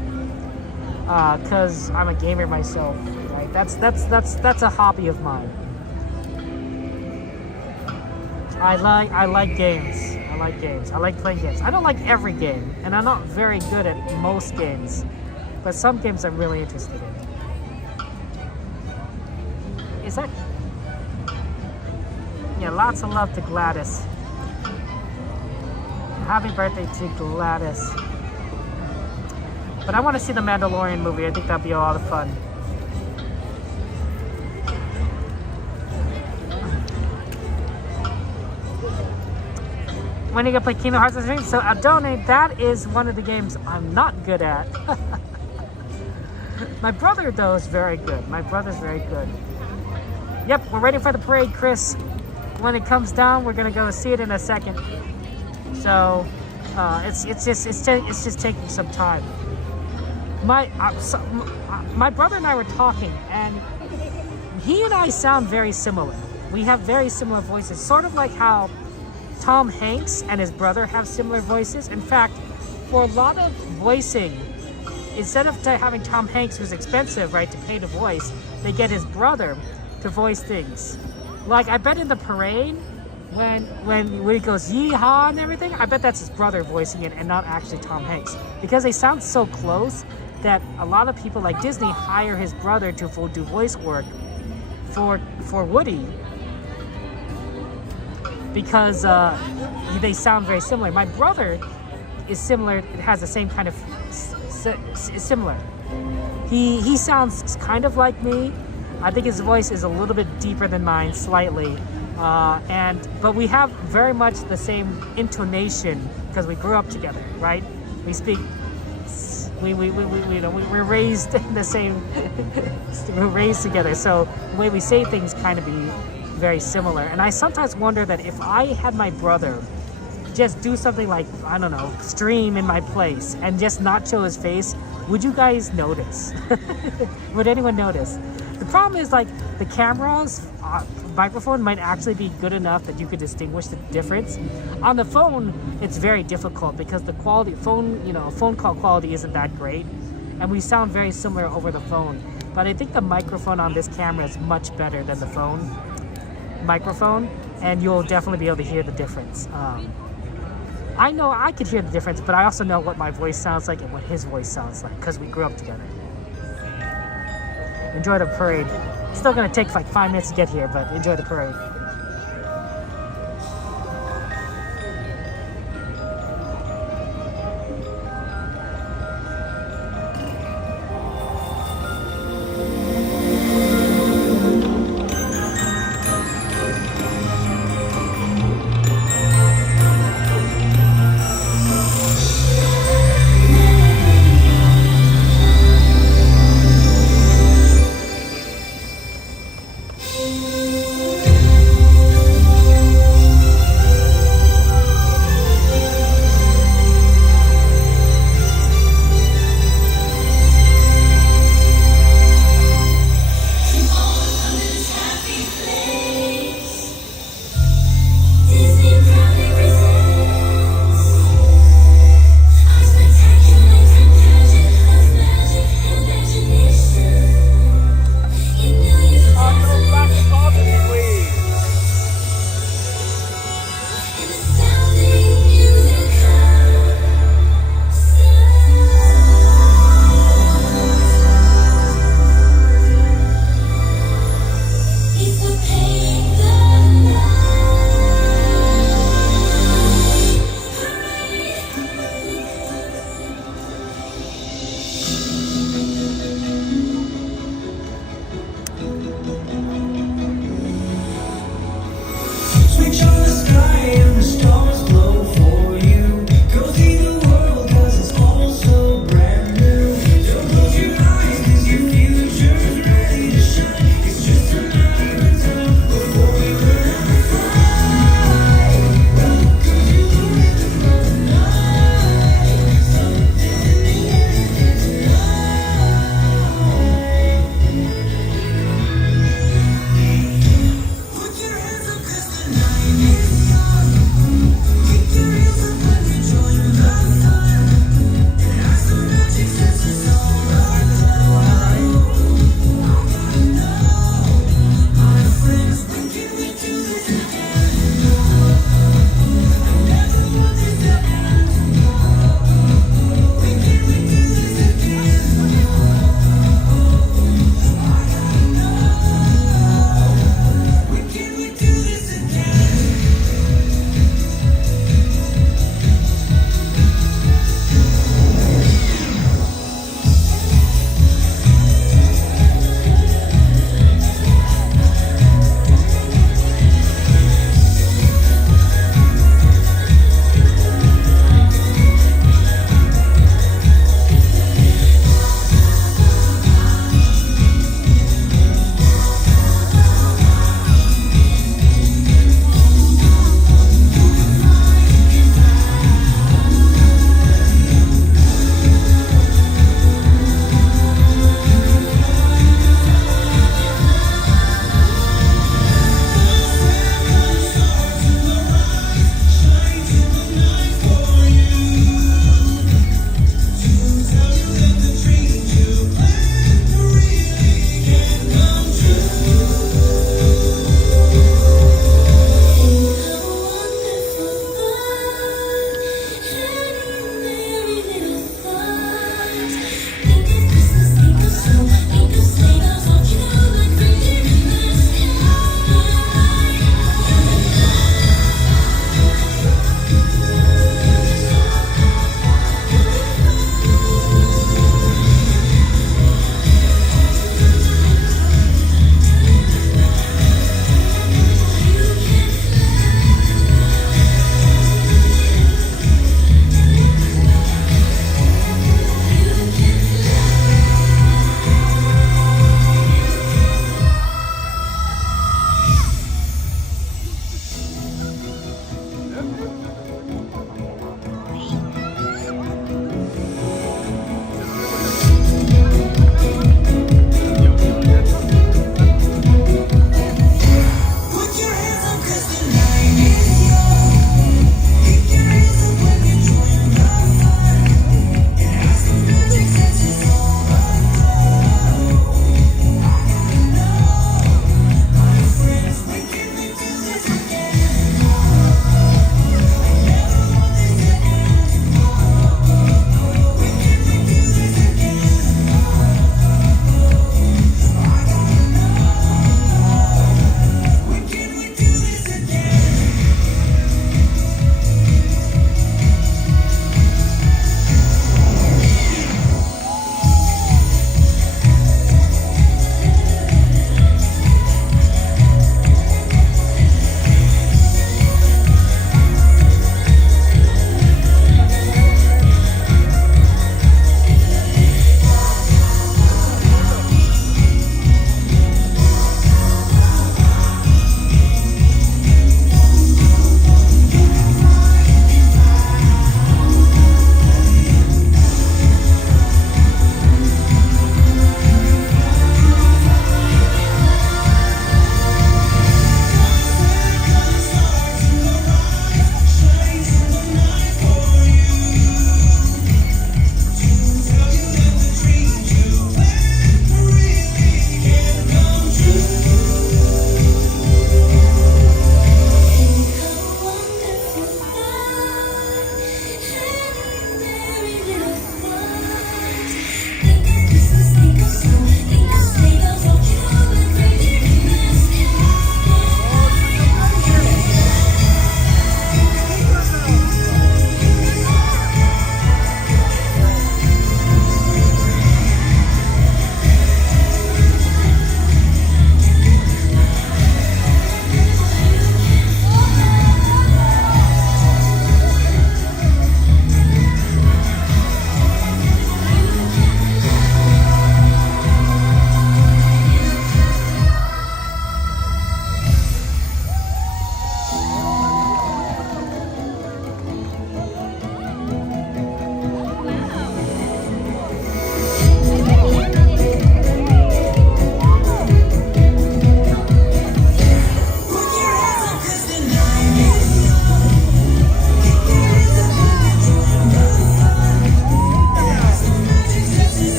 Cause I'm a gamer myself, right? That's a hobby of mine. I like games. I like games. I like playing games. I don't like every game, and I'm not very good at most games. But some games I'm really interested in. Is that? Yeah, lots of love to Gladys. Happy birthday to Gladys. But I want to see the Mandalorian movie. I think that'd be a lot of fun. When are you gonna play Kingdom Hearts on stream? So Adone, that is one of the games I'm not good at. My brother, though, is very good. My brother's very good. Yep, we're ready for the parade, Chris. When it comes down, we're gonna go see it in a second. So it's just taking some time. My brother and I were talking, and he and I sound very similar. We have very similar voices, sort of like how Tom Hanks and his brother have similar voices. In fact, for a lot of voicing, instead of having Tom Hanks, who's expensive, right, to pay the voice, they get his brother to voice things. Like, I bet in the parade, when he goes yeehaw and everything, I bet that's his brother voicing it and not actually Tom Hanks. Because they sound so close that a lot of people like Disney hire his brother to do voice work for Woody. Because they sound very similar. My brother is similar, it has the same kind of, similar. He sounds kind of like me. I think his voice is a little bit deeper than mine, slightly. But we have very much the same intonation because we grew up together, right? We speak, we're raised in the same, we're raised together. So the way we say things kind of be very similar. And I sometimes wonder that if I had my brother just do something like, I don't know, stream in my place and just not show his face, would you guys notice? Would anyone notice? The problem is, like, the camera's microphone might actually be good enough that you could distinguish the difference. On the phone, it's very difficult because the quality, phone call quality isn't that great, and we sound very similar over the phone. But I think the microphone on this camera is much better than the phone microphone, and you'll definitely be able to hear the difference. I know I could hear the difference, but I also know what my voice sounds like and what his voice sounds like because we grew up together. Enjoy the parade. It's still gonna take like 5 minutes to get here, but enjoy the parade.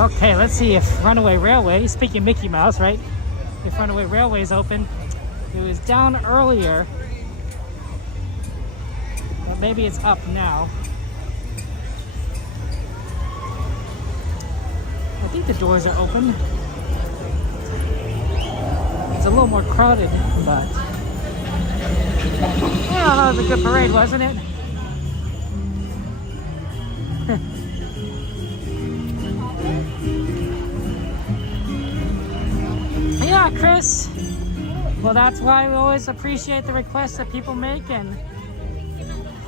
Okay, let's see if Runaway Railway, speaking of Mickey Mouse, right? If Runaway Railway is open. It was down earlier, but maybe it's up now. I think the doors are open. It's a little more crowded, but yeah, that was a good parade, wasn't it? Yeah, Chris. Well, that's why we always appreciate the requests that people make, and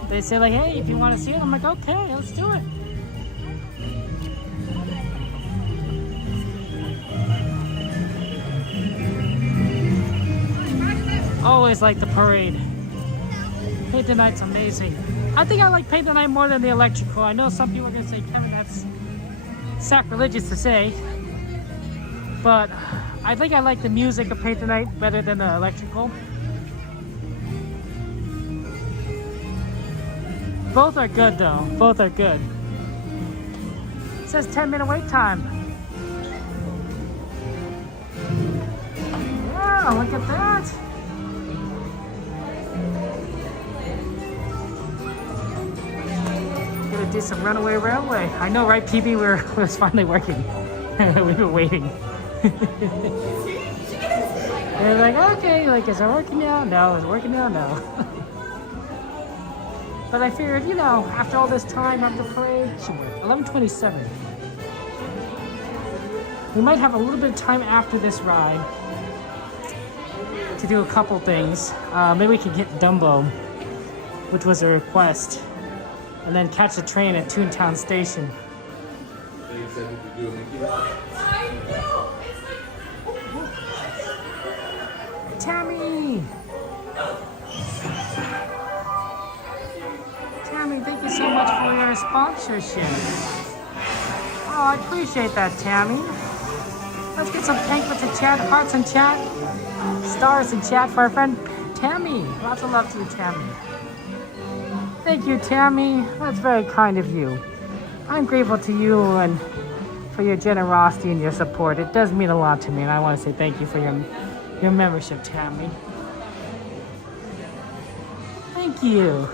they say like, hey, if you want to see it, I'm like, okay, let's do it. Always like the parade. Paint the Night's amazing. I think I like Paint the Night more than the electrical. I know some people are going to say, Kevin, that's sacrilegious to say, but I think I like the music of Paint the Night better than the electrical. Both are good though. Both are good. It says 10-minute wait time. Wow, look at that. Gonna do some Runaway Railway. I know, right, PB? We're finally working. We've been waiting. They're like, okay, like, is it working now? No. Is it working now? No. But I figured, you know, after all this time, after the parade, it should work. 11:27. We might have a little bit of time after this ride to do a couple things. Maybe we could get Dumbo, which was a request, and then catch the train at Toontown Station. Tammy! Tammy, thank you so much for your sponsorship. Oh, I appreciate that, Tammy. Let's get some penguins in chat, hearts in chat, stars in chat for our friend Tammy. Lots of love to you, Tammy. Thank you, Tammy. That's very kind of you. I'm grateful to you and for your generosity and your support. It does mean a lot to me, and I want to say thank you for your membership, Tammy. Thank you.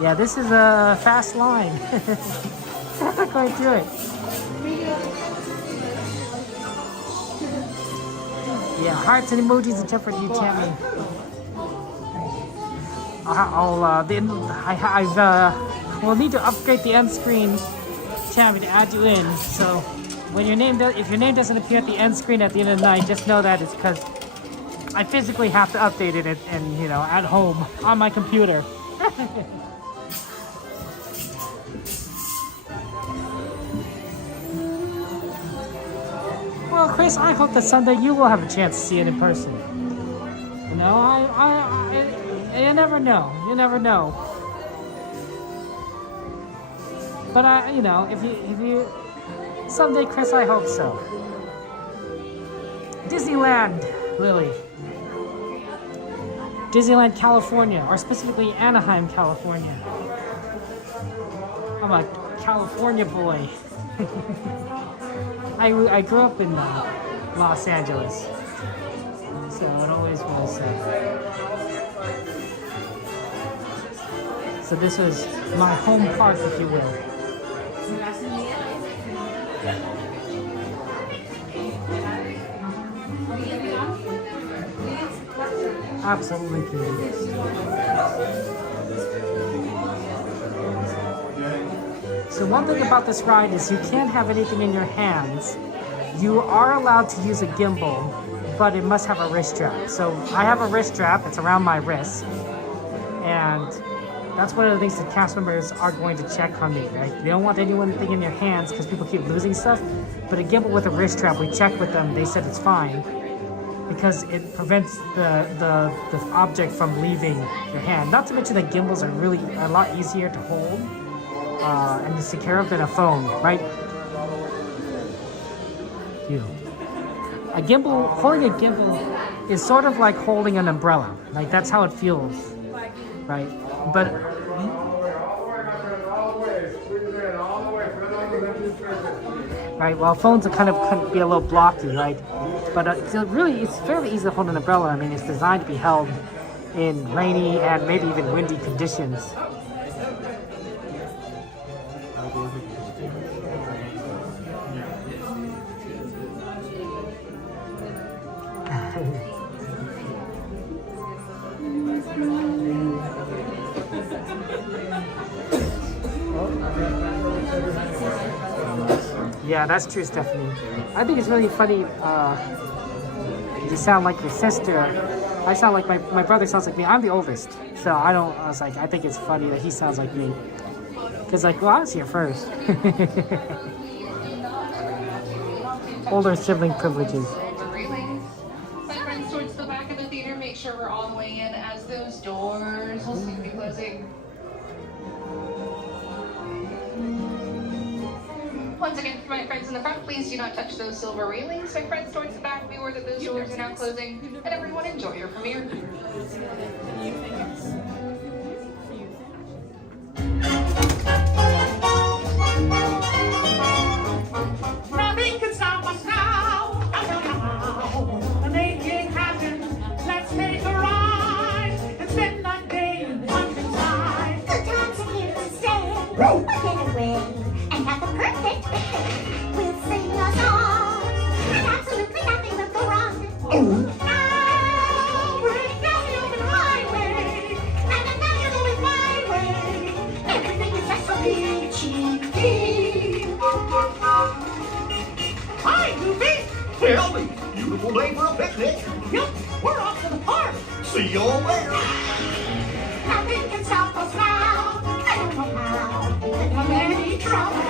Yeah, this is a fast line. I'm not going to do it. Yeah, hearts and emojis and stuff for you, Tammy. We'll need to upgrade the end screen, Tammy, to add you in. So when if your name doesn't appear at the end screen at the end of the night, just know that it's because I physically have to update it and you know, at home on my computer. Well, Chris, I hope that someday you will have a chance to see it in person. You know, you never know. You never know. But you know, if you someday, Chris, I hope so. Disneyland, Lily. Disneyland, California, or specifically Anaheim, California. I'm a California boy. I grew up in Los Angeles, so it always was. So this was my home park, if you will. Absolutely. So one thing about this ride is you can't have anything in your hands. You are allowed to use a gimbal, but it must have a wrist strap. So I have a wrist strap, it's around my wrist. And that's one of the things that cast members are going to check on me, right? They don't want anything in their hands because people keep losing stuff. But a gimbal with a wrist strap, we checked with them, they said it's fine. Because it prevents the object from leaving your hand. Not to mention that gimbals are really a lot easier to hold. And to take care of than a phone, right? Holding a gimbal is sort of like holding an umbrella. Like, that's how it feels, right? But right? Well, phones are kind of be a little blocky, right? But really, it's fairly easy to hold an umbrella. I mean, it's designed to be held in rainy and maybe even windy conditions. Yeah, that's true, Stephanie. I think it's really funny. You sound like your sister. I sound like my brother sounds like me. I'm the oldest, so I was like, I think it's funny that he sounds like me. Because, like, well, I was here first. Older sibling privileges. My friends towards the back of the theater, make sure we're all the way in as those doors will soon be closing. Once again, for my friends in the front, please do not touch those silver railings. My friends towards the back, be aware that those doors are now closing. And everyone, enjoy your premiere. Nothing can stop us now. Make it happen. Let's take a ride and spend that day in the countryside. Good times are here to stay. We'll get away and have the perfect day. We'll sing a song and absolutely nothing will go wrong. Now we're down the open highway, and now you're going my way. Everything is just so peachy. Hi, Goofy. Tell me, beautiful day for a picnic. Yep, we're off to the park. See you all there. Nothing can stop us now. I don't know how. But I'm any trouble.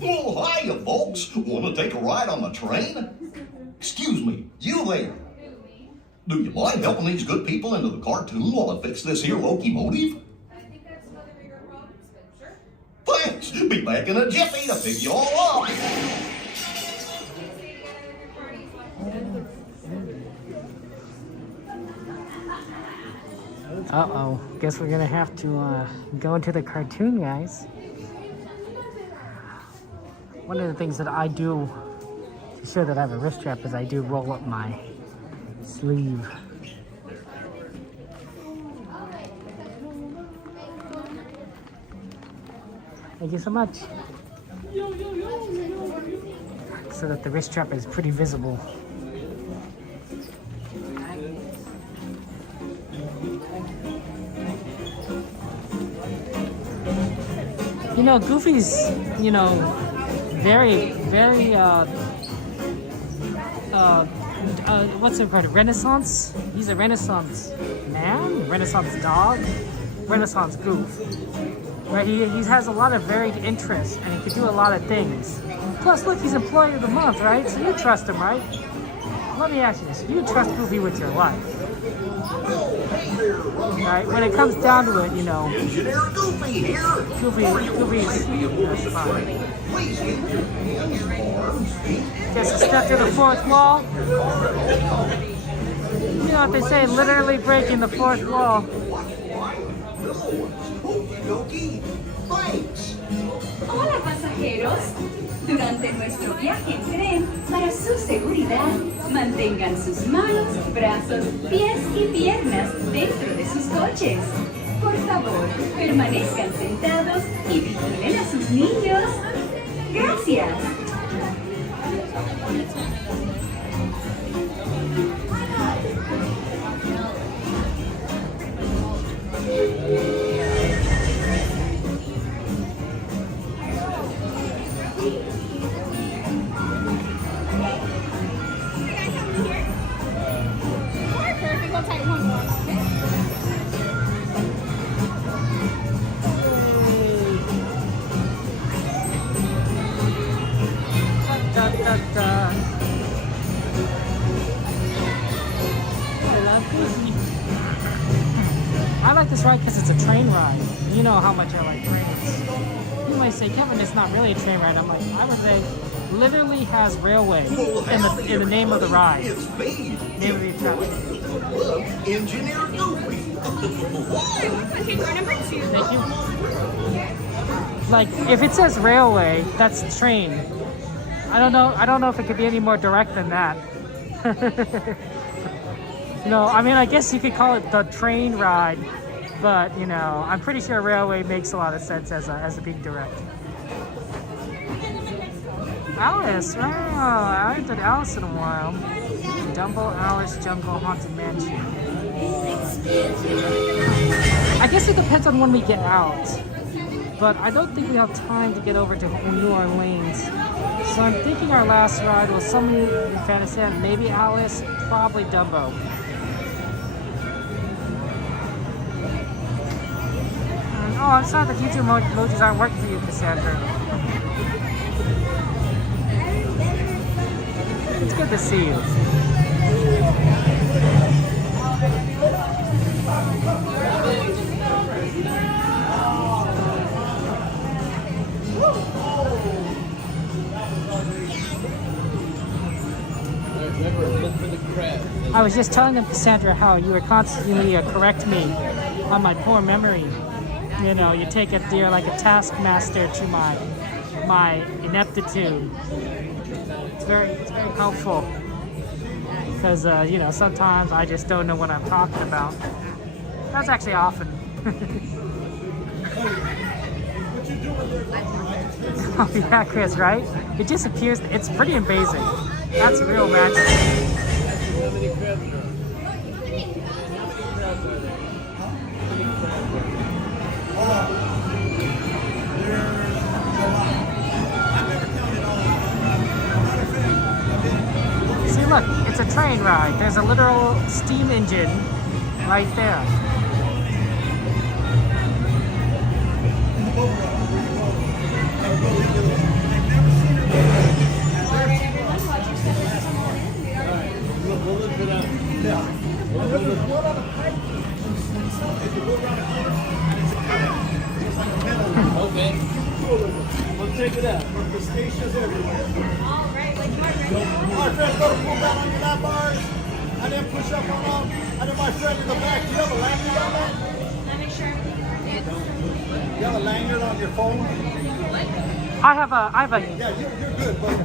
Well, hiya, folks. Want to take a ride on the train? Excuse me, you there. Do you mind helping these good people into the cartoon while I fix this here locomotive? Thanks. Be back in a jiffy to pick you all up. Uh-oh. Guess we're gonna have to go into the cartoon, guys. One of the things that I do to show that I have a wrist strap is I do roll up my sleeve. Thank you so much. So that the wrist strap is pretty visible. You know, Goofy's, you know, very, what's it called? Renaissance? He's a Renaissance man? Renaissance dog? Renaissance goof. Right? He has a lot of varied interests and he can do a lot of things. Plus, look, he's Employee of the Month, right? So you trust him, right? Let me ask you this. You trust Goofy with your life? Right? When it comes down to it, you know. Engineer Goofy here. Goofy's that's fine. Gets to step to the fourth wall. You know what they say, literally breaking the fourth wall. Hola pasajeros, durante nuestro viaje en tren, para su seguridad, mantengan sus manos, brazos, pies y piernas dentro de sus coches. Por favor, permanezcan sentados y vigilen a sus niños. Gracias. I like this ride because it's a train ride. You know how much I like trains. You might say, Kevin, it's not really a train ride. I'm like, I would say literally has railway in the name of the ride. It's me, Name of the attraction. Engineer Goofy. Okay, we're number 2. Thank you. Like, if it says railway, that's train. I don't know if it could be any more direct than that. I mean, I guess you could call it the train ride, but I'm pretty sure railway makes a lot of sense as a being direct. Alice, wow, I haven't done Alice in a while. Dumbo, Alice, Jungle, Haunted Mansion. I guess it depends on when we get out, but I don't think we have time to get over to New Orleans. So I'm thinking our last ride was somewhere in Fantasyland, maybe Alice, probably Dumbo. And, oh, I'm sorry the YouTube emojis aren't working for you, Cassandra. It's good to see you. I was just telling them, Cassandra, how you were constantly correct me on my poor memory. You take it there like a taskmaster to my ineptitude. It's very helpful because sometimes I just don't know what I'm talking about. That's actually often. Oh yeah, Chris, right? It just appears. It's pretty amazing. That's real magic. See, look, it's a train ride. There's a literal steam engine right there. Okay. Let's take it out. The stations everywhere. All right, like my My friend, go to pull down on your lap bars, and then push up on them. And then my friend in the back, do you have a lanyard on that? Let me sure. You have a lanyard on your phone? I have a. Yeah, you're good, but.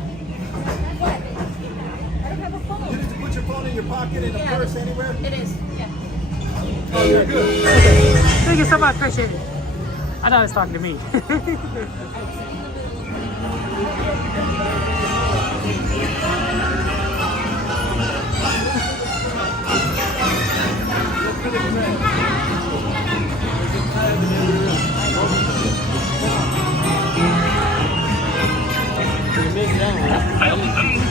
What? I don't have a phone. You need to put your phone in your pocket, in a purse, anywhere? It is, yeah. Oh, you're good. Okay. Thank you so much, appreciate it. I know it's talking to me.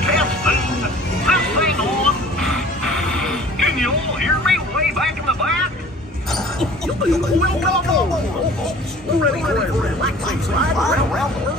Testing. This thing on. Can you all hear me way back in the back? Welcome. Ready for a relaxing ride around the world?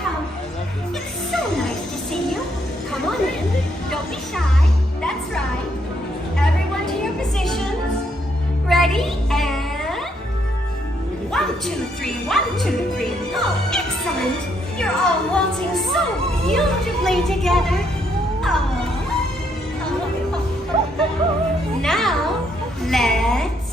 Come. It's so nice to see you. Come on in. Don't be shy. That's right. Everyone to your positions. Ready? And 1, 2, 3, 1, 2, 3. Oh, excellent. You're all waltzing so beautifully together. Oh. Now, let's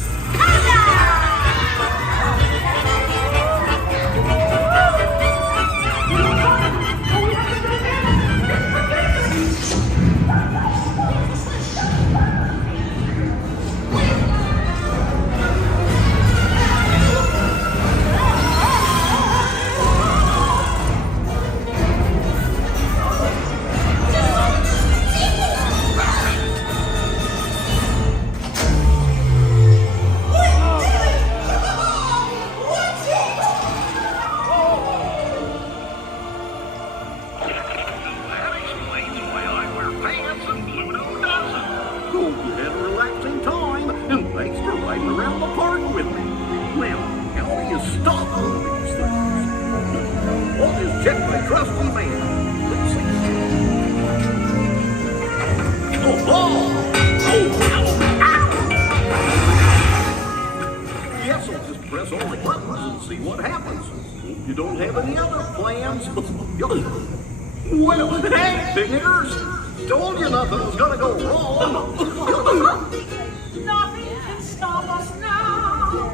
Well, hey, figures! Told you nothing was gonna go wrong. Nothing can stop us now.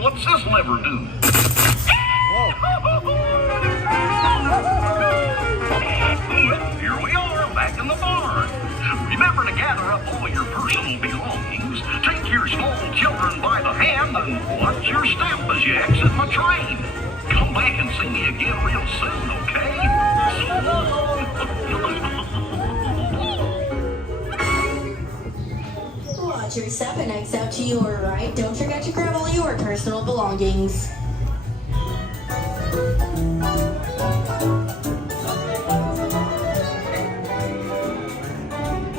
What's this lever do? Here we are, back in the barn. Remember to gather up all your personal belongings, take your small children by the hand, and watch your step as you exit my train. Come back and see me again real soon, okay? Watch your step and exit out to your right. Don't forget to grab all your personal belongings.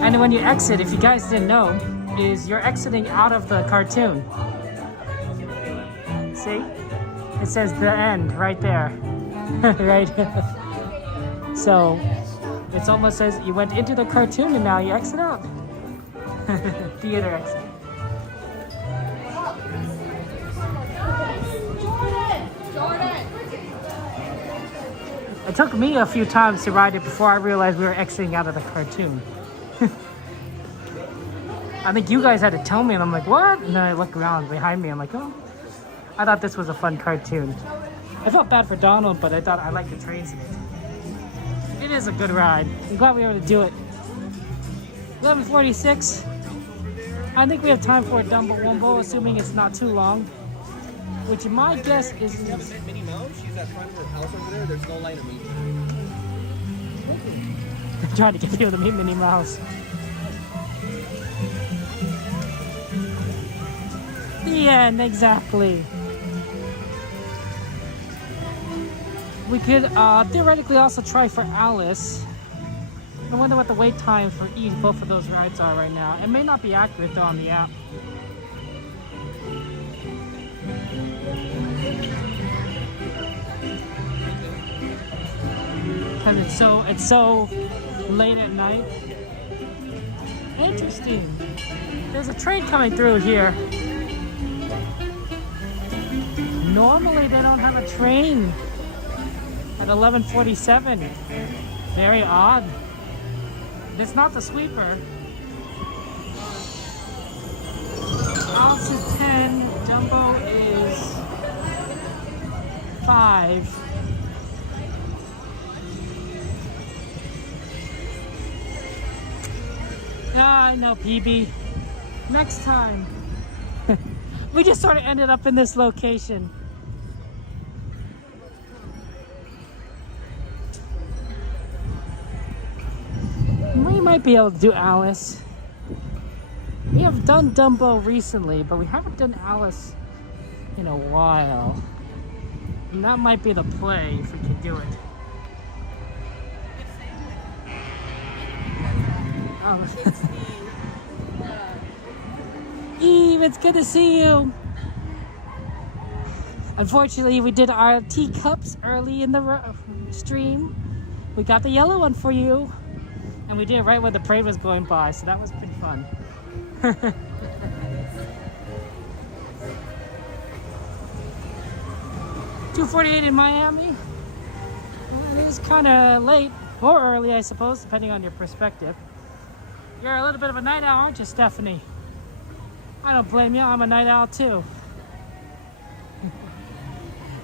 And when you exit, if you guys didn't know, is you're exiting out of the cartoon. See? It says the end right there. Right? So, it's almost as you went into the cartoon and now you exit out. Theater exit. It took me a few times to ride it before I realized we were exiting out of the cartoon. I think you guys had to tell me, and I'm like, what? And then I look around behind me, I'm like, oh. I thought this was a fun cartoon. I felt bad for Donald, but I thought I liked the trains in it. It is a good ride. I'm glad we were able to do it. 11:46. I think we have time for a Dumbo Wumbo, assuming it's not too long. Which my guess is... Minnie Mouse, she's at front of her house over there. There's no line of me. They're trying to get people to meet Minnie Mouse. The end, exactly. We could theoretically also try for Alice. I wonder what the wait time for both of those rides are right now. It may not be accurate though on the app. Because it's so late at night. Interesting. There's a train coming through here. Normally they don't have a train at 11:47. Very odd. It's not the sweeper. Alice is 10, Dumbo is 5. I know, PB. Next time. We just sort of ended up in this location. We might be able to do Alice. We have done Dumbo recently, but we haven't done Alice in a while. And that might be the play if we can do it. Eve, it's good to see you. Unfortunately, we did our teacups early in the stream. We got the yellow one for you. And we did it right when the parade was going by, so that was pretty fun. 2:48 in Miami. Well, it is kind of late, or early, I suppose, depending on your perspective. You're a little bit of a night owl, aren't you, Stephanie? I don't blame you, I'm a night owl too.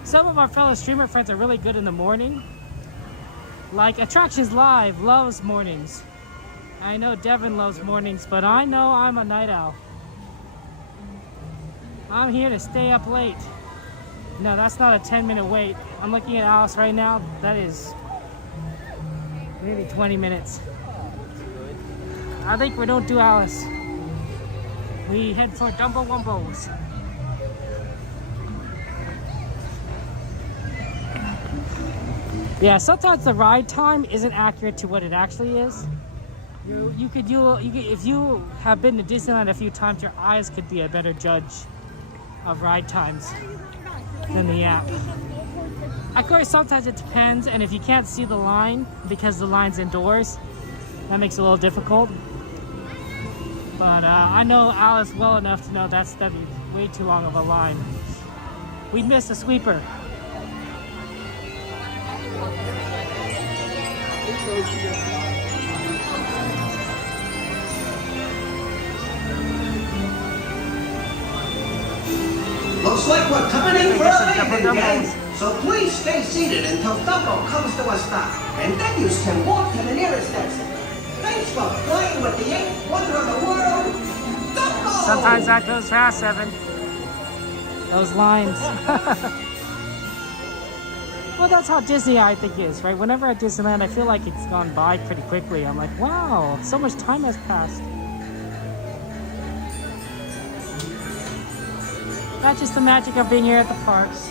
Some of our fellow streamer friends are really good in the morning. Like Attractions Live loves mornings. I know Devin loves mornings, but I know I'm a night owl. I'm here to stay up late. No, that's not a 10-minute wait. I'm looking at Alice right now. That is maybe 20 minutes. I think we don't do Alice. We head for Dumbo Wumbos. Yeah, sometimes the ride time isn't accurate to what it actually is. You could if you have been to Disneyland a few times, your eyes could be a better judge of ride times than the app. Of course, sometimes it depends, and if you can't see the line because the line's indoors, that makes it a little difficult. But I know Alice well enough to know that'd be way too long of a line. We missed a sweeper. Looks like we're coming in for a landing, gang. So please stay seated until Dumbo comes to a stop, and then you can walk to the nearest exit. Thanks for flying with the 8th wonder of the world, Dumbo! Sometimes that goes fast, Evan. Those lines. Well, that's how Disney, I think, is, right? Whenever at Disneyland, I feel like it's gone by pretty quickly. I'm like, wow, so much time has passed. That's just the magic of being here at the parks.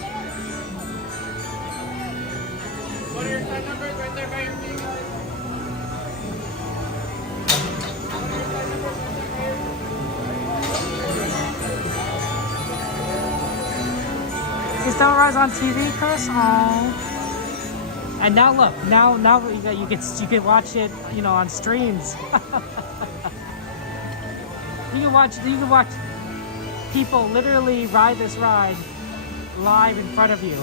What are your side numbers right there by your feet, guys? Is Star Wars on TV, Chris? Aww. And now look, now you can watch it, you know, on streams. you can watch people literally ride this ride live in front of you.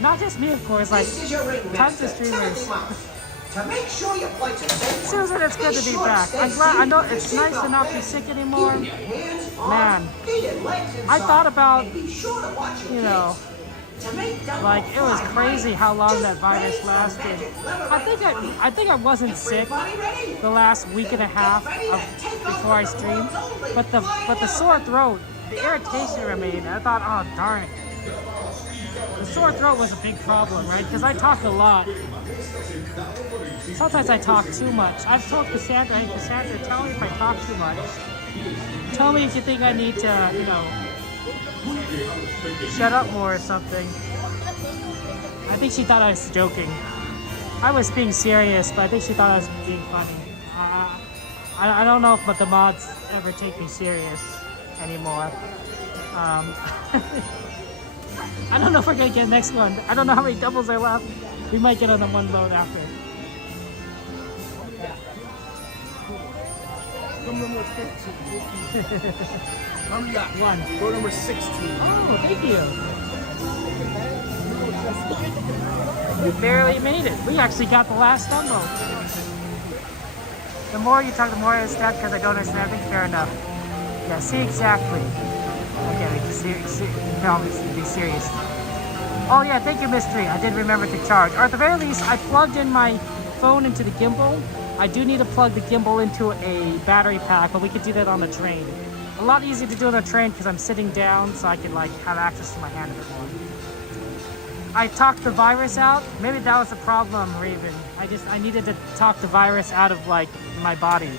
Not just me, of course. Like tons of streamers. To make sure your flights are safe, Susan, it's good to be back. I'm glad. I know it's nice to not be sick anymore. Man, I thought about, you know, like it was crazy how long that virus lasted. I think I wasn't sick the last week and a half before I streamed, but the sore throat, the irritation remained. I thought, oh darn it. sore throat was a big problem, right? Because I talk a lot. Sometimes I talk too much. I've told Cassandra, hey Cassandra, tell me if I talk too much. Tell me if you think I need to, you know, shut up more or something. I think she thought I was joking. I was being serious, but I think she thought I was being funny. I don't know if the mods ever take me serious anymore. I don't know if we're gonna get next one. I don't know how many doubles are left. We might get on the one load after. Number 15. Hurry up. One. Go number 16. Oh, thank you. We barely made it. We actually got the last dumbo. The more you talk, the more I understand because I don't understand everything. Fair enough. Yeah, see exactly. Okay, we can be serious. Oh yeah, thank you, Mystery. I did remember to charge. Or at the very least, I plugged in my phone into the gimbal. I do need to plug the gimbal into a battery pack, but we could do that on the train. A lot easier to do on the train because I'm sitting down, so I can like have access to my hand a bit more. I talked the virus out. Maybe that was the problem, Raven. I needed to talk the virus out of like my body.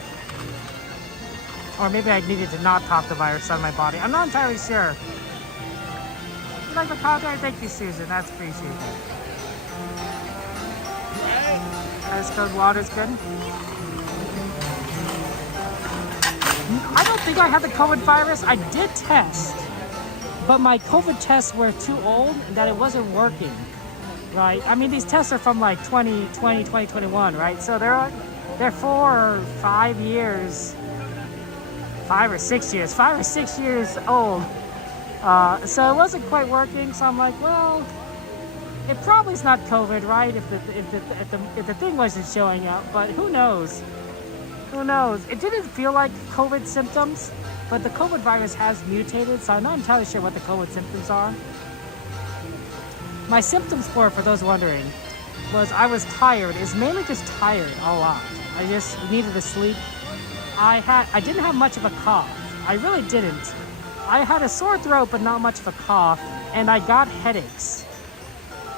Or maybe I needed to not talk the virus out of my body. I'm not entirely sure. You like the commentary? Thank you, Susan. That's appreciated. Ice cold water's good. I don't think I had the COVID virus. I did test, but my COVID tests were too old that it wasn't working, right? I mean, these tests are from like 2020, 2021, right? So they're 4 or 5 years, 5 or 6 years old. So it wasn't quite working. So I'm like, well, it probably is not COVID, right? If the thing wasn't showing up, but who knows? Who knows? It didn't feel like COVID symptoms, but the COVID virus has mutated, so I'm not entirely sure what the COVID symptoms are. My symptoms for those wondering, was I was tired. It's mainly just tired a lot. I just needed to sleep. I didn't have much of a cough. I really didn't. I had a sore throat, but not much of a cough, and I got headaches,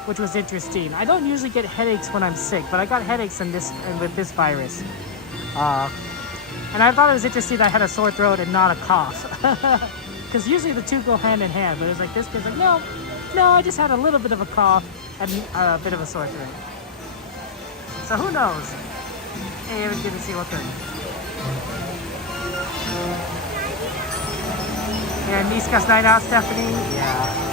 which was interesting. I don't usually get headaches when I'm sick, but I got headaches with this virus. And I thought it was interesting that I had a sore throat and not a cough. Because usually the two go hand in hand, but it was like this kid's like, no, I just had a little bit of a cough and a bit of a sore throat. So who knows? Hey, it was good to see what's good. Yeah, Niska's night out, Stephanie? Yeah.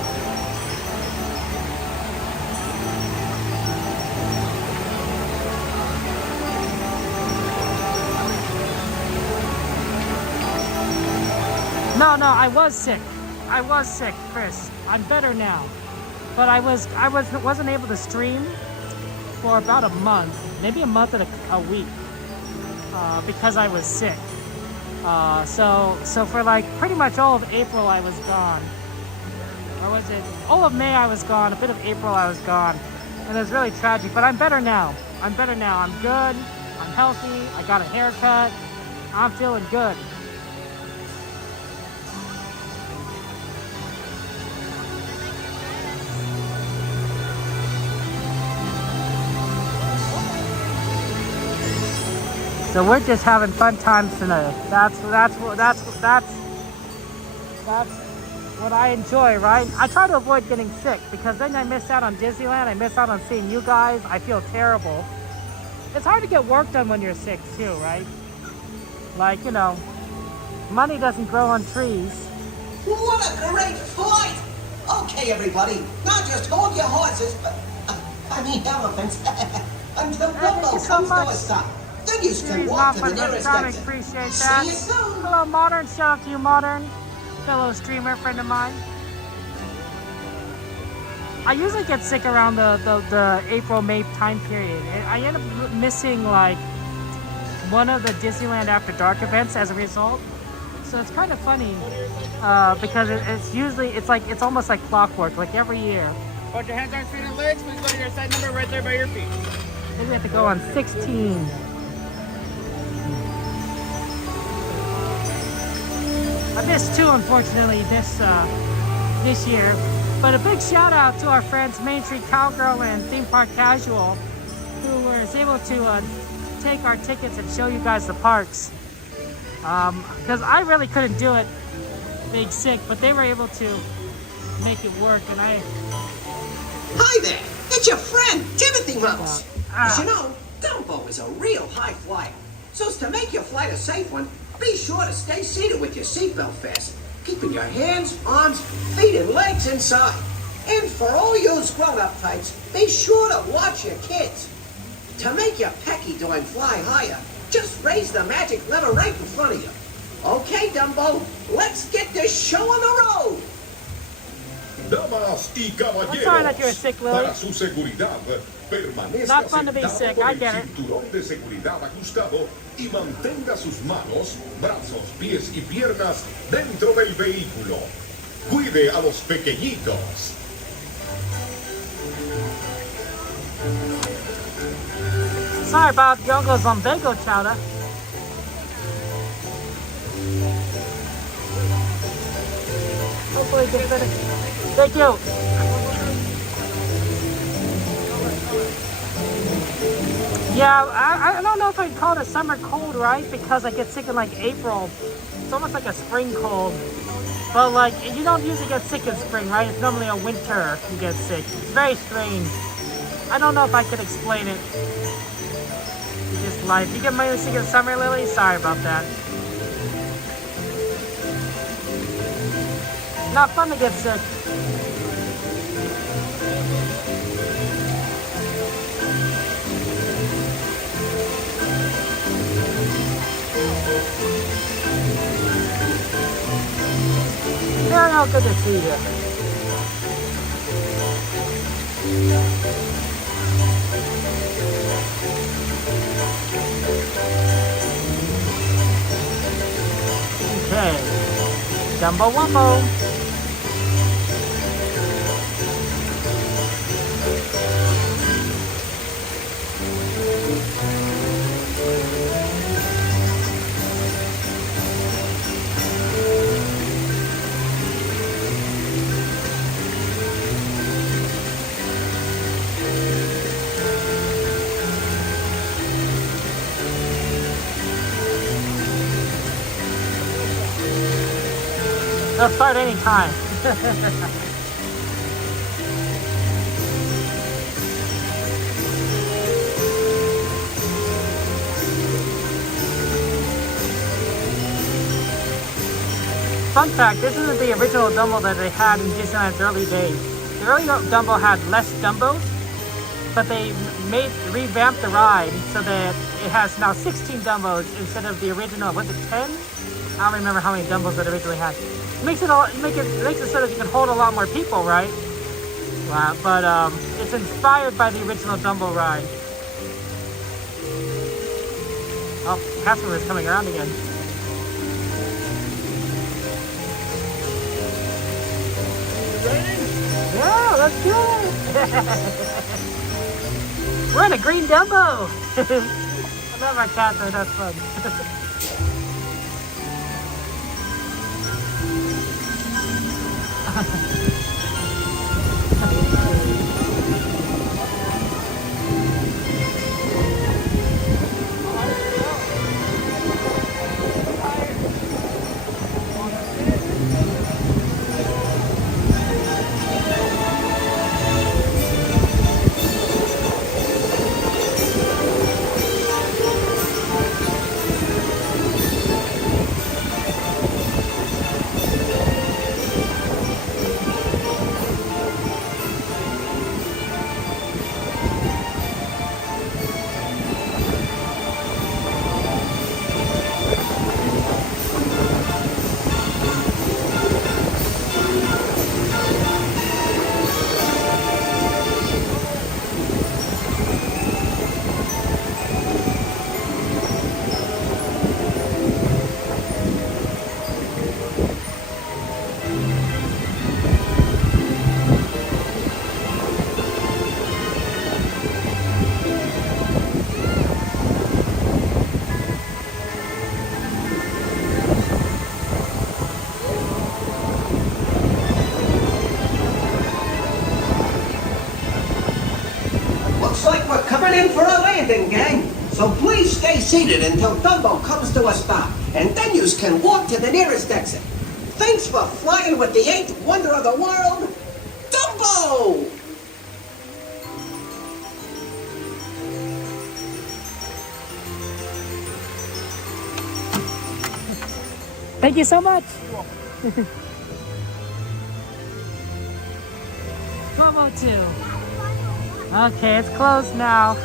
No, I was sick. Chris. I'm better now. But I wasn't able to stream for about a month, maybe a month and a week, because I was sick. So for like pretty much all of April I was gone. Or was it all of May I was gone, a bit of April I was gone. And it was really tragic, but I'm better now. I'm good, I'm healthy, I got a haircut, I'm feeling good. So we're just having fun times tonight. That's what I enjoy, right? I try to avoid getting sick because then I miss out on Disneyland. I miss out on seeing you guys. I feel terrible. It's hard to get work done when you're sick too, right? Like, you know, money doesn't grow on trees. What a great flight! Okay, everybody, not just hold your horses, but I mean elephants, until Dumbo comes to a stop. Then you can walk to the nearest exit. Appreciate that. See you soon. Hello, Modern. Shout out to you, Modern. Fellow streamer, friend of mine. I usually get sick around the April-May time period. I end up missing like one of the Disneyland After Dark events as a result. So it's kind of funny because it's almost like clockwork, like every year. Put your hands on feet and legs. Please go to your side number right there by your feet. Maybe we have to go on 16. I missed 2, unfortunately, this year. But a big shout out to our friends Main Street Cowgirl and Theme Park Casual, who was able to take our tickets and show you guys the parks. Because I really couldn't do it being sick, but they were able to make it work, and I... Hi there! It's your friend, Timothy Mouse! As you know, Dumbo is a real high flyer. So as to make your flight a safe one, be sure to stay seated with your seatbelt fastened, keeping your hands, arms, feet, and legs inside. And for all you grown-up types, be sure to watch your kids. To make your pecky doing fly higher, just raise the magic lever right in front of you. Okay, Dumbo, let's get this show on the road! Damas y caballeros, sorry that you're sick, Lily. para su seguridad, permanezca Not fun to be sentado sick, con I el get it. cinturón de seguridad ajustado y mantenga sus manos, brazos, pies y piernas dentro del vehículo. Cuide a los pequeñitos. Sorry about Yogo's lumbago chowder. Hopefully get better. Thank you. Yeah, I don't know if I'd call it a summer cold, right? Because I get sick in like April. It's almost like a spring cold. But like, you don't usually get sick in spring, right? It's normally a winter you get sick. It's very strange. I don't know if I could explain it. It's just life. You get mainly sick in summer, Lily? Sorry about that. Not fun to get sick. Ariel, good to see you. Okay. Jumbo Wumbo. They'll start any time. Fun fact, this isn't the original Dumbo that they had in Disneyland's early days. The early Dumbo had less Dumbos, but they revamped the ride so that it has now 16 Dumbos instead of the original, was it 10? I don't remember how many Dumbos it originally had. It makes it so that you can hold a lot more people, right? But it's inspired by the original Dumbo ride. Oh, Casper is coming around again. Yeah, let's do it! We're in a green Dumbo! I love our cat though, that's fun. we're coming in for a landing, gang. So please stay seated until Dumbo comes to a stop, and then you can walk to the nearest exit. Thanks for flying with the 8th wonder of the world, Dumbo! Thank you so much. 12:02. Okay, it's closed now.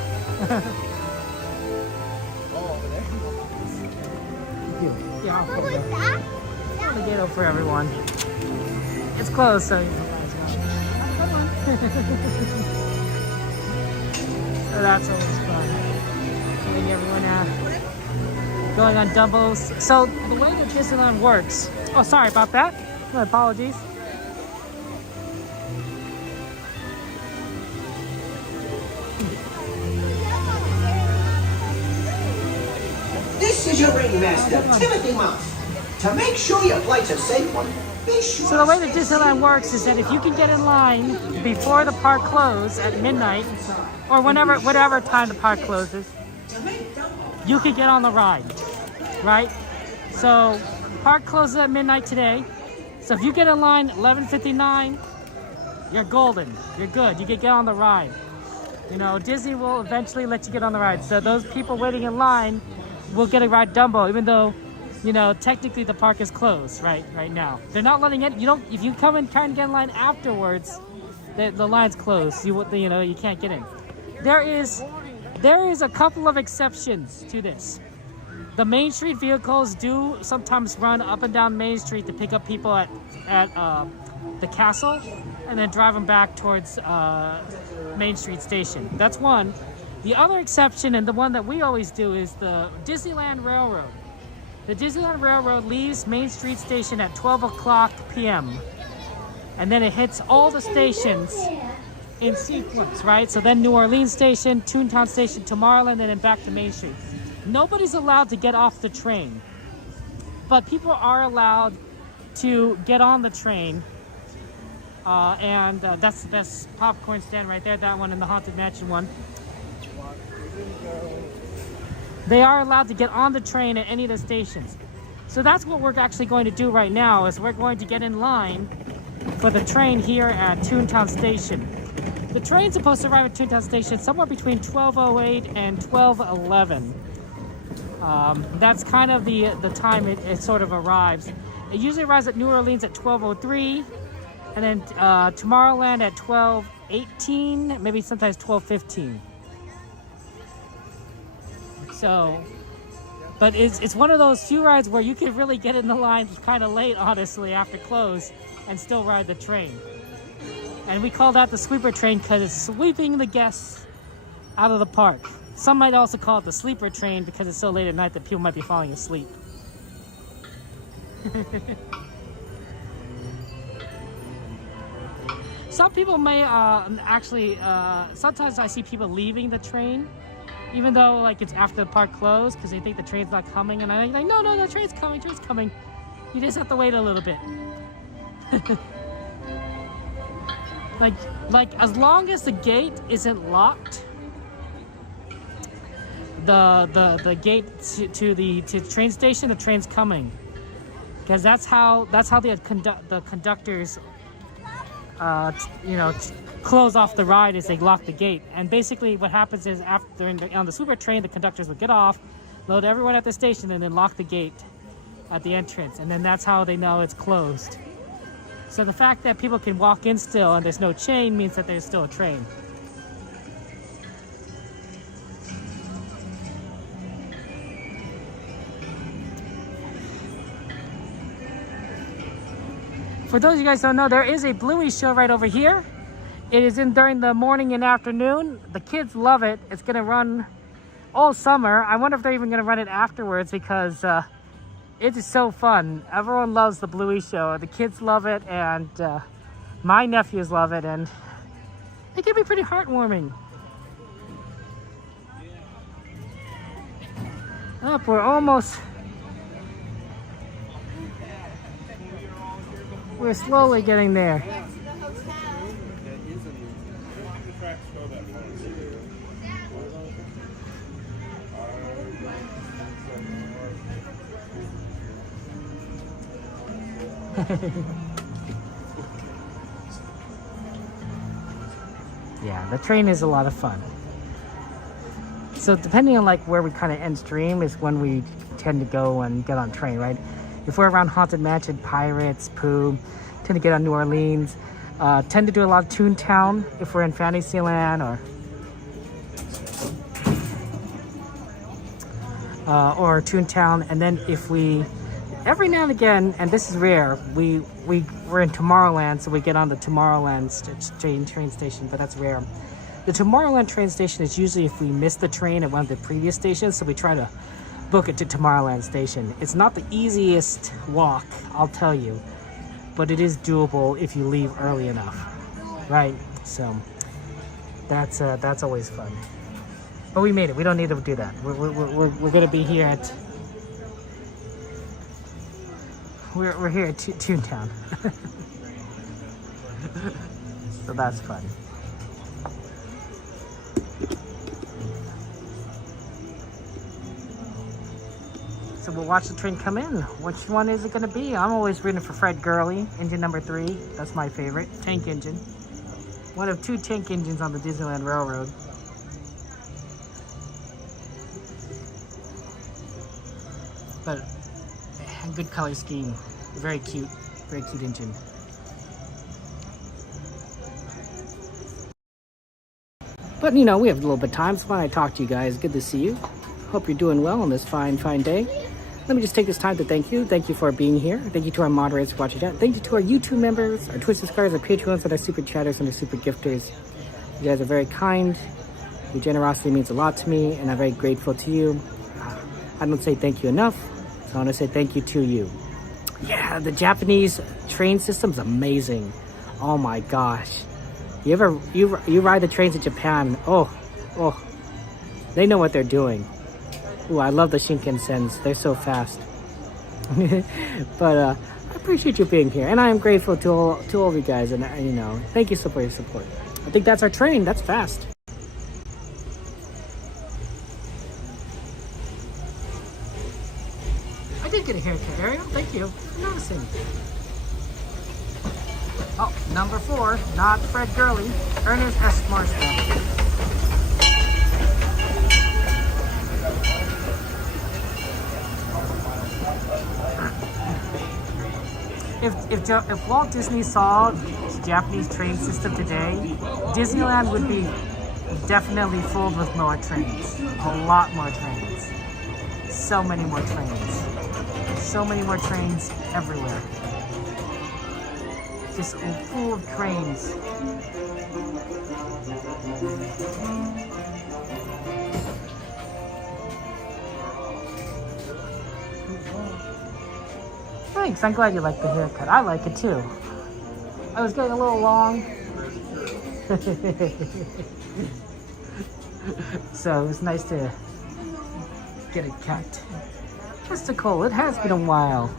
Yeah, I'll put the ghetto for everyone. It's closed, so you guys know. So that's always fun. Getting everyone out. Going on Dumbo's. So the way that Disneyland works. Oh, sorry about that. My apologies. This is your ringmaster, Timothy Mouse. To make sure your flight's a safe one, be sure. So the way that Disneyland works is that if you can get in line before the park closes at midnight, or whatever time the park closes, you can get on the ride, right? So park closes at midnight today. So if you get in line 11:59, you're golden. You're good. You can get on the ride. You know, Disney will eventually let you get on the ride. So those people waiting in line will get a ride Dumbo, even though, you know, technically the park is closed right now. They're not letting it. You don't. If you come and try and get in line afterwards, the line's closed. You know, you can't get in. There is a couple of exceptions to this. The Main Street vehicles do sometimes run up and down Main Street to pick up people at the castle and then drive them back towards Main Street Station. That's one. The other exception, and the one that we always do, is the Disneyland Railroad. The Disneyland Railroad leaves Main Street Station at 12 o'clock p.m. and then it hits all the stations in sequence, right? So then New Orleans Station, Toontown Station, Tomorrowland, and then back to Main Street. Nobody's allowed to get off the train, but people are allowed to get on the train, and that's the best popcorn stand right there, that one, and the Haunted Mansion one. They are allowed to get on the train at any of the stations. So that's what we're actually going to do right now, is we're going to get in line for the train here at Toontown Station. The train's supposed to arrive at Toontown Station somewhere between 12:08 and 12:11. That's kind of the time it sort of arrives. It usually arrives at New Orleans at 12:03, and then Tomorrowland at 12:18, maybe sometimes 12:15. So, but it's one of those few rides where you can really get in the line kind of late, honestly, after close, and still ride the train. And we call that the sweeper train because it's sweeping the guests out of the park. Some might also call it the sleeper train because it's so late at night that people might be falling asleep. Some people may actually, sometimes I see people leaving the train, even though like it's after the park closed, because they think the train's not coming, and I'm like, no, the train's coming. You just have to wait a little bit. like as long as the gate isn't locked, the gate to the train station, the train's coming, because that's how the conductors close off the ride, is they lock the gate. And basically what happens is on the super train, the conductors would get off, load everyone at the station, and then lock the gate at the entrance, and then that's how they know it's closed. So the fact that people can walk in still and there's no chain means that there's still a train. For those of you guys who don't know, there is a Bluey show right over here. It is in during the morning and afternoon. The kids love it. It's going to run all summer. I wonder if they're even going to run it afterwards, because it is so fun. Everyone loves the Bluey show. The kids love it, and my nephews love it, and it can be pretty heartwarming. We're slowly getting there. Yeah, the train is a lot of fun. So depending on like where we kind of end stream is when we tend to go and get on train, right? If we're around Haunted Mansion, Pirates, Pooh, tend to get on New Orleans. Tend to do a lot of Toontown if we're in Fantasyland or Toontown. And then if we, every now and again, and this is rare, we're in Tomorrowland, so we get on the Tomorrowland train station, but that's rare. The Tomorrowland train station is usually if we miss the train at one of the previous stations, so we try to book it to Tomorrowland station. It's not the easiest walk, I'll tell you, but it is doable if you leave early enough, right? So that's always fun. But we made it. We don't need to do that. We're gonna be here at we're here at Toontown, so that's fun. So we'll watch the train come in. Which one is it going to be? I'm always rooting for Fred Gurley, engine number 3. That's my favorite. Tank engine. One of 2 tank engines on the Disneyland Railroad. But a good color scheme. Very cute engine. But you know, we have a little bit of time, so when I talk to you guys, good to see you. Hope you're doing well on this fine day. Let me just take this time to thank you. Thank you for being here. Thank you to our moderators for watching that. Thank you to our YouTube members, our Twitch subscribers, our Patreons, and our super chatters and our super gifters. You guys are very kind. Your generosity means a lot to me, and I'm very grateful to you. I don't say thank you enough, so I want to say thank you to you. Yeah, the Japanese train system's amazing. Oh my gosh. You ride the trains in Japan. Oh, they know what they're doing. Ooh, I love the Shinkansens. They're so fast. But I appreciate you being here, and I am grateful to all of you guys. And you know, thank you so for your support. I think that's our train. That's fast. I did get a haircut, Ariel. Thank you for noticing. Oh, number 4, not Fred Gurley. Ernest S. Marston. If Walt Disney saw the Japanese train system today, Disneyland would be definitely filled with more trains. A lot more trains. So many more trains. So many more trains everywhere. Just full of trains. Thanks, I'm glad you like the haircut. I like it too. I was getting a little long. So it was nice to get it cut. Mr. Cole, it has been a while.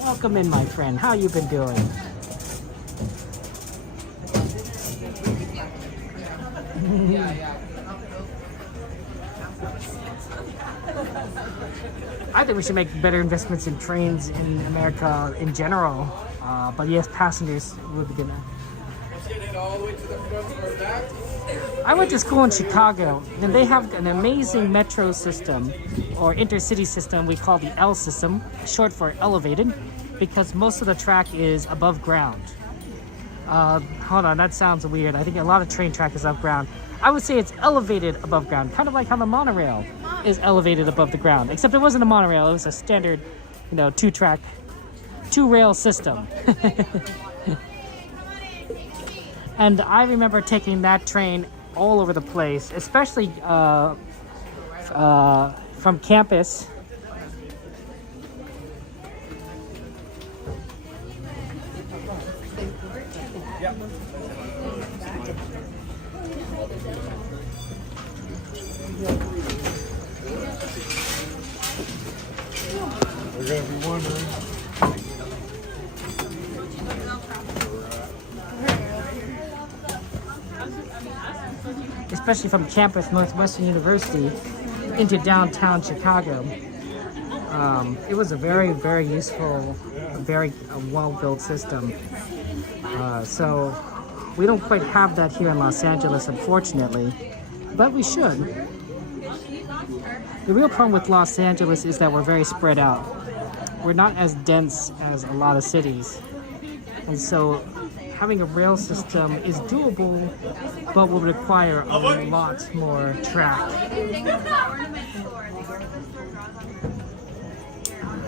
Welcome in, my friend. How you been doing? I think we should make better investments in trains in America in general. But yes, passengers would be good. I went to school in Chicago, and they have an amazing metro system or intercity system we call the L system, short for elevated, because most of the track is above ground. Hold on, that sounds weird. I think a lot of train track is above ground. I would say it's elevated above ground, kind of like how the monorail is elevated above the ground, except it wasn't a monorail, it was a standard, you know, 2-rail system. And I remember taking that train all over the place, especially from campus. They're gonna be wondering. Especially from campus, Northwestern University, into downtown Chicago. It was a very, very useful very well-built system. So we don't quite have that here in Los Angeles, unfortunately, but we should. The real problem with Los Angeles is that we're very spread out. We're not as dense as a lot of cities. And so having a rail system is doable, but will require a lot more track.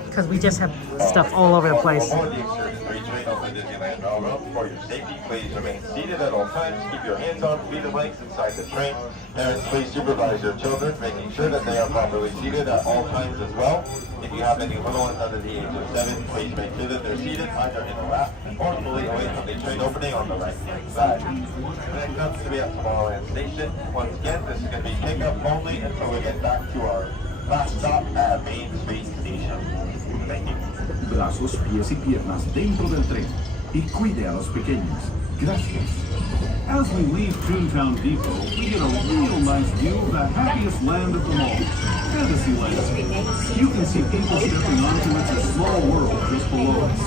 Because we just have stuff all over the place. Aboard the Endscreen train on the Disneyland Railroad. For your safety, please remain seated at all times. Keep your hands on feet and legs inside the train. Parents, please supervise your children, making sure that they are properly seated at all times as well. If you have any little ones under the age of 7, please make sure that they're seated either in a lap or fully away from the train opening on the right-hand side. Next up is going to be at Tomorrowland Station. Once again, this is going to be pickup only until we get back to our last stop at Main Street Station. Thank you. Brazos, pies y piernas dentro del tren. Y cuide a los pequeños. Gracias. As we leave Toontown Depot, we get a real nice view of the happiest land of them all, Fantasyland. You can see people stepping onto It's a Small World just below us.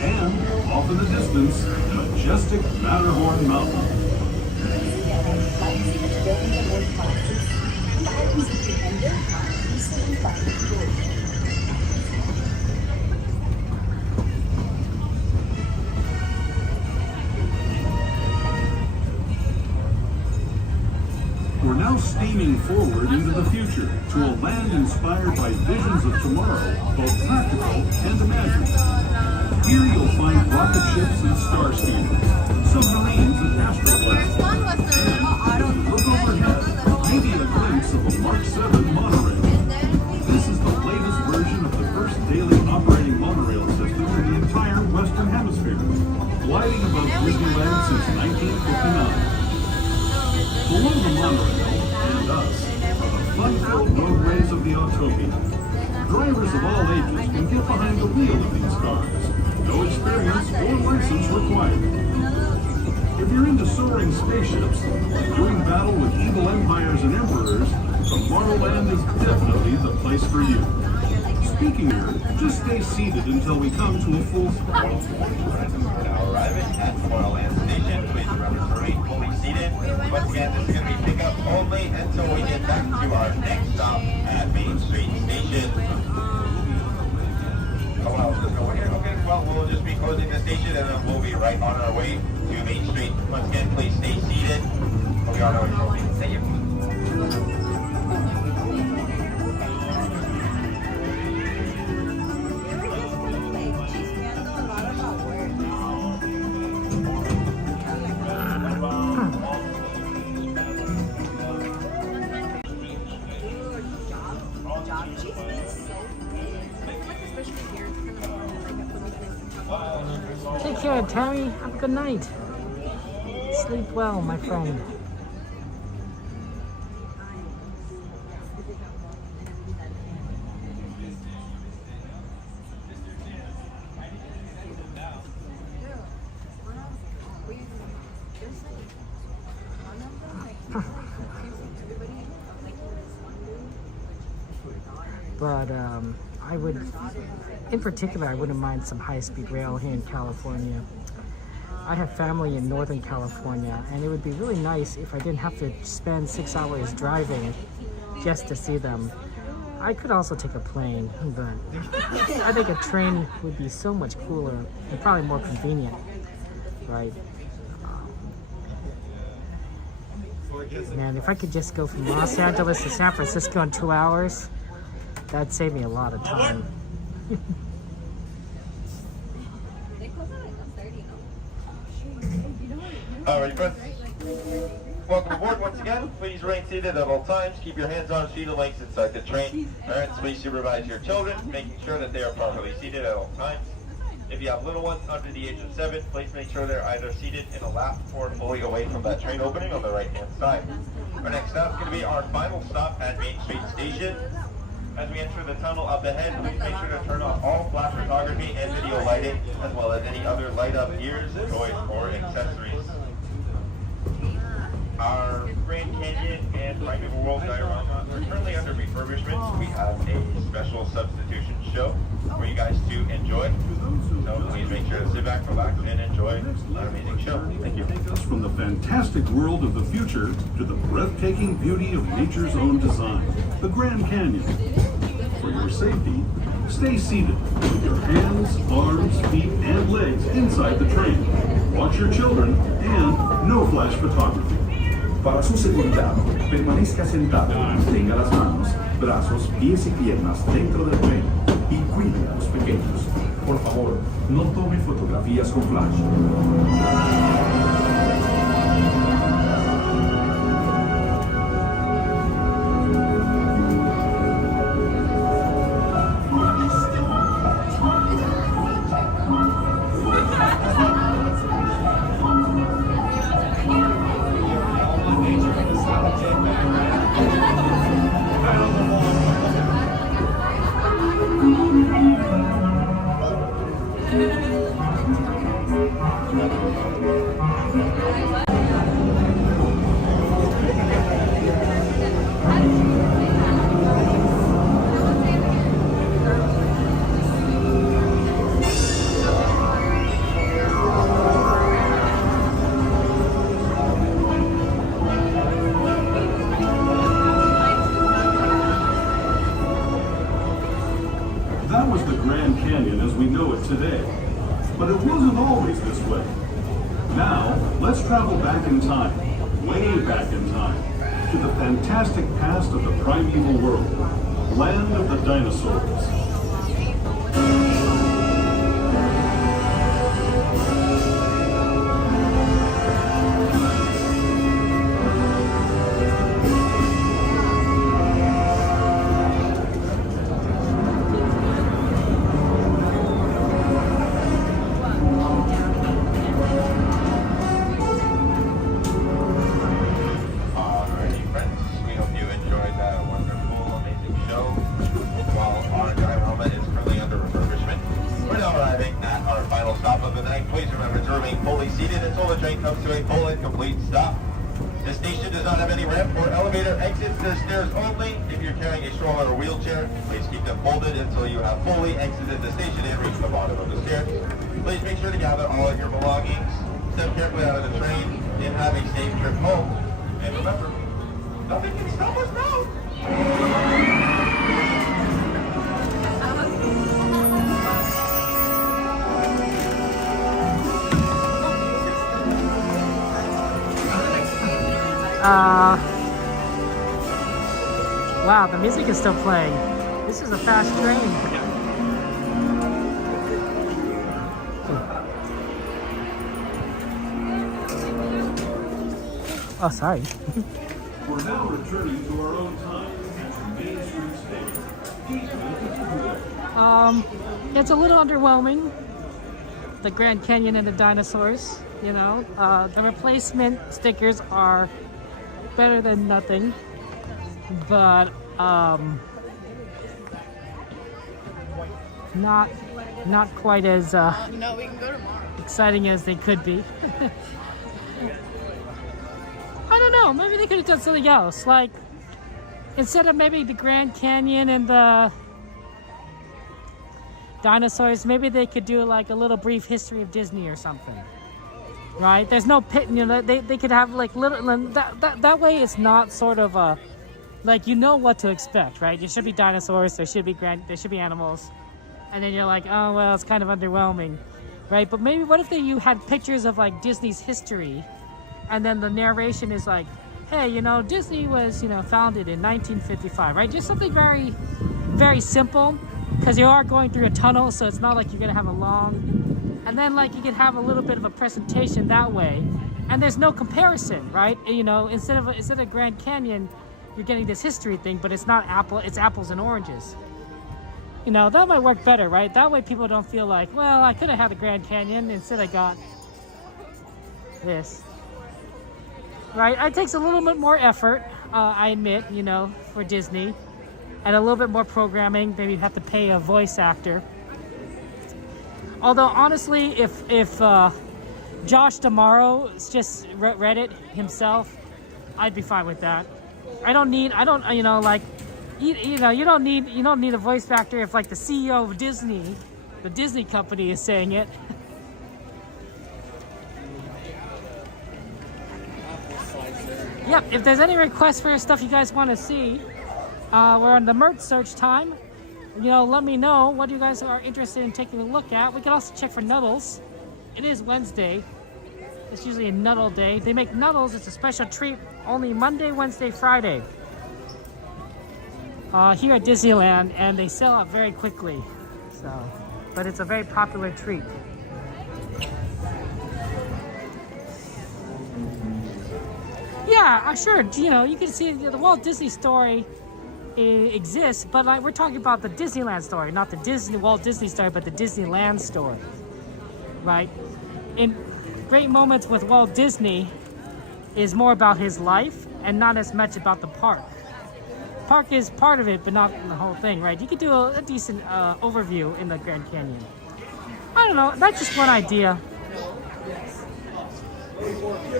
And, off in the distance, majestic Matterhorn Mountain. We're now steaming forward into the future to a land inspired by visions of tomorrow, both practical and imagined. Here you'll find rocket ships and star speeders, submarines and astroblasts. And look overhead, maybe a glimpse of a Mark 7 monorail. This is the latest version of the first daily operating monorail system in the entire Western Hemisphere, gliding above Disneyland since 1959. Below the monorail, and us, are the fun-filled roadways of the Autopia. Drivers of all ages can get behind the wheel of these cars. No experience or license required. If you're into soaring spaceships and doing battle with evil empires and emperors, Tomorrowland is definitely the place for you. Speaking of, just stay seated until we come to a full throttle. Now arriving at Tomorrowland Station, please remember to remain fully seated. Once again, this is going to be pickup only until we get back to our next stop at Main Street Station. Oh, well, there's no one here. Okay, well, we'll just be closing the station and then we'll be right on our way to Main Street. Once again, please stay seated. We'll be on our way shortly. Thank you. Take care, Terry. Have a good night. Sleep well, my friend. But I would, in particular, I wouldn't mind some high-speed rail here in California. I have family in Northern California, and it would be really nice if I didn't have to spend 6 hours driving just to see them. I could also take a plane, but I think a train would be so much cooler and probably more convenient, right? Man, if I could just go from Los Angeles to San Francisco in 2 hours, that'd save me a lot of time. Alright, friends. Welcome aboard once again. Please remain seated at all times. Keep your hands on feet and legs inside the train. Parents, please supervise your children, making sure that they are properly seated at all times. If you have little ones under the age of 7, please make sure they're either seated in a lap or fully away from that train opening on the right-hand side. Our next stop is going to be our final stop at Main Street Station. As we enter the tunnel up ahead, please make sure to turn off all flash photography and video lighting, as well as any other light-up gears, toys, or accessories. Our Grand Canyon and Primeval World diorama are currently under refurbishment. We have a special substitution show for you guys to enjoy. So please make sure to sit back, relax, and enjoy an amazing show. Thank you. Take us from the fantastic world of the future to the breathtaking beauty of nature's own design, the Grand Canyon. For your safety, stay seated with your hands, arms, feet, and legs inside the train. Watch your children and no flash photography. Para su seguridad, permanezca sentado, tenga las manos, brazos, pies y piernas dentro del tren y cuide a los pequeños. Por favor, no tome fotografías con flash. That was the Grand Canyon as we know it today. But it wasn't always this way. Now, let's travel back in time, way back in time, to the fantastic past of the primeval world, land of the dinosaurs. Please keep them folded until you have fully exited the station and reached the bottom of the stairs. Please make sure to gather all of your belongings, step carefully out of the train, and have a safe trip home. And remember, nothing can stop us now. Wow, the music is still playing. This is a fast train. Oh, sorry. We're now returning to our own time at the Main Street Station. It's a little underwhelming. The Grand Canyon and the dinosaurs, you know. The replacement stickers are better than nothing, but not quite as no, we can go tomorrow. Exciting as they could be. I don't know, maybe they could have done something else, like instead of maybe the Grand Canyon and the dinosaurs, maybe they could do like a little brief history of Disney or something, right? There's no pit, you know, they could have like little, that way it's not sort of a, like, you know what to expect, right? There should be dinosaurs, there should be animals, and then you're like, oh well, it's kind of underwhelming, right? But maybe what if you had pictures of like Disney's history, and then the narration is like, hey, you know, Disney was, you know, founded in 1955, right? Just something very, very simple, because you are going through a tunnel, so it's not like you're gonna have a long, and then like you could have a little bit of a presentation that way, and there's no comparison, right? You know, instead of Grand Canyon, you're getting this history thing, but it's not it's apples and oranges. You know, that might work better, right? That way people don't feel like, well, I could have had the Grand Canyon, instead I got this. Right? It takes a little bit more effort, I admit, you know, for Disney, and a little bit more programming. Maybe you have to pay a voice actor. Although, honestly, if Josh D'Amaro just read it himself, I'd be fine with that. I don't, you know, like, you know, you don't need a voice actor if like the CEO of Disney, the Disney company is saying it. Yep, if there's any requests for stuff you guys want to see, we're on the merch search time. You know, let me know what you guys are interested in taking a look at. We can also check for Nuddles. It is Wednesday. It's usually a Nuddle day. They make Nuddles. It's a special treat. Only Monday, Wednesday, Friday. Here at Disneyland, and they sell out very quickly. So, but it's a very popular treat. Yeah, sure. You know, you can see the Walt Disney story exists, but like we're talking about the Disneyland story, not the Walt Disney story, but the Disneyland story, right? In great moments with Walt Disney is more about his life and not as much about the park. Park is part of it, but not the whole thing, right? You could do a decent overview in the Grand Canyon. I don't know. That's just one idea.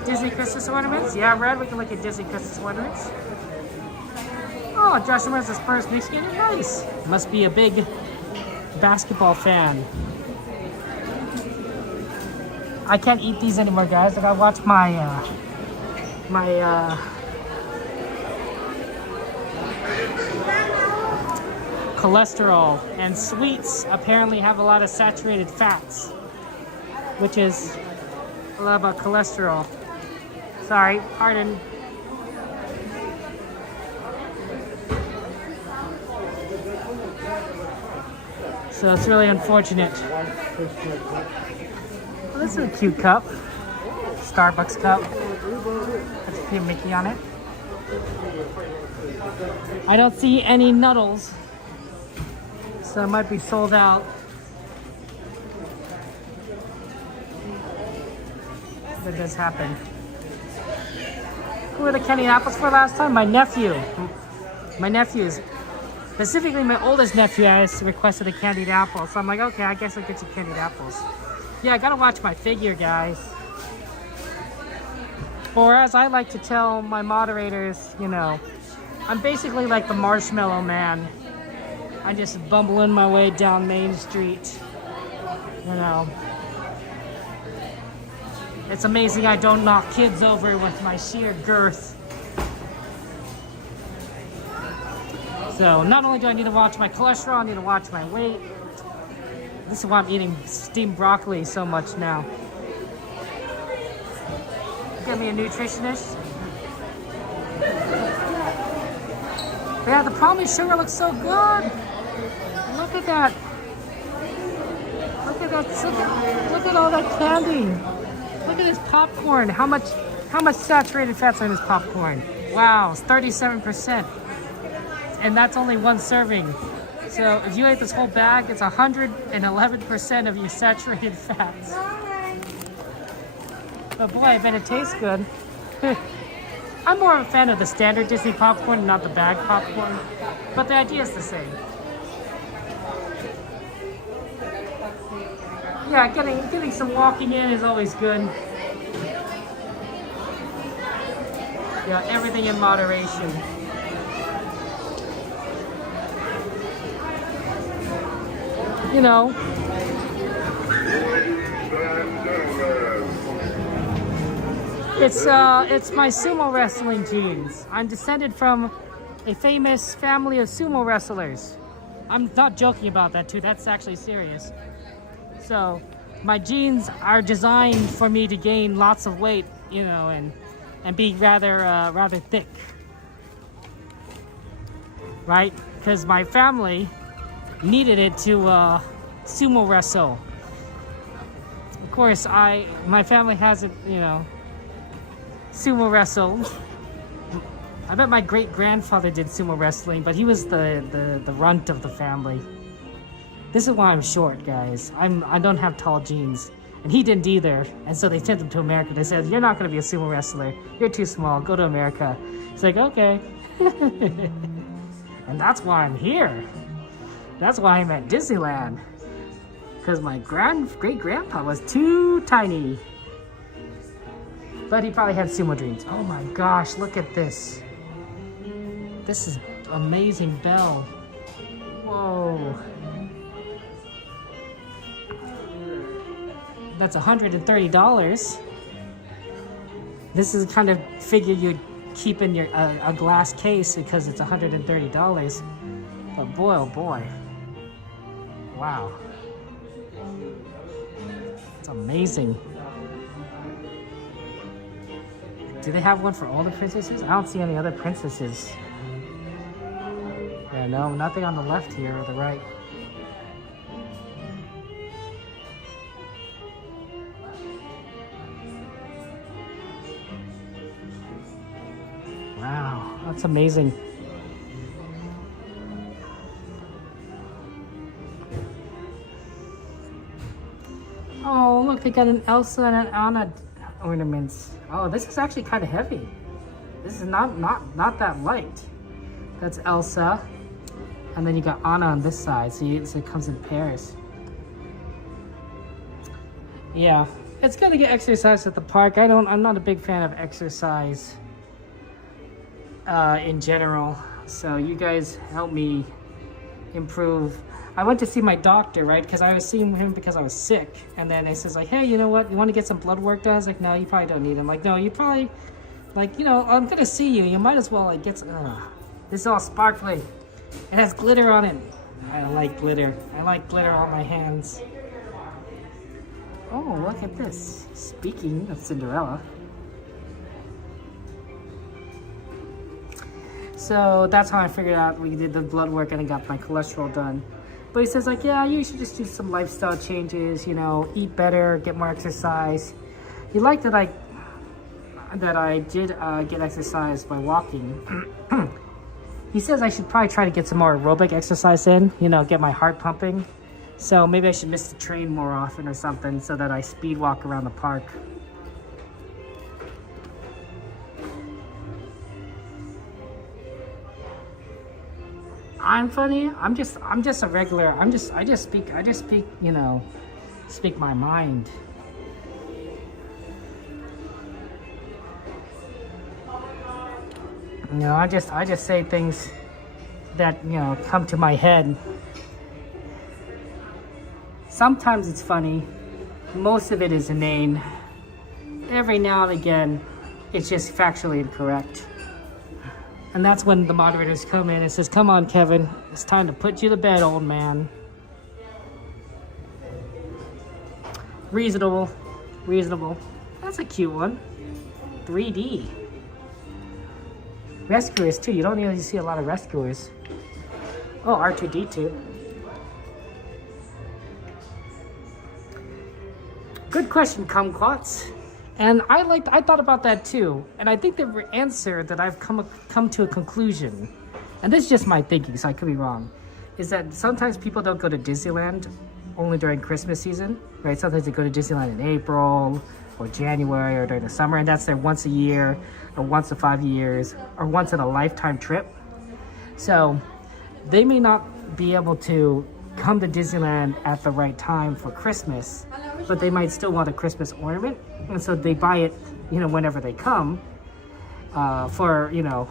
Disney Christmas ornaments? Yeah, Red, we can look at Disney Christmas ornaments. Oh, Josh wears the Spurs mix game. Nice. Must be a big basketball fan. I can't eat these anymore, guys. I gotta watch my cholesterol, and sweets apparently have a lot of saturated fats, which is a lot about cholesterol. Sorry, pardon. So it's really unfortunate. Well, this is a cute cup. Starbucks cup. That's a cute Mickey on it. I don't see any Nuddles, so it might be sold out. That does happen. Who were the candied apples for last time? My nephew. My nephews. Specifically, my oldest nephew has requested a candied apple. So I'm like, okay, I guess I'll get you candied apples. Yeah, I gotta watch my figure, guys. Or as I like to tell my moderators, you know, I'm basically like the Marshmallow Man. I just bumbling my way down Main Street. You know. It's amazing I don't knock kids over with my sheer girth. So not only do I need to watch my cholesterol, I need to watch my weight. This is why I'm eating steamed broccoli so much now. Get me a nutritionist. But yeah, the problem is sugar looks so good. Look at that. Look at that. Look at all that candy. Look at this popcorn. How much saturated fats are in this popcorn? Wow, it's 37%. And that's only one serving. So if you ate this whole bag, it's 111% of your saturated fats. Oh boy, I bet it tastes good. I'm more of a fan of the standard Disney popcorn, not the bag popcorn. But the idea is the same. Yeah, getting some walking in is always good. Yeah, everything in moderation. You know. It's my sumo wrestling genes. I'm descended from a famous family of sumo wrestlers. I'm not joking about that too, that's actually serious. So my genes are designed for me to gain lots of weight, you know, and be rather thick. Right? Because my family needed it to sumo wrestle. Of course, my family hasn't, you know, sumo wrestled. I bet my great-grandfather did sumo wrestling, but he was the runt of the family. This is why I'm short, guys. I don't have tall genes, and he didn't either. And so they sent him to America. They said, "You're not going to be a sumo wrestler. You're too small. Go to America." He's like, "Okay." And that's why I'm here. That's why I'm at Disneyland. Because my great-grandpa was too tiny. But he probably had sumo dreams. Oh my gosh, look at this. This is amazing bell. Whoa. That's $130. This is the kind of figure you'd keep in your a glass case because it's $130. But boy, oh boy. Wow. It's amazing. Do they have one for all the princesses? I don't see any other princesses. Yeah, no, nothing on the left here or the right. Wow, that's amazing. Oh, look, they got an Elsa and an Anna ornaments. Oh, this is actually kind of heavy. This is not that light. That's Elsa. And then you got Anna on this side, so it comes in pairs. Yeah, it's good to get exercise at the park. I'm not a big fan of exercise in general. So you guys help me improve. I went to see my doctor, right? Because I was seeing him because I was sick. And then he says like, hey, you know what? You want to get some blood work done? I was like, no, you probably don't need it. I'm like, no, you probably, like, you know, I'm going to see you. You might as well like get some, this is all sparkly. It has glitter on it. I like glitter. I like glitter on my hands. Oh, look at this. Speaking of Cinderella. So that's how I figured out we did the blood work and I got my cholesterol done. But he says like, yeah, you should just do some lifestyle changes, you know, eat better, get more exercise. He liked that I did get exercise by walking. He says I should probably try to get some more aerobic exercise in, you know, get my heart pumping. So maybe I should miss the train more often or something so that I speed walk around the park. I'm funny. I'm just a regular. I just speak, you know, speak my mind. You know, I just say things that, you know, come to my head. Sometimes it's funny. Most of it is inane. Every now and again, it's just factually incorrect. And that's when the moderators come in and says, come on, Kevin, it's time to put you to bed, old man. Reasonable. Reasonable. That's a cute one. 3D. Rescuers, too. You don't usually see a lot of rescuers. Oh, R2-D2. Good question, Kumquats. And I thought about that too. And I think the answer that I've come to a conclusion, and this is just my thinking, so I could be wrong, is that sometimes people don't go to Disneyland only during Christmas season, right? Sometimes they go to Disneyland in April or January or during the summer, and that's their once a year or once in 5 years or once in a lifetime trip. So they may not be able to come to Disneyland at the right time for Christmas, but they might still want a Christmas ornament, and so they buy it, you know, whenever they come, for, you know,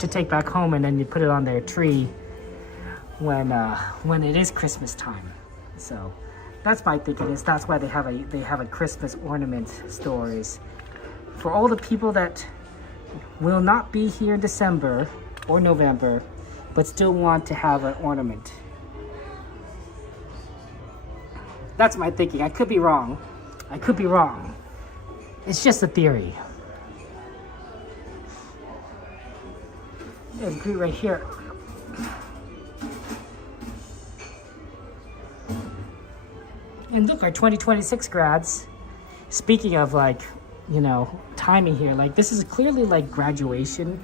to take back home, and then you put it on their tree when it is Christmas time. So that's my thinking, is that's why they have a Christmas ornament stores for all the people that will not be here in December or November, but still want to have an ornament. That's my thinking. I could be wrong. I could be wrong. It's just a theory. There's Groot right here. And look, our 2026 grads. Speaking of, like, you know, timing here, like this is clearly like graduation,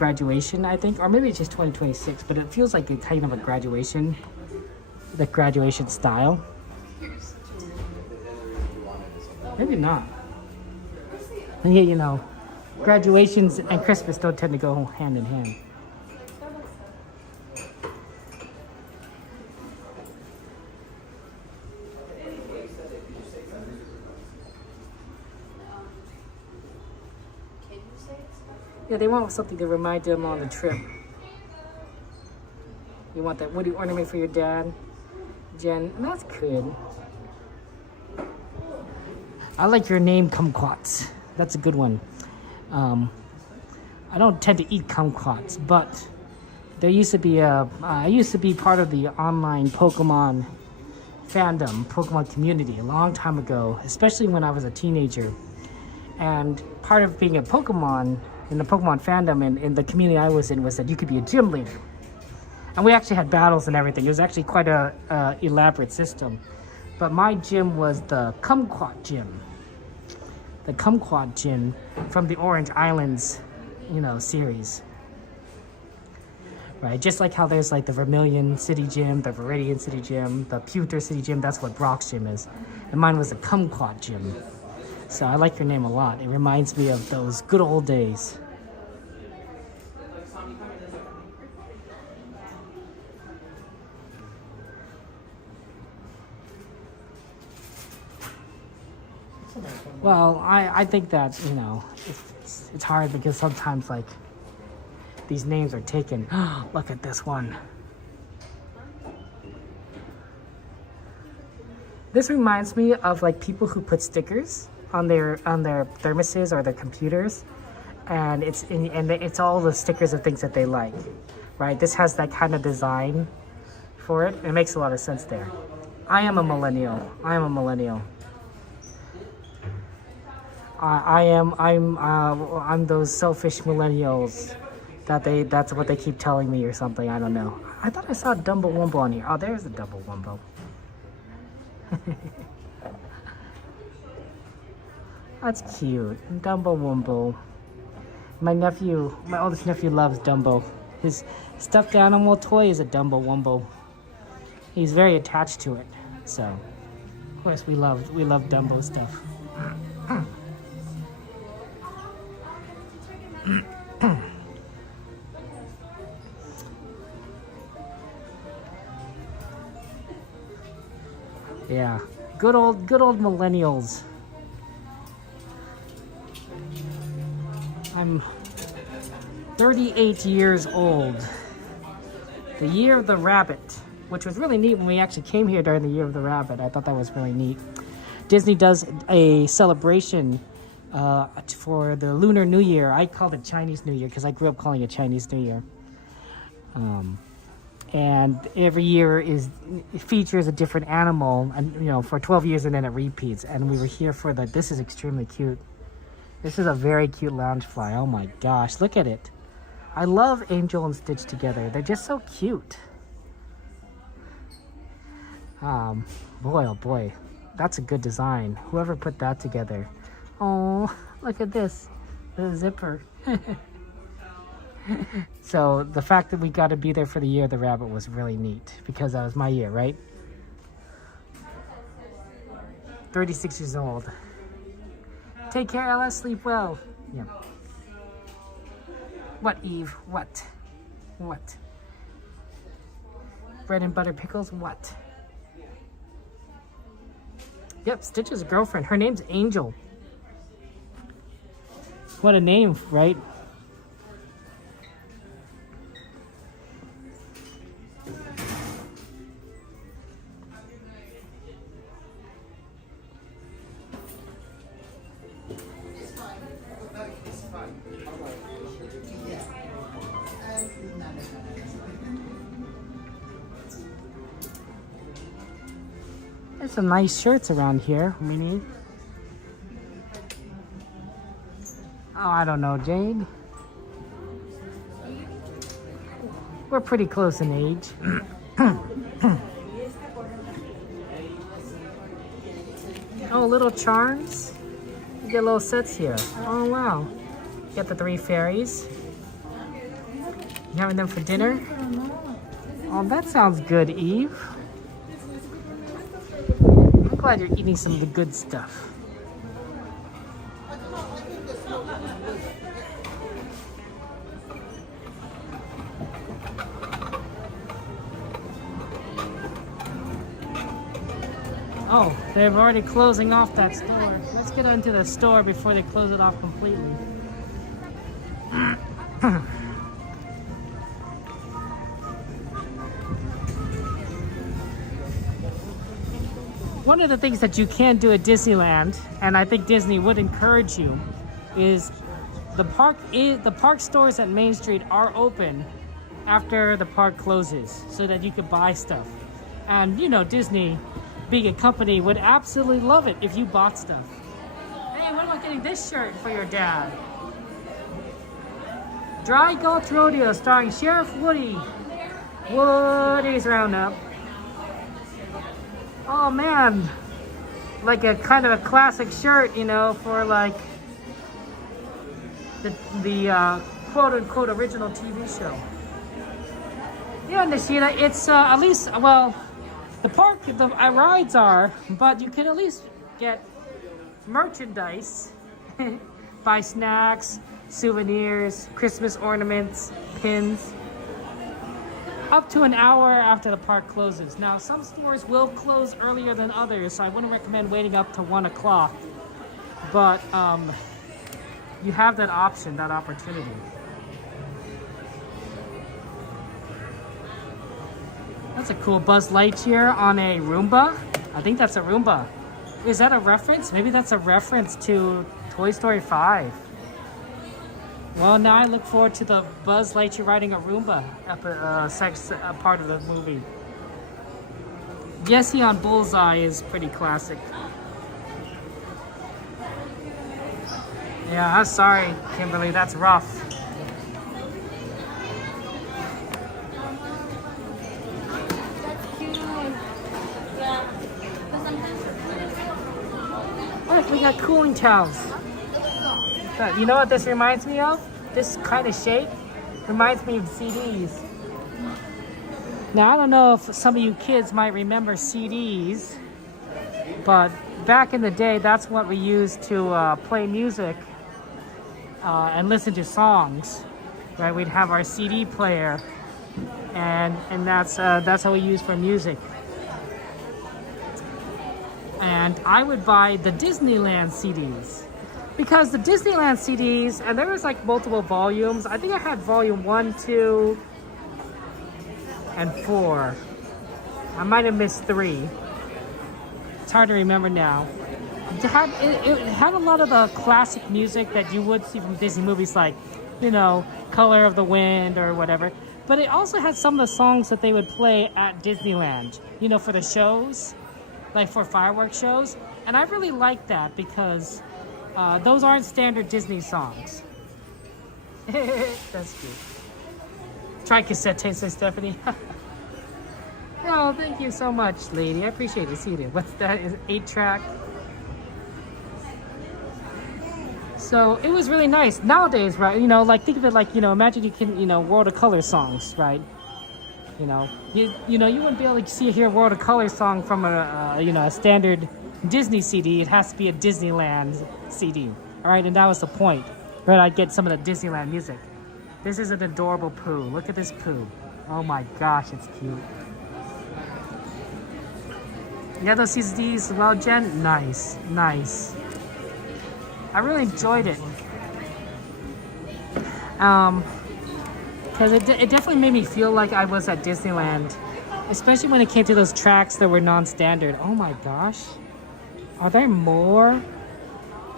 I think, or maybe it's just 2026, but it feels like it's kind of a graduation, the graduation style. Maybe not. And yet, you know, graduations and Christmas don't tend to go hand in hand. Yeah, they want something to remind them on the trip. You want that woody ornament for your dad, Jen? That's good. I like your name, kumquats. That's a good one. I don't tend to eat kumquats, but there used to be I used to be part of the online Pokemon fandom, Pokemon community a long time ago, especially when I was a teenager. And part of being a Pokemon in the Pokemon fandom and in the community I was in was that you could be a gym leader. And we actually had battles and everything. It was actually quite a elaborate system. But my gym was the Kumquat gym. The Kumquat gym from the Orange Islands, series. Right, just like how there's like the Vermilion City Gym, the Viridian City Gym, the Pewter City Gym, that's what Brock's gym is. And mine was the Kumquat gym. So I like your name a lot. It reminds me of those good old days. Well, I think that, it's hard because sometimes like these names are taken. Look at this one. This reminds me of like people who put stickers on their thermoses or their computers, and it's all the stickers of things that they like, right? This has that kind of design for it. It makes a lot of sense there. I'm a millennial. I'm those selfish millennials that's what they keep telling me or something. I don't know. I thought I saw Dumbo Wumbo on here. Oh, there's the Dumbo Wumbo. That's cute. Dumbo Wumbo. My oldest nephew loves Dumbo. His stuffed animal toy is a Dumbo Wumbo. He's very attached to it. So, of course, we love Dumbo stuff. Yeah, good old millennials. I'm 38 years old. The year of the rabbit, which was really neat when we actually came here during the year of the rabbit. I thought that was really neat. Disney does a celebration for the Lunar New Year. I called it Chinese New Year because I grew up calling it Chinese New Year. And every year it features a different animal, and for 12 years, and then it repeats. And we were here for that. This is extremely cute. This is a very cute loungefly. Oh my gosh, look at it. I love Angel and Stitch together. They're just so cute. Boy, oh boy, that's a good design. Whoever put that together. Oh, look at this, the zipper. So the fact that we got to be there for the year of the rabbit was really neat because that was my year, right? 36 years old. Take care, Ella. Sleep well. Yeah. What, Eve? What? What? Bread and butter pickles? What? Yep, Stitch's girlfriend. Her name's Angel. What a name, right? There's some nice shirts around here we need. Oh, I don't know, Jade. We're pretty close in age. Oh, little charms. You get little sets here. Oh, wow. You got the 3 fairies. You having them for dinner? Oh, that sounds good, Eve. I'm glad you're eating some of the good stuff. Oh, they're already closing off that store. Let's get into the store before they close it off completely. one of the things that you can do at Disneyland, and I think Disney would encourage you, is the park stores at Main Street are open after the park closes so that you could buy stuff. And you know, Disney, being a company, would absolutely love it if you bought stuff. Hey, what about getting this shirt for your dad? Dry Gulch Rodeo starring Sheriff Woody. Woody's Roundup. Oh man, like a kind of a classic shirt, you know, for like the quote-unquote original TV show. Yeah, Nishida, it's at least, well, the rides are, but you can at least get merchandise, buy snacks, souvenirs, Christmas ornaments, pins, up to an hour after the park closes. Now, some stores will close earlier than others, so I wouldn't recommend waiting up to 1 o'clock, but you have that option, that opportunity. That's a cool Buzz Lightyear on a Roomba. I think that's a Roomba. Is that a reference? Maybe that's a reference to Toy Story 5. Well, now I look forward to the Buzz Lightyear riding a Roomba part of the movie. Jesse on Bullseye is pretty classic. Yeah, I'm sorry, Kimberly, that's rough. Look, we got cooling towels. You know what this reminds me of? This kind of shape reminds me of CDs. Now, I don't know if some of you kids might remember CDs, but back in the day, that's what we used to play music and listen to songs, right? We'd have our CD player, and that's how we use for music. And I would buy the Disneyland CDs, because the Disneyland CDs, and there was like multiple volumes. I think I had volume 1, 2, and 4. I might have missed 3. It's hard to remember now. It had a lot of the classic music that you would see from Disney movies, like, you know, Color of the Wind or whatever. But it also had some of the songs that they would play at Disneyland, you know, for the shows, like for fireworks shows. And I really liked that because those aren't standard Disney songs. That's cute. Try cassette tape, says Stephanie. Oh, thank you so much, lady. I appreciate it. See it. What's that? Is 8-track? So it was really nice. Nowadays, right? You know, like think of it like, you know, imagine you can, you know, World of Color songs, right? You know, you wouldn't be able to hear a World of Color song from a standard Disney CD. It has to be a Disneyland CD. All right, and that was the point, right? I'd get some of the Disneyland music. This is an adorable poo. Look at this poo. Oh my gosh, it's cute. You have those CDs as well, Jen? Nice, nice. I really enjoyed it. Because it definitely made me feel like I was at Disneyland, especially when it came to those tracks that were non-standard. Oh my gosh. Are there more?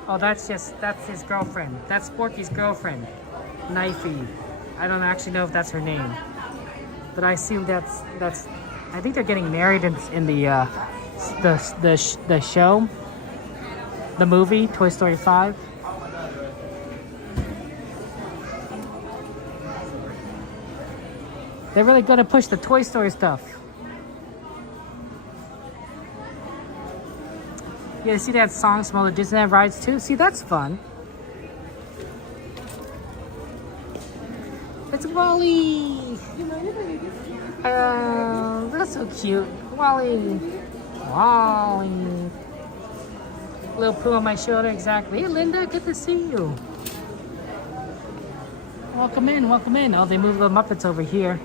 Oh, that's his girlfriend. That's Sporky's girlfriend, Knifey. I don't actually know if that's her name, but I assume that's. I think they're getting married in the show, the movie Toy Story 5. They're really going to push the Toy Story stuff. Yeah, see, they had songs from all the Disneyland rides too. See, that's fun. It's Wally. Oh, that's so cute. Wally. Wally. Little poo on my shoulder, exactly. Hey, Linda, good to see you. Welcome in, welcome in. Oh, they moved the Muppets over here.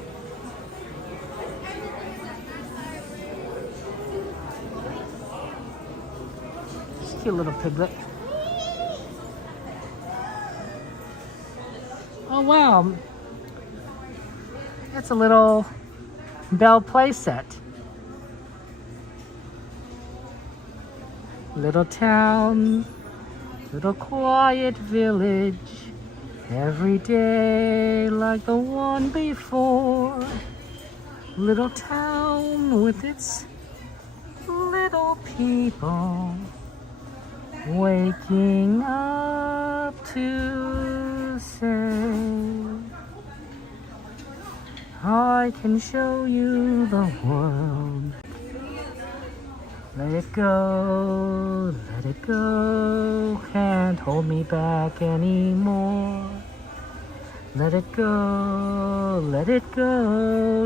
Cute little piglet. Oh wow, that's a little Belle playset. Little town, little quiet village, every day like the one before. Little town with its little people, waking up to say, I can show you the world. Let it go, let it go, can't hold me back anymore. Let it go,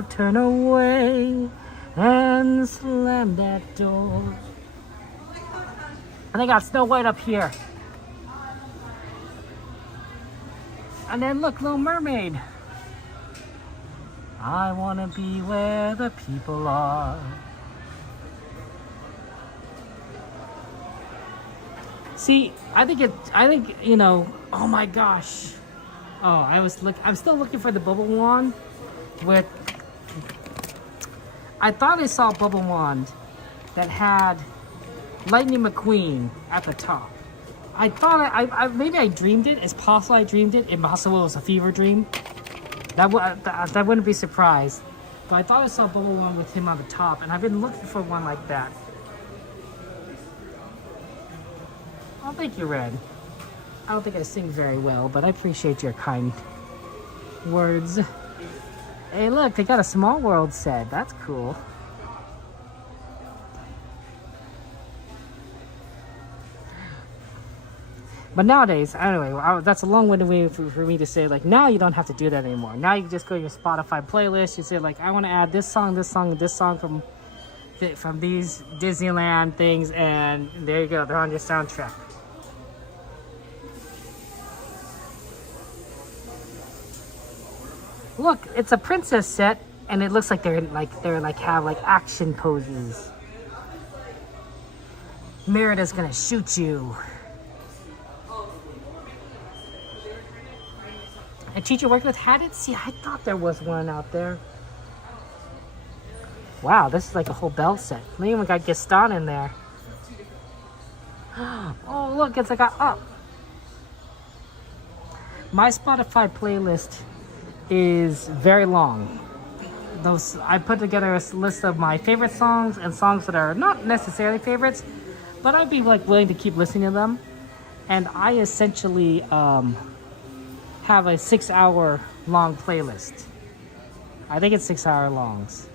turn away and slam that door. And they got Snow White up here. And then look, Little Mermaid. I wanna be where the people are. See, I think, you know, oh my gosh. Oh, I'm still looking for the bubble wand with, I thought I saw a bubble wand that had Lightning McQueen at the top. I thought maybe I dreamed it. It's possible I dreamed it. It possible it was a fever dream. That wouldn't be surprised. But I thought I saw a bubble wand with him on the top, and I've been looking for one like that. Oh, thank you, Red. I don't think I sing very well, but I appreciate your kind words. Hey, look, they got a Small World set. That's cool. But nowadays, anyway, that's a long-winded way for me to say, like, now you don't have to do that anymore. Now you can just go to your Spotify playlist. You say, like, I want to add this song, this song, and this song from these Disneyland things, and there you go. They're on your soundtrack. Look, it's a princess set, and it looks like they're have action poses. Merida's gonna shoot you. A teacher worked with had it? See, I thought there was one out there. Wow, this is like a whole bell set. We even got Gaston in there. Oh, look, it's like up. My Spotify playlist is very long. I put together a list of my favorite songs and songs that are not necessarily favorites, but I'd be like willing to keep listening to them. And I essentially have a 6-hour long playlist. I think it's 6-hour longs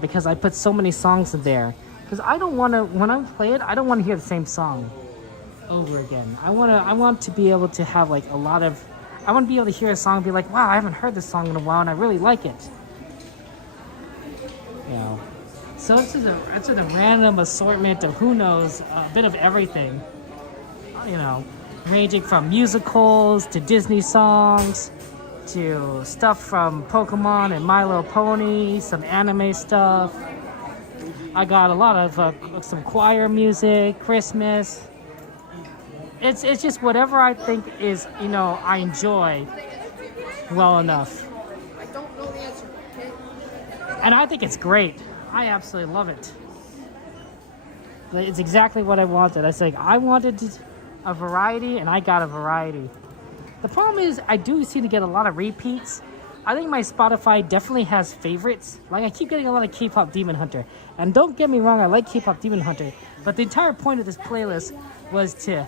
because I put so many songs in there. Because I don't want to, when I play it, I don't want to hear the same song over again. I want to be able to have like a lot of. I want to be able to hear a song and be like, wow, I haven't heard this song in a while and I really like it. You know, so it's just a random assortment of who knows, a bit of everything. You know, ranging from musicals to Disney songs to stuff from Pokemon and My Little Pony, some anime stuff. I got a lot of some choir music, Christmas. It's just whatever I think is, you know, I enjoy well enough. I don't know the answer, okay? And I think it's great. I absolutely love it. It's exactly what I wanted. I wanted a variety, and I got a variety. The problem is I do seem to get a lot of repeats. I think my Spotify definitely has favorites. Like, I keep getting a lot of K-pop Demon Hunter. And don't get me wrong, I like K-pop Demon Hunter. But the entire point of this playlist was to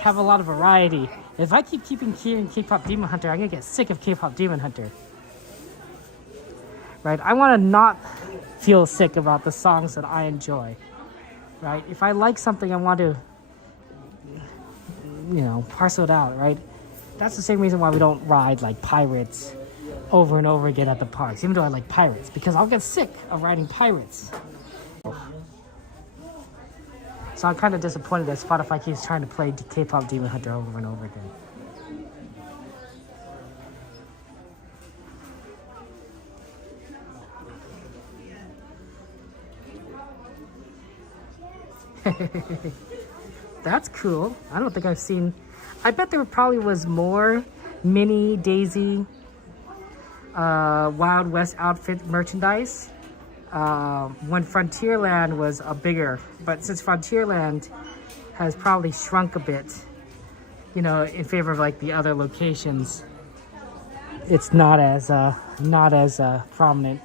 have a lot of variety. If I keep hearing K-pop Demon Hunter, I'm gonna get sick of K-pop Demon Hunter. Right? I want to not feel sick about the songs that I enjoy. Right? If I like something, I want to, you know, parcel it out. Right? That's the same reason why we don't ride like pirates over and over again at the parks, even though I like pirates, because I'll get sick of riding pirates. So I'm kind of disappointed that Spotify keeps trying to play K-pop Demon Hunter over and over again. That's cool. I don't think I've seen. I bet there probably was more Minnie, Daisy, Wild West outfit merchandise when Frontierland was bigger, but since Frontierland has probably shrunk a bit, you know, in favor of like the other locations, it's not as prominent.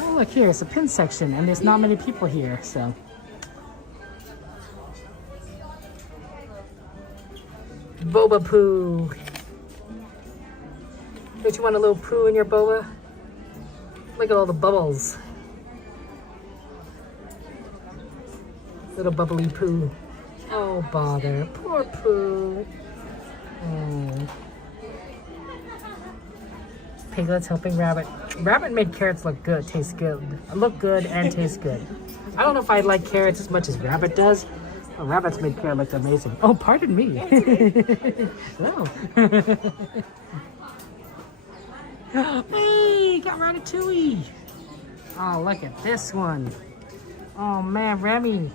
Oh, look here, it's a pin section, and there's not many people here, so. Boba poo. Don't you want a little poo in your boba? Look at all the bubbles. Little bubbly poo. Oh, bother. Poor poo. Oh. Piglet's helping Rabbit. Rabbit made carrots look good, taste good. Look good and taste good. I don't know if I like carrots as much as Rabbit does. Oh, Rabbit's made carrot look amazing. Oh, pardon me. Wow. Hey, got Ratatouille. Oh, look at this one. Oh man, Remy.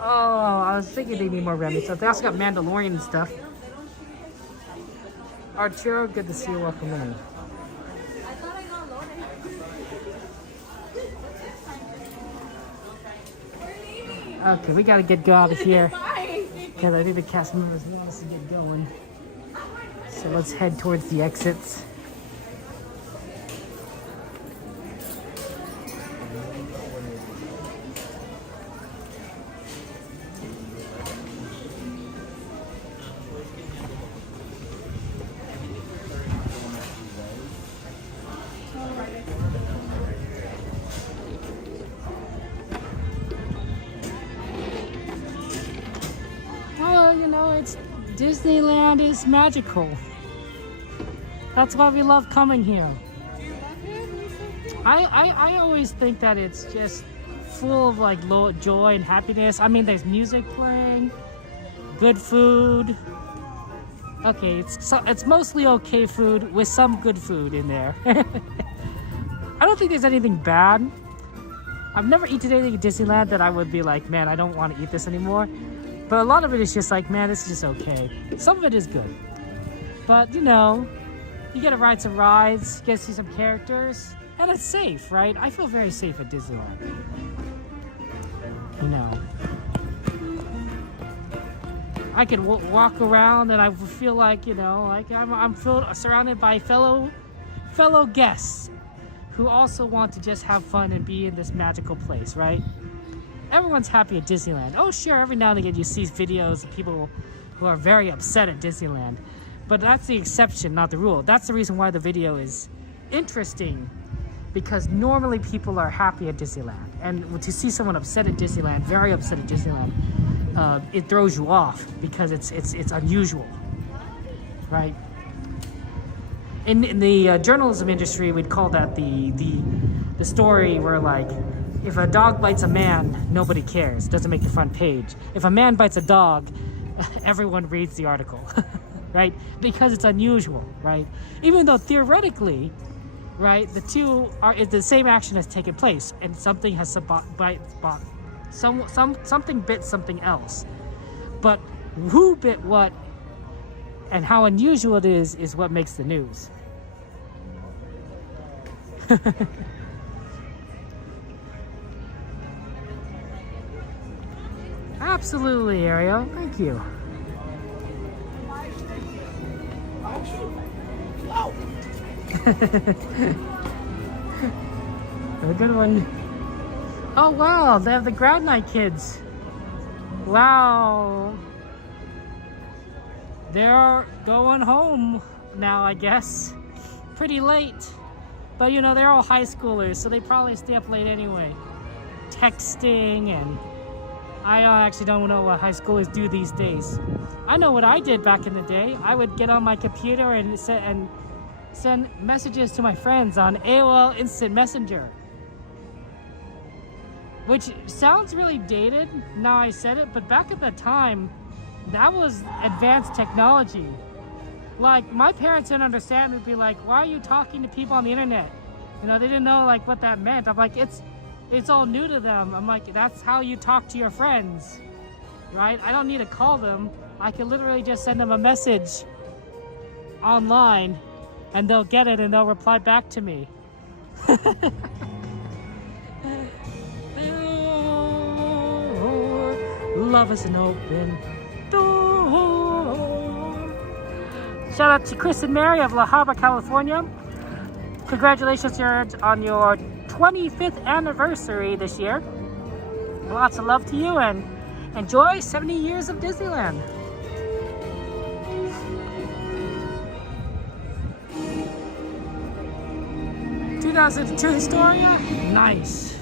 Oh, I was thinking they need more Remy stuff. They also got Mandalorian stuff. Arturo, good to see you. Welcome in. Okay, we gotta get out of here because I think the cast members want us to get going. So let's head towards the exits. Disneyland is magical. That's why we love coming here. I always think that it's just full of like joy and happiness. I mean, there's music playing, good food. Okay, it's mostly okay food with some good food in there. I don't think there's anything bad. I've never eaten anything at Disneyland that I would be like, man, I don't want to eat this anymore. But a lot of it is just like, man, this is just okay. Some of it is good. But, you know, you get to ride some rides, get to see some characters, and it's safe, right? I feel very safe at Disneyland. You know. I could walk around and I feel like, you know, like I'm surrounded by fellow guests who also want to just have fun and be in this magical place, right? Everyone's happy at Disneyland. Oh, sure, every now and again you see videos of people who are very upset at Disneyland. But that's the exception, not the rule. That's the reason why the video is interesting. Because normally people are happy at Disneyland. And to see someone upset at Disneyland, very upset at Disneyland, it throws you off because it's unusual, right? In the journalism industry, we'd call that the story where, like, if a dog bites a man, nobody cares. It doesn't make the front page. If a man bites a dog, everyone reads the article, right? Because it's unusual, right? Even though theoretically, right, the same action has taken place, and something has something bit something else. But who bit what and how unusual it is what makes the news. Absolutely, Ariel. Thank you. A good one. Oh wow, they have the grad night kids. Wow. They're going home now, I guess. Pretty late. But you know, they're all high schoolers, so they probably stay up late anyway. Texting, and I actually don't know what high schoolers do these days. I know what I did back in the day. I would get on my computer and send messages to my friends on AOL Instant Messenger. Which sounds really dated, now I said it, but back at the time, that was advanced technology. Like, my parents didn't understand. They'd be like, why are you talking to people on the internet? You know, they didn't know like what that meant. I'm like, it's it's all new to them. I'm like, that's how you talk to your friends, right? I don't need to call them. I can literally just send them a message online and they'll get it and they'll reply back to me. Love is an open door. Shout out to Chris and Mary of La Habra, California. Congratulations on your 25th anniversary this year. Lots of love to you and enjoy 70 years of Disneyland. ...2002 Historia? Nice.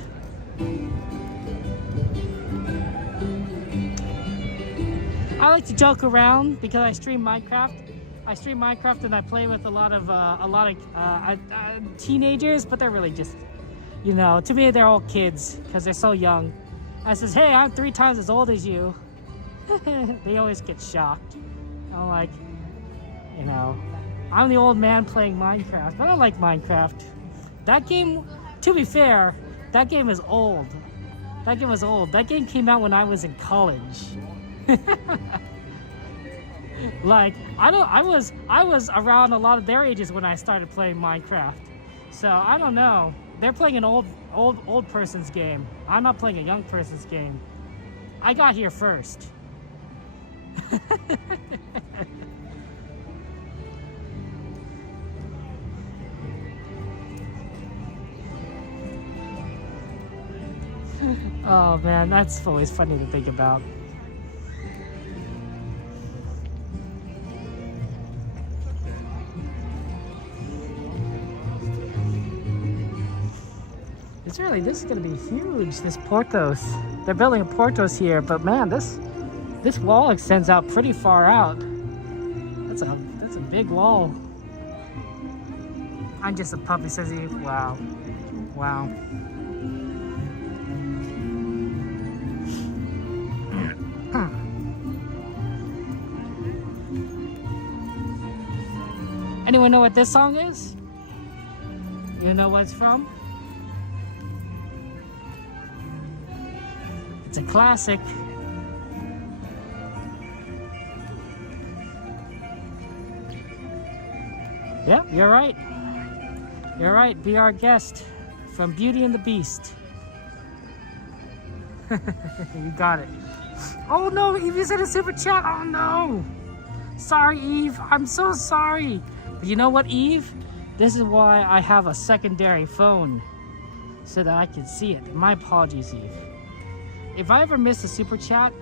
I like to joke around because I stream Minecraft. I stream Minecraft and I play with a lot of teenagers, but they're really just, you know, to me they're all kids because they're so young. I says, hey, I'm 3 times as old as you. They always get shocked. I'm like, you know, I'm the old man playing Minecraft, but I like Minecraft. That game, to be fair, that game is old. That game was old. That game came out when I was in college. Like, I was around a lot of their ages when I started playing Minecraft. So I don't know. They're playing an old person's game. I'm not playing a young person's game. I got here first. Oh man, that's always funny to think about. This is gonna be huge, this Portos. They're building a Portos here, but man, this wall extends out pretty far out. That's a big wall. I'm just a puppy, says he. Wow. Wow. Anyone know what this song is? You know what it's from? It's a classic. Yep, you're right. You're right. Be our guest from Beauty and the Beast. You got it. Oh no, Eve is in a super chat. Oh no. Sorry, Eve. I'm so sorry. But you know what, Eve? This is why I have a secondary phone, so that I can see it. My apologies, Eve. If I ever miss a super chat,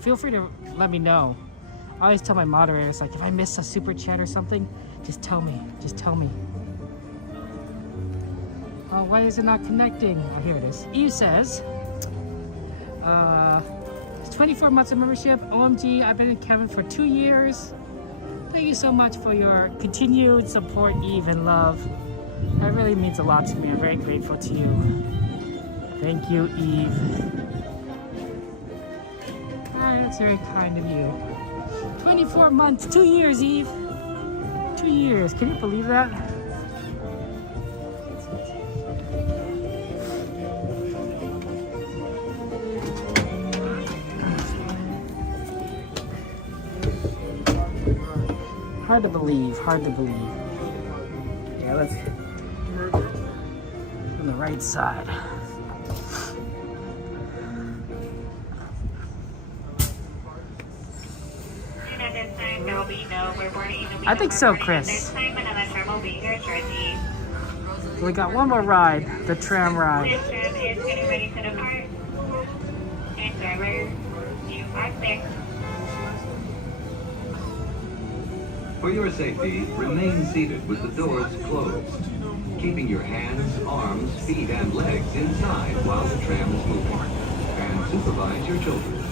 feel free to let me know. I always tell my moderators, like, if I miss a super chat or something, just tell me. Just tell me. Oh, why is it not connecting? Oh, here it is. Eve says, it's 24 months of membership. OMG, I've been in Kevin for 2 years. Thank you so much for your continued support, Eve, and love. That really means a lot to me. I'm very grateful to you. Thank you, Eve. That's very kind of you. 24 months, 2 years, Eve. 2 years. Can you believe that? Hard to believe. Hard to believe. Yeah, let's on the right side. I think so, Chris. We got one more ride, the tram ride. For your safety, remain seated with the doors closed, keeping your hands, arms, feet, and legs inside while the tram is moving, and supervise your children.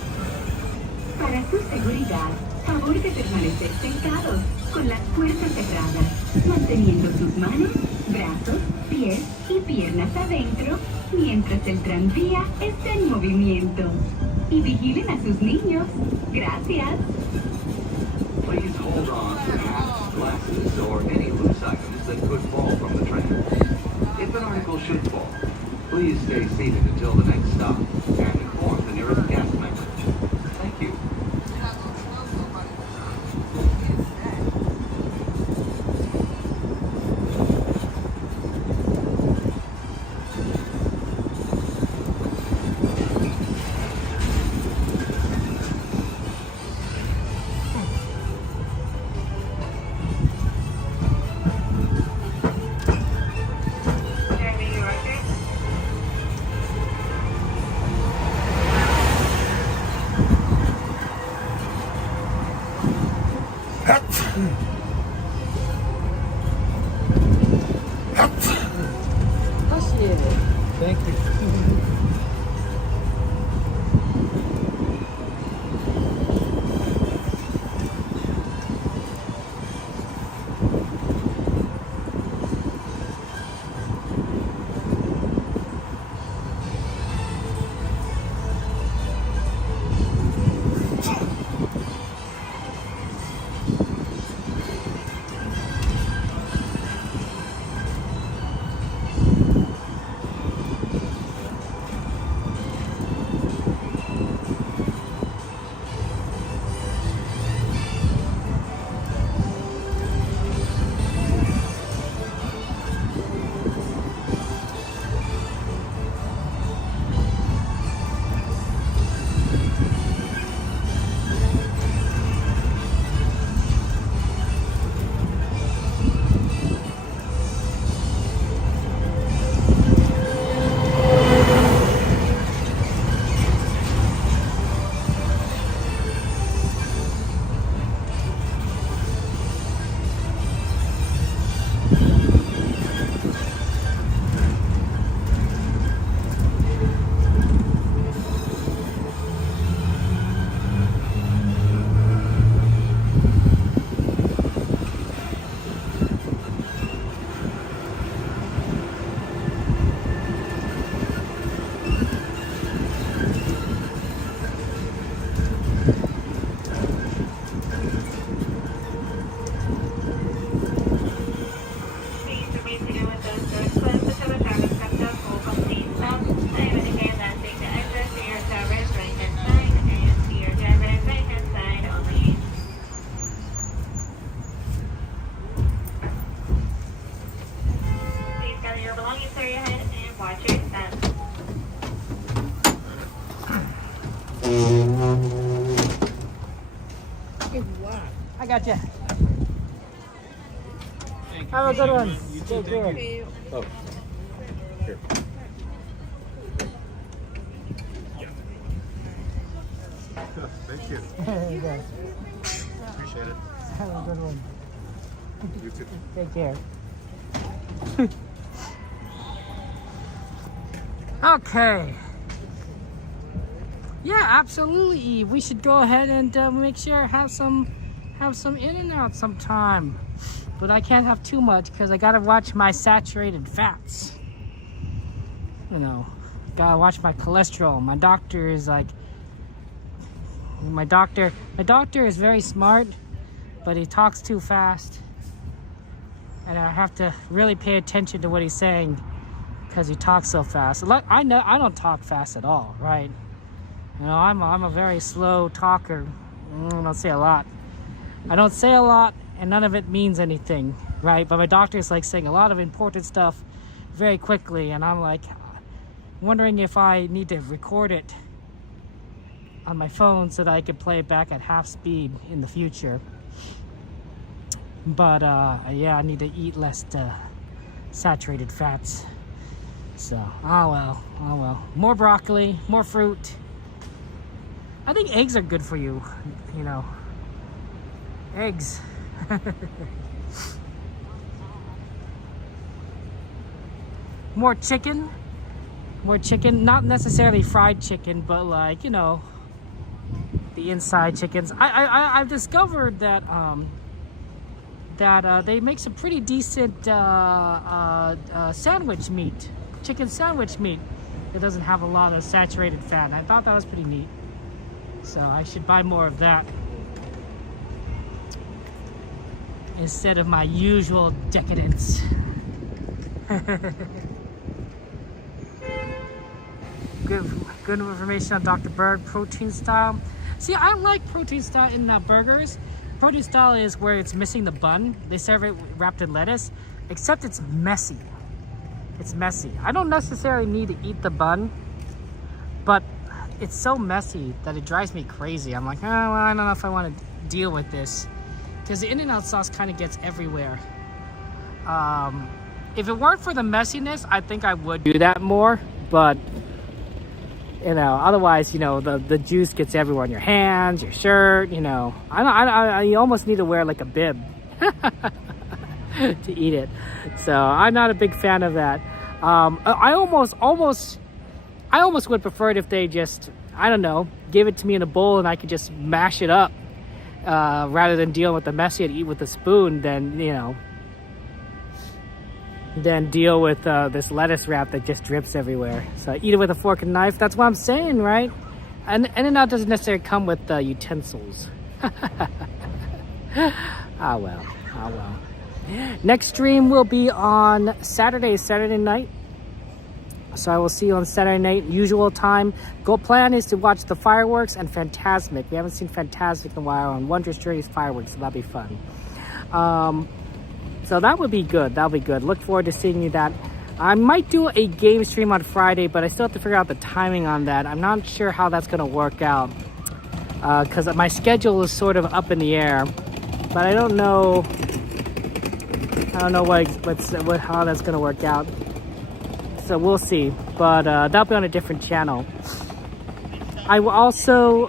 Para su seguridad, favor de permanecer sentados con las puertas cerradas, manteniendo sus manos, brazos, pies y piernas adentro mientras el tranvía está en movimiento. Y vigilen a sus niños. Gracias. Please hold on to hats, glasses, or any loose items that could fall from the tram. If an article should fall, Please stay seated until the next stop and inform the nearest cast member. Thank you. Thank you. I got you. Have a good one. Take care. Oh, here. Thank you. Okay. Appreciate it. Have a good one. You too. Take care. Okay. Yeah, absolutely, Eve. We should go ahead and make sure have some in and out sometime. But I can't have too much because I gotta watch my saturated fats. You know, gotta watch my cholesterol. My doctor is like, my doctor is very smart, but he talks too fast, and I have to really pay attention to what he's saying because he talks so fast. I know I don't talk fast at all, right? You know, I'm a very slow talker. I don't say a lot. I don't say a lot, and none of it means anything, right? But my doctor's like saying a lot of important stuff very quickly, and I'm like wondering if I need to record it on my phone so that I could play it back at half speed in the future. But yeah, I need to eat less saturated fats. So, oh well. More broccoli, more fruit. I think eggs are good for you, you know. Eggs. More chicken, not necessarily fried chicken, but like, you know, the inside chickens. I've discovered that they make some pretty decent sandwich meat, chicken sandwich meat that doesn't have a lot of saturated fat. And I thought that was pretty neat, so I should buy more of that instead of my usual decadence. good information on Dr. Bird protein style. See, I like protein style in burgers. Protein style is where it's missing the bun. They serve it wrapped in lettuce, except it's messy. It's messy. I don't necessarily need to eat the bun, but it's so messy that it drives me crazy. I'm like, oh, well, I don't know if I want to deal with this, because the In-N-Out sauce kind of gets everywhere. If it weren't for the messiness, I think I would do that more, but you know, otherwise, you know, the juice gets everywhere on your hands, your shirt, you know. You almost need to wear like a bib to eat it. So I'm not a big fan of that. I almost would prefer it if they just, I don't know, give it to me in a bowl and I could just mash it up, rather than dealing with the messy and eat with a spoon. Then, you know, then deal with this lettuce wrap that just drips everywhere. So eat it with a fork and knife. That's what I'm saying, right? And In-N-Out doesn't necessarily come with utensils. Ah well. Next stream will be on Saturday night. So I will see you on Saturday night, usual time. Plan is to watch the fireworks and Fantasmic. We haven't seen Fantasmic in a while on Wondrous Journey's fireworks, so that'll be fun. So that would be good. That'll be good. Look forward to seeing you that. I might do a game stream on Friday, but I still have to figure out the timing on that. I'm not sure how that's going to work out, because my schedule is sort of up in the air. But I don't know. How that's going to work out. So we'll see. But that'll be on a different channel. I will also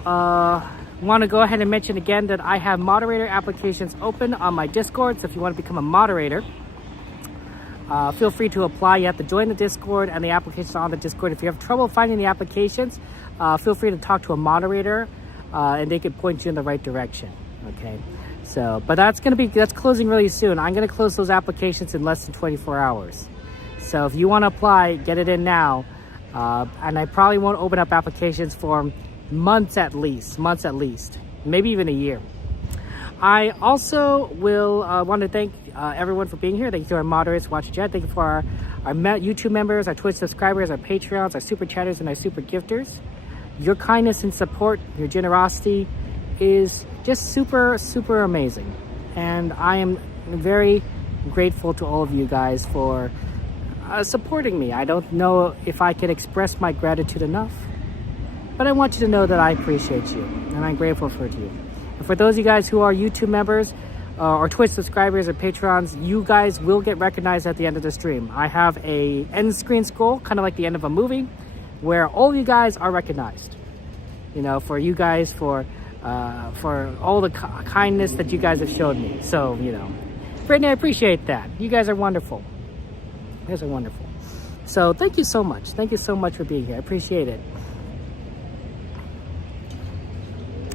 want to go ahead and mention again that I have moderator applications open on my Discord. So if you want to become a moderator, feel free to apply. You have to join the Discord, and the applications are on the Discord. If you have trouble finding the applications, feel free to talk to a moderator, and they can point you in the right direction. Okay. So, but that's closing really soon. I'm going to close those applications in less than 24 hours. So if you want to apply, get it in now. And I probably won't open up applications for months at least, maybe even a year. I also will want to thank everyone for being here. Thank you to our moderators, watching chat. Thank you for our YouTube members, our Twitch subscribers, our Patreons, our super chatters, and our super gifters. Your kindness and support, your generosity is just super, super amazing. And I am very grateful to all of you guys for supporting me. I don't know if I can express my gratitude enough, but I want you to know that I appreciate you and I'm grateful for you. And for those of you guys who are YouTube members or Twitch subscribers or Patrons, you guys will get recognized at the end of the stream. I have a end screen scroll, kind of like the end of a movie, where all of you guys are recognized. You know, for you guys, for all the kindness that you guys have showed me. So, you know, Brittany, I appreciate that. You guys are wonderful. You guys are wonderful. So thank you so much. Thank you so much for being here. I appreciate it.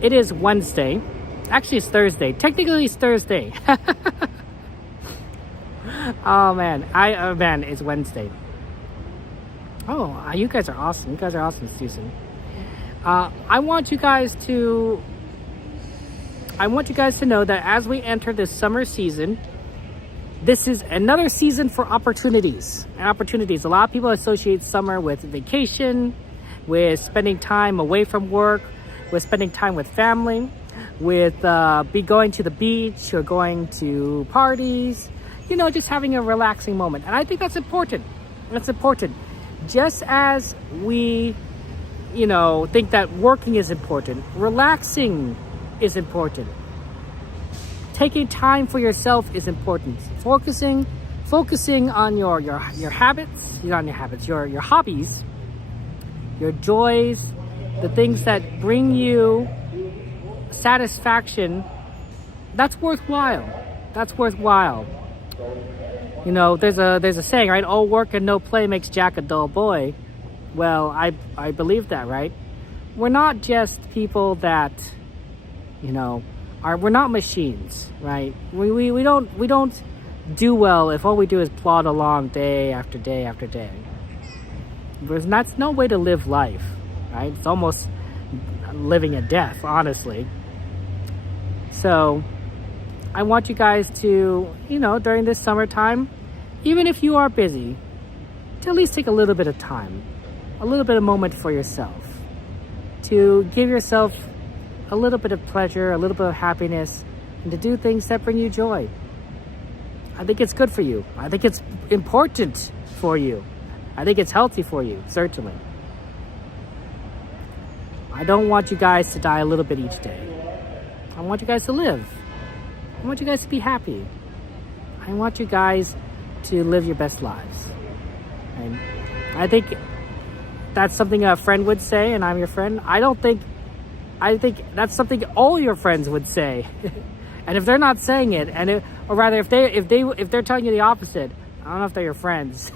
It is Wednesday. Actually, it's Thursday. Technically, it's Thursday. Oh, man. Man, it's Wednesday. Oh, you guys are awesome. You guys are awesome, Susan. I want you guys to know that as we enter this summer season, this is another season for opportunities. A lot of people associate summer with vacation, with spending time away from work, with spending time with family, with going to the beach or going to parties, you know, just having a relaxing moment. And I think that's important. That's important. Just as we, you know, think that working is important, relaxing is important. Taking time for yourself is important. Focusing on your habits, your hobbies, your joys, the things that bring you satisfaction, that's worthwhile. That's worthwhile. You know, there's a saying, right? All work and no play makes Jack a dull boy. Well, I believe that, right? We're not just people that, you know, we're not machines, right? We don't do well if all we do is plod along day after day after day. That's no way to live life, right? It's almost living a death, honestly. So I want you guys to, you know, during this summertime, even if you are busy, to at least take a little bit of time a little bit of moment for yourself, to give yourself a little bit of pleasure, a little bit of happiness, and to do things that bring you joy. I think it's good for you. I think it's important for you. I think it's healthy for you, certainly. I don't want you guys to die a little bit each day. I want you guys to live. I want you guys to be happy. I want you guys to live your best lives. And I think that's something a friend would say, and I'm your friend. I think that's something all your friends would say. And if they're not saying it, or rather if they're telling you the opposite, I don't know if they're your friends.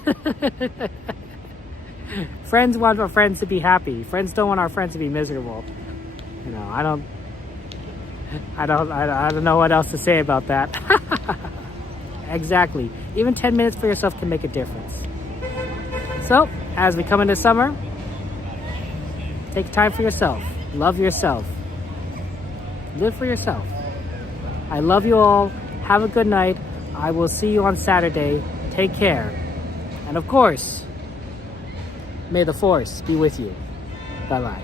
Friends want our friends to be happy. Friends don't want our friends to be miserable. You know, I don't know what else to say about that. Exactly. Even 10 minutes for yourself can make a difference. So, as we come into summer, take time for yourself. Love yourself. Live for yourself. I love you all. Have a good night. I will see you on Saturday. Take care. And of course, may the Force be with you. Bye-bye.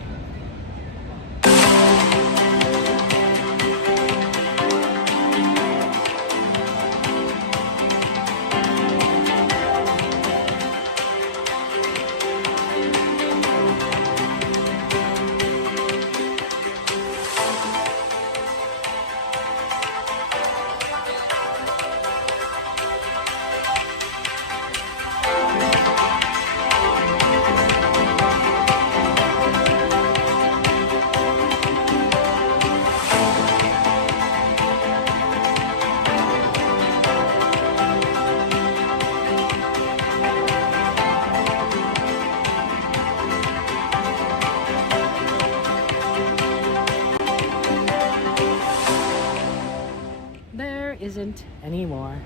Isn't anymore.